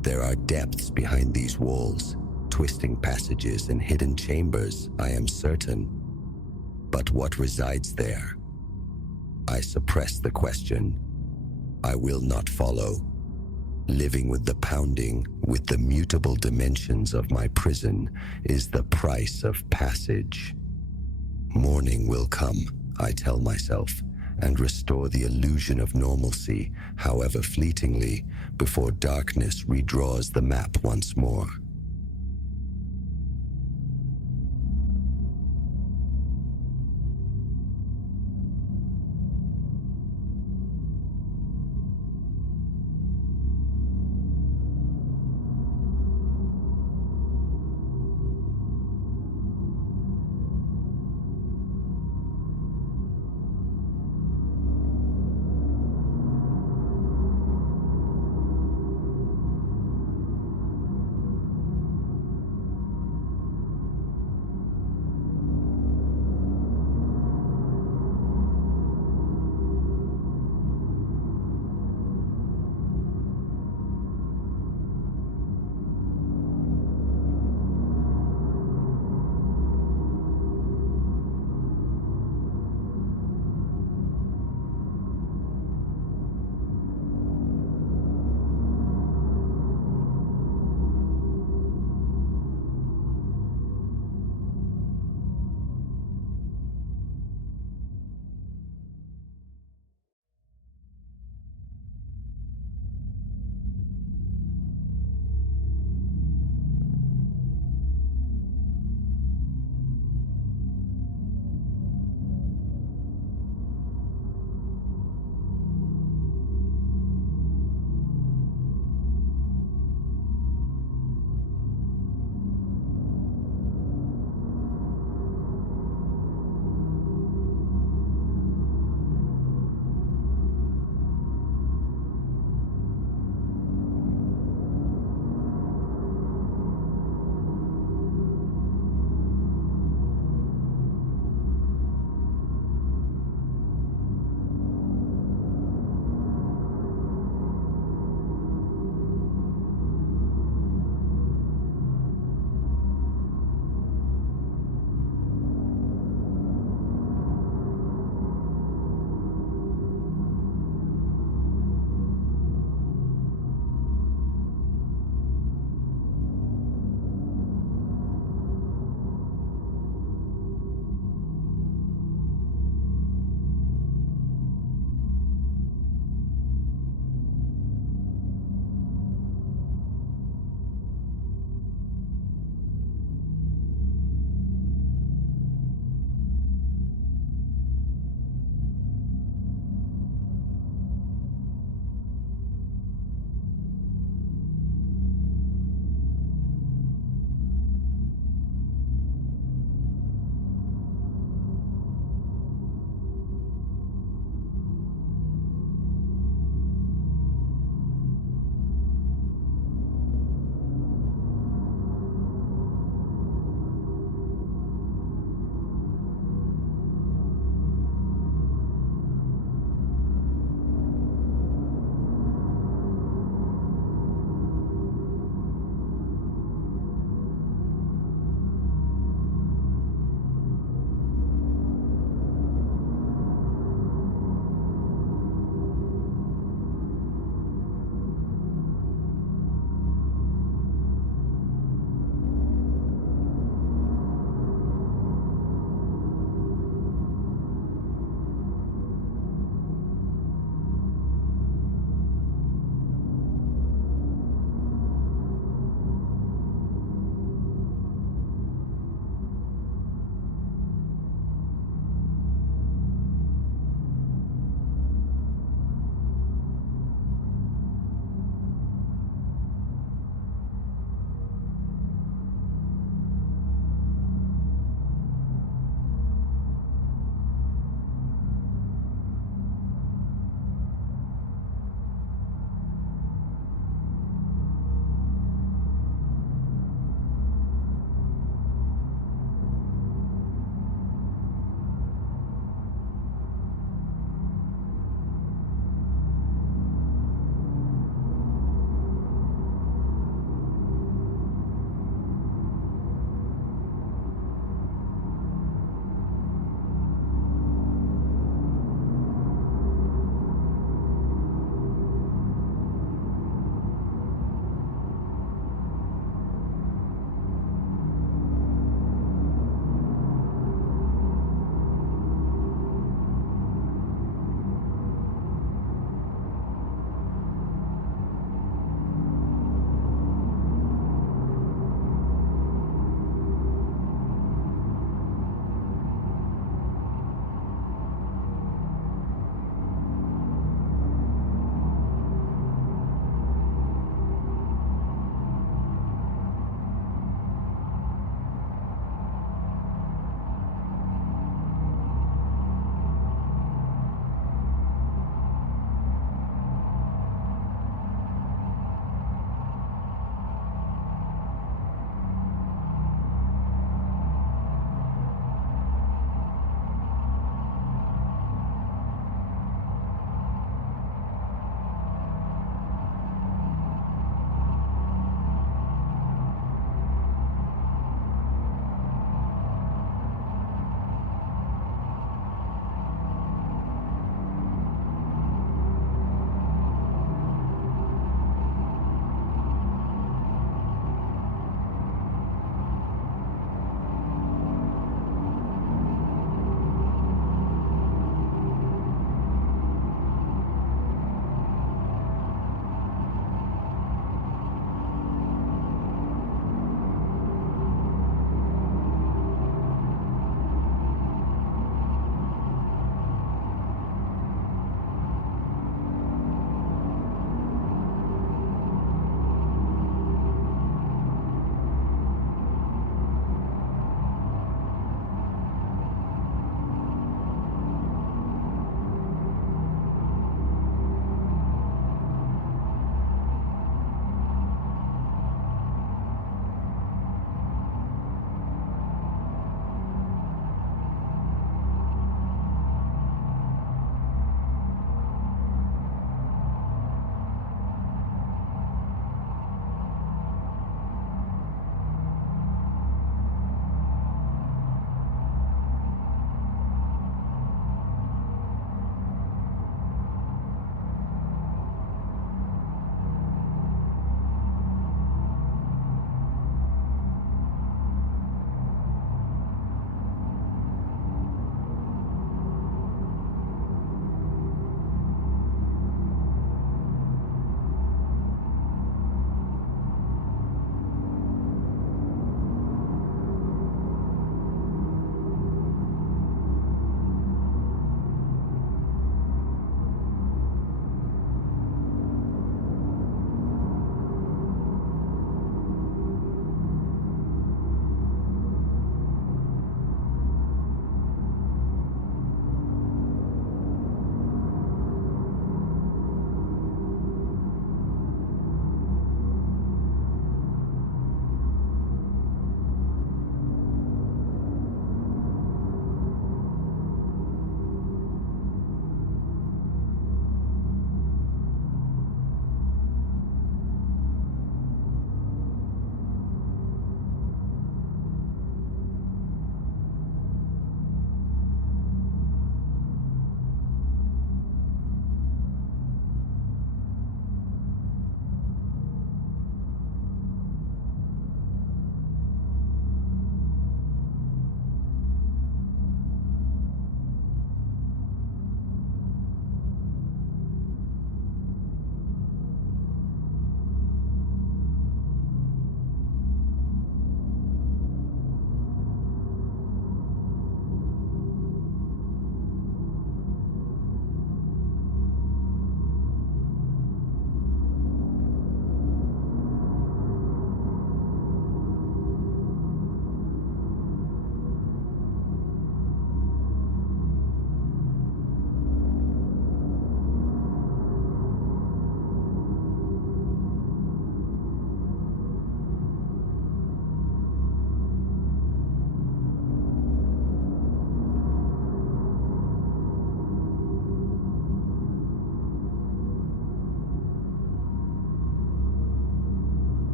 There are depths behind these walls, twisting passages and hidden chambers, I am certain. But what resides there? I suppress the question. I will not follow. Living with the pounding, with the mutable dimensions of my prison, is the price of passage. Morning will come, I tell myself, and restore the illusion of normalcy, however fleetingly, before darkness redraws the map once more.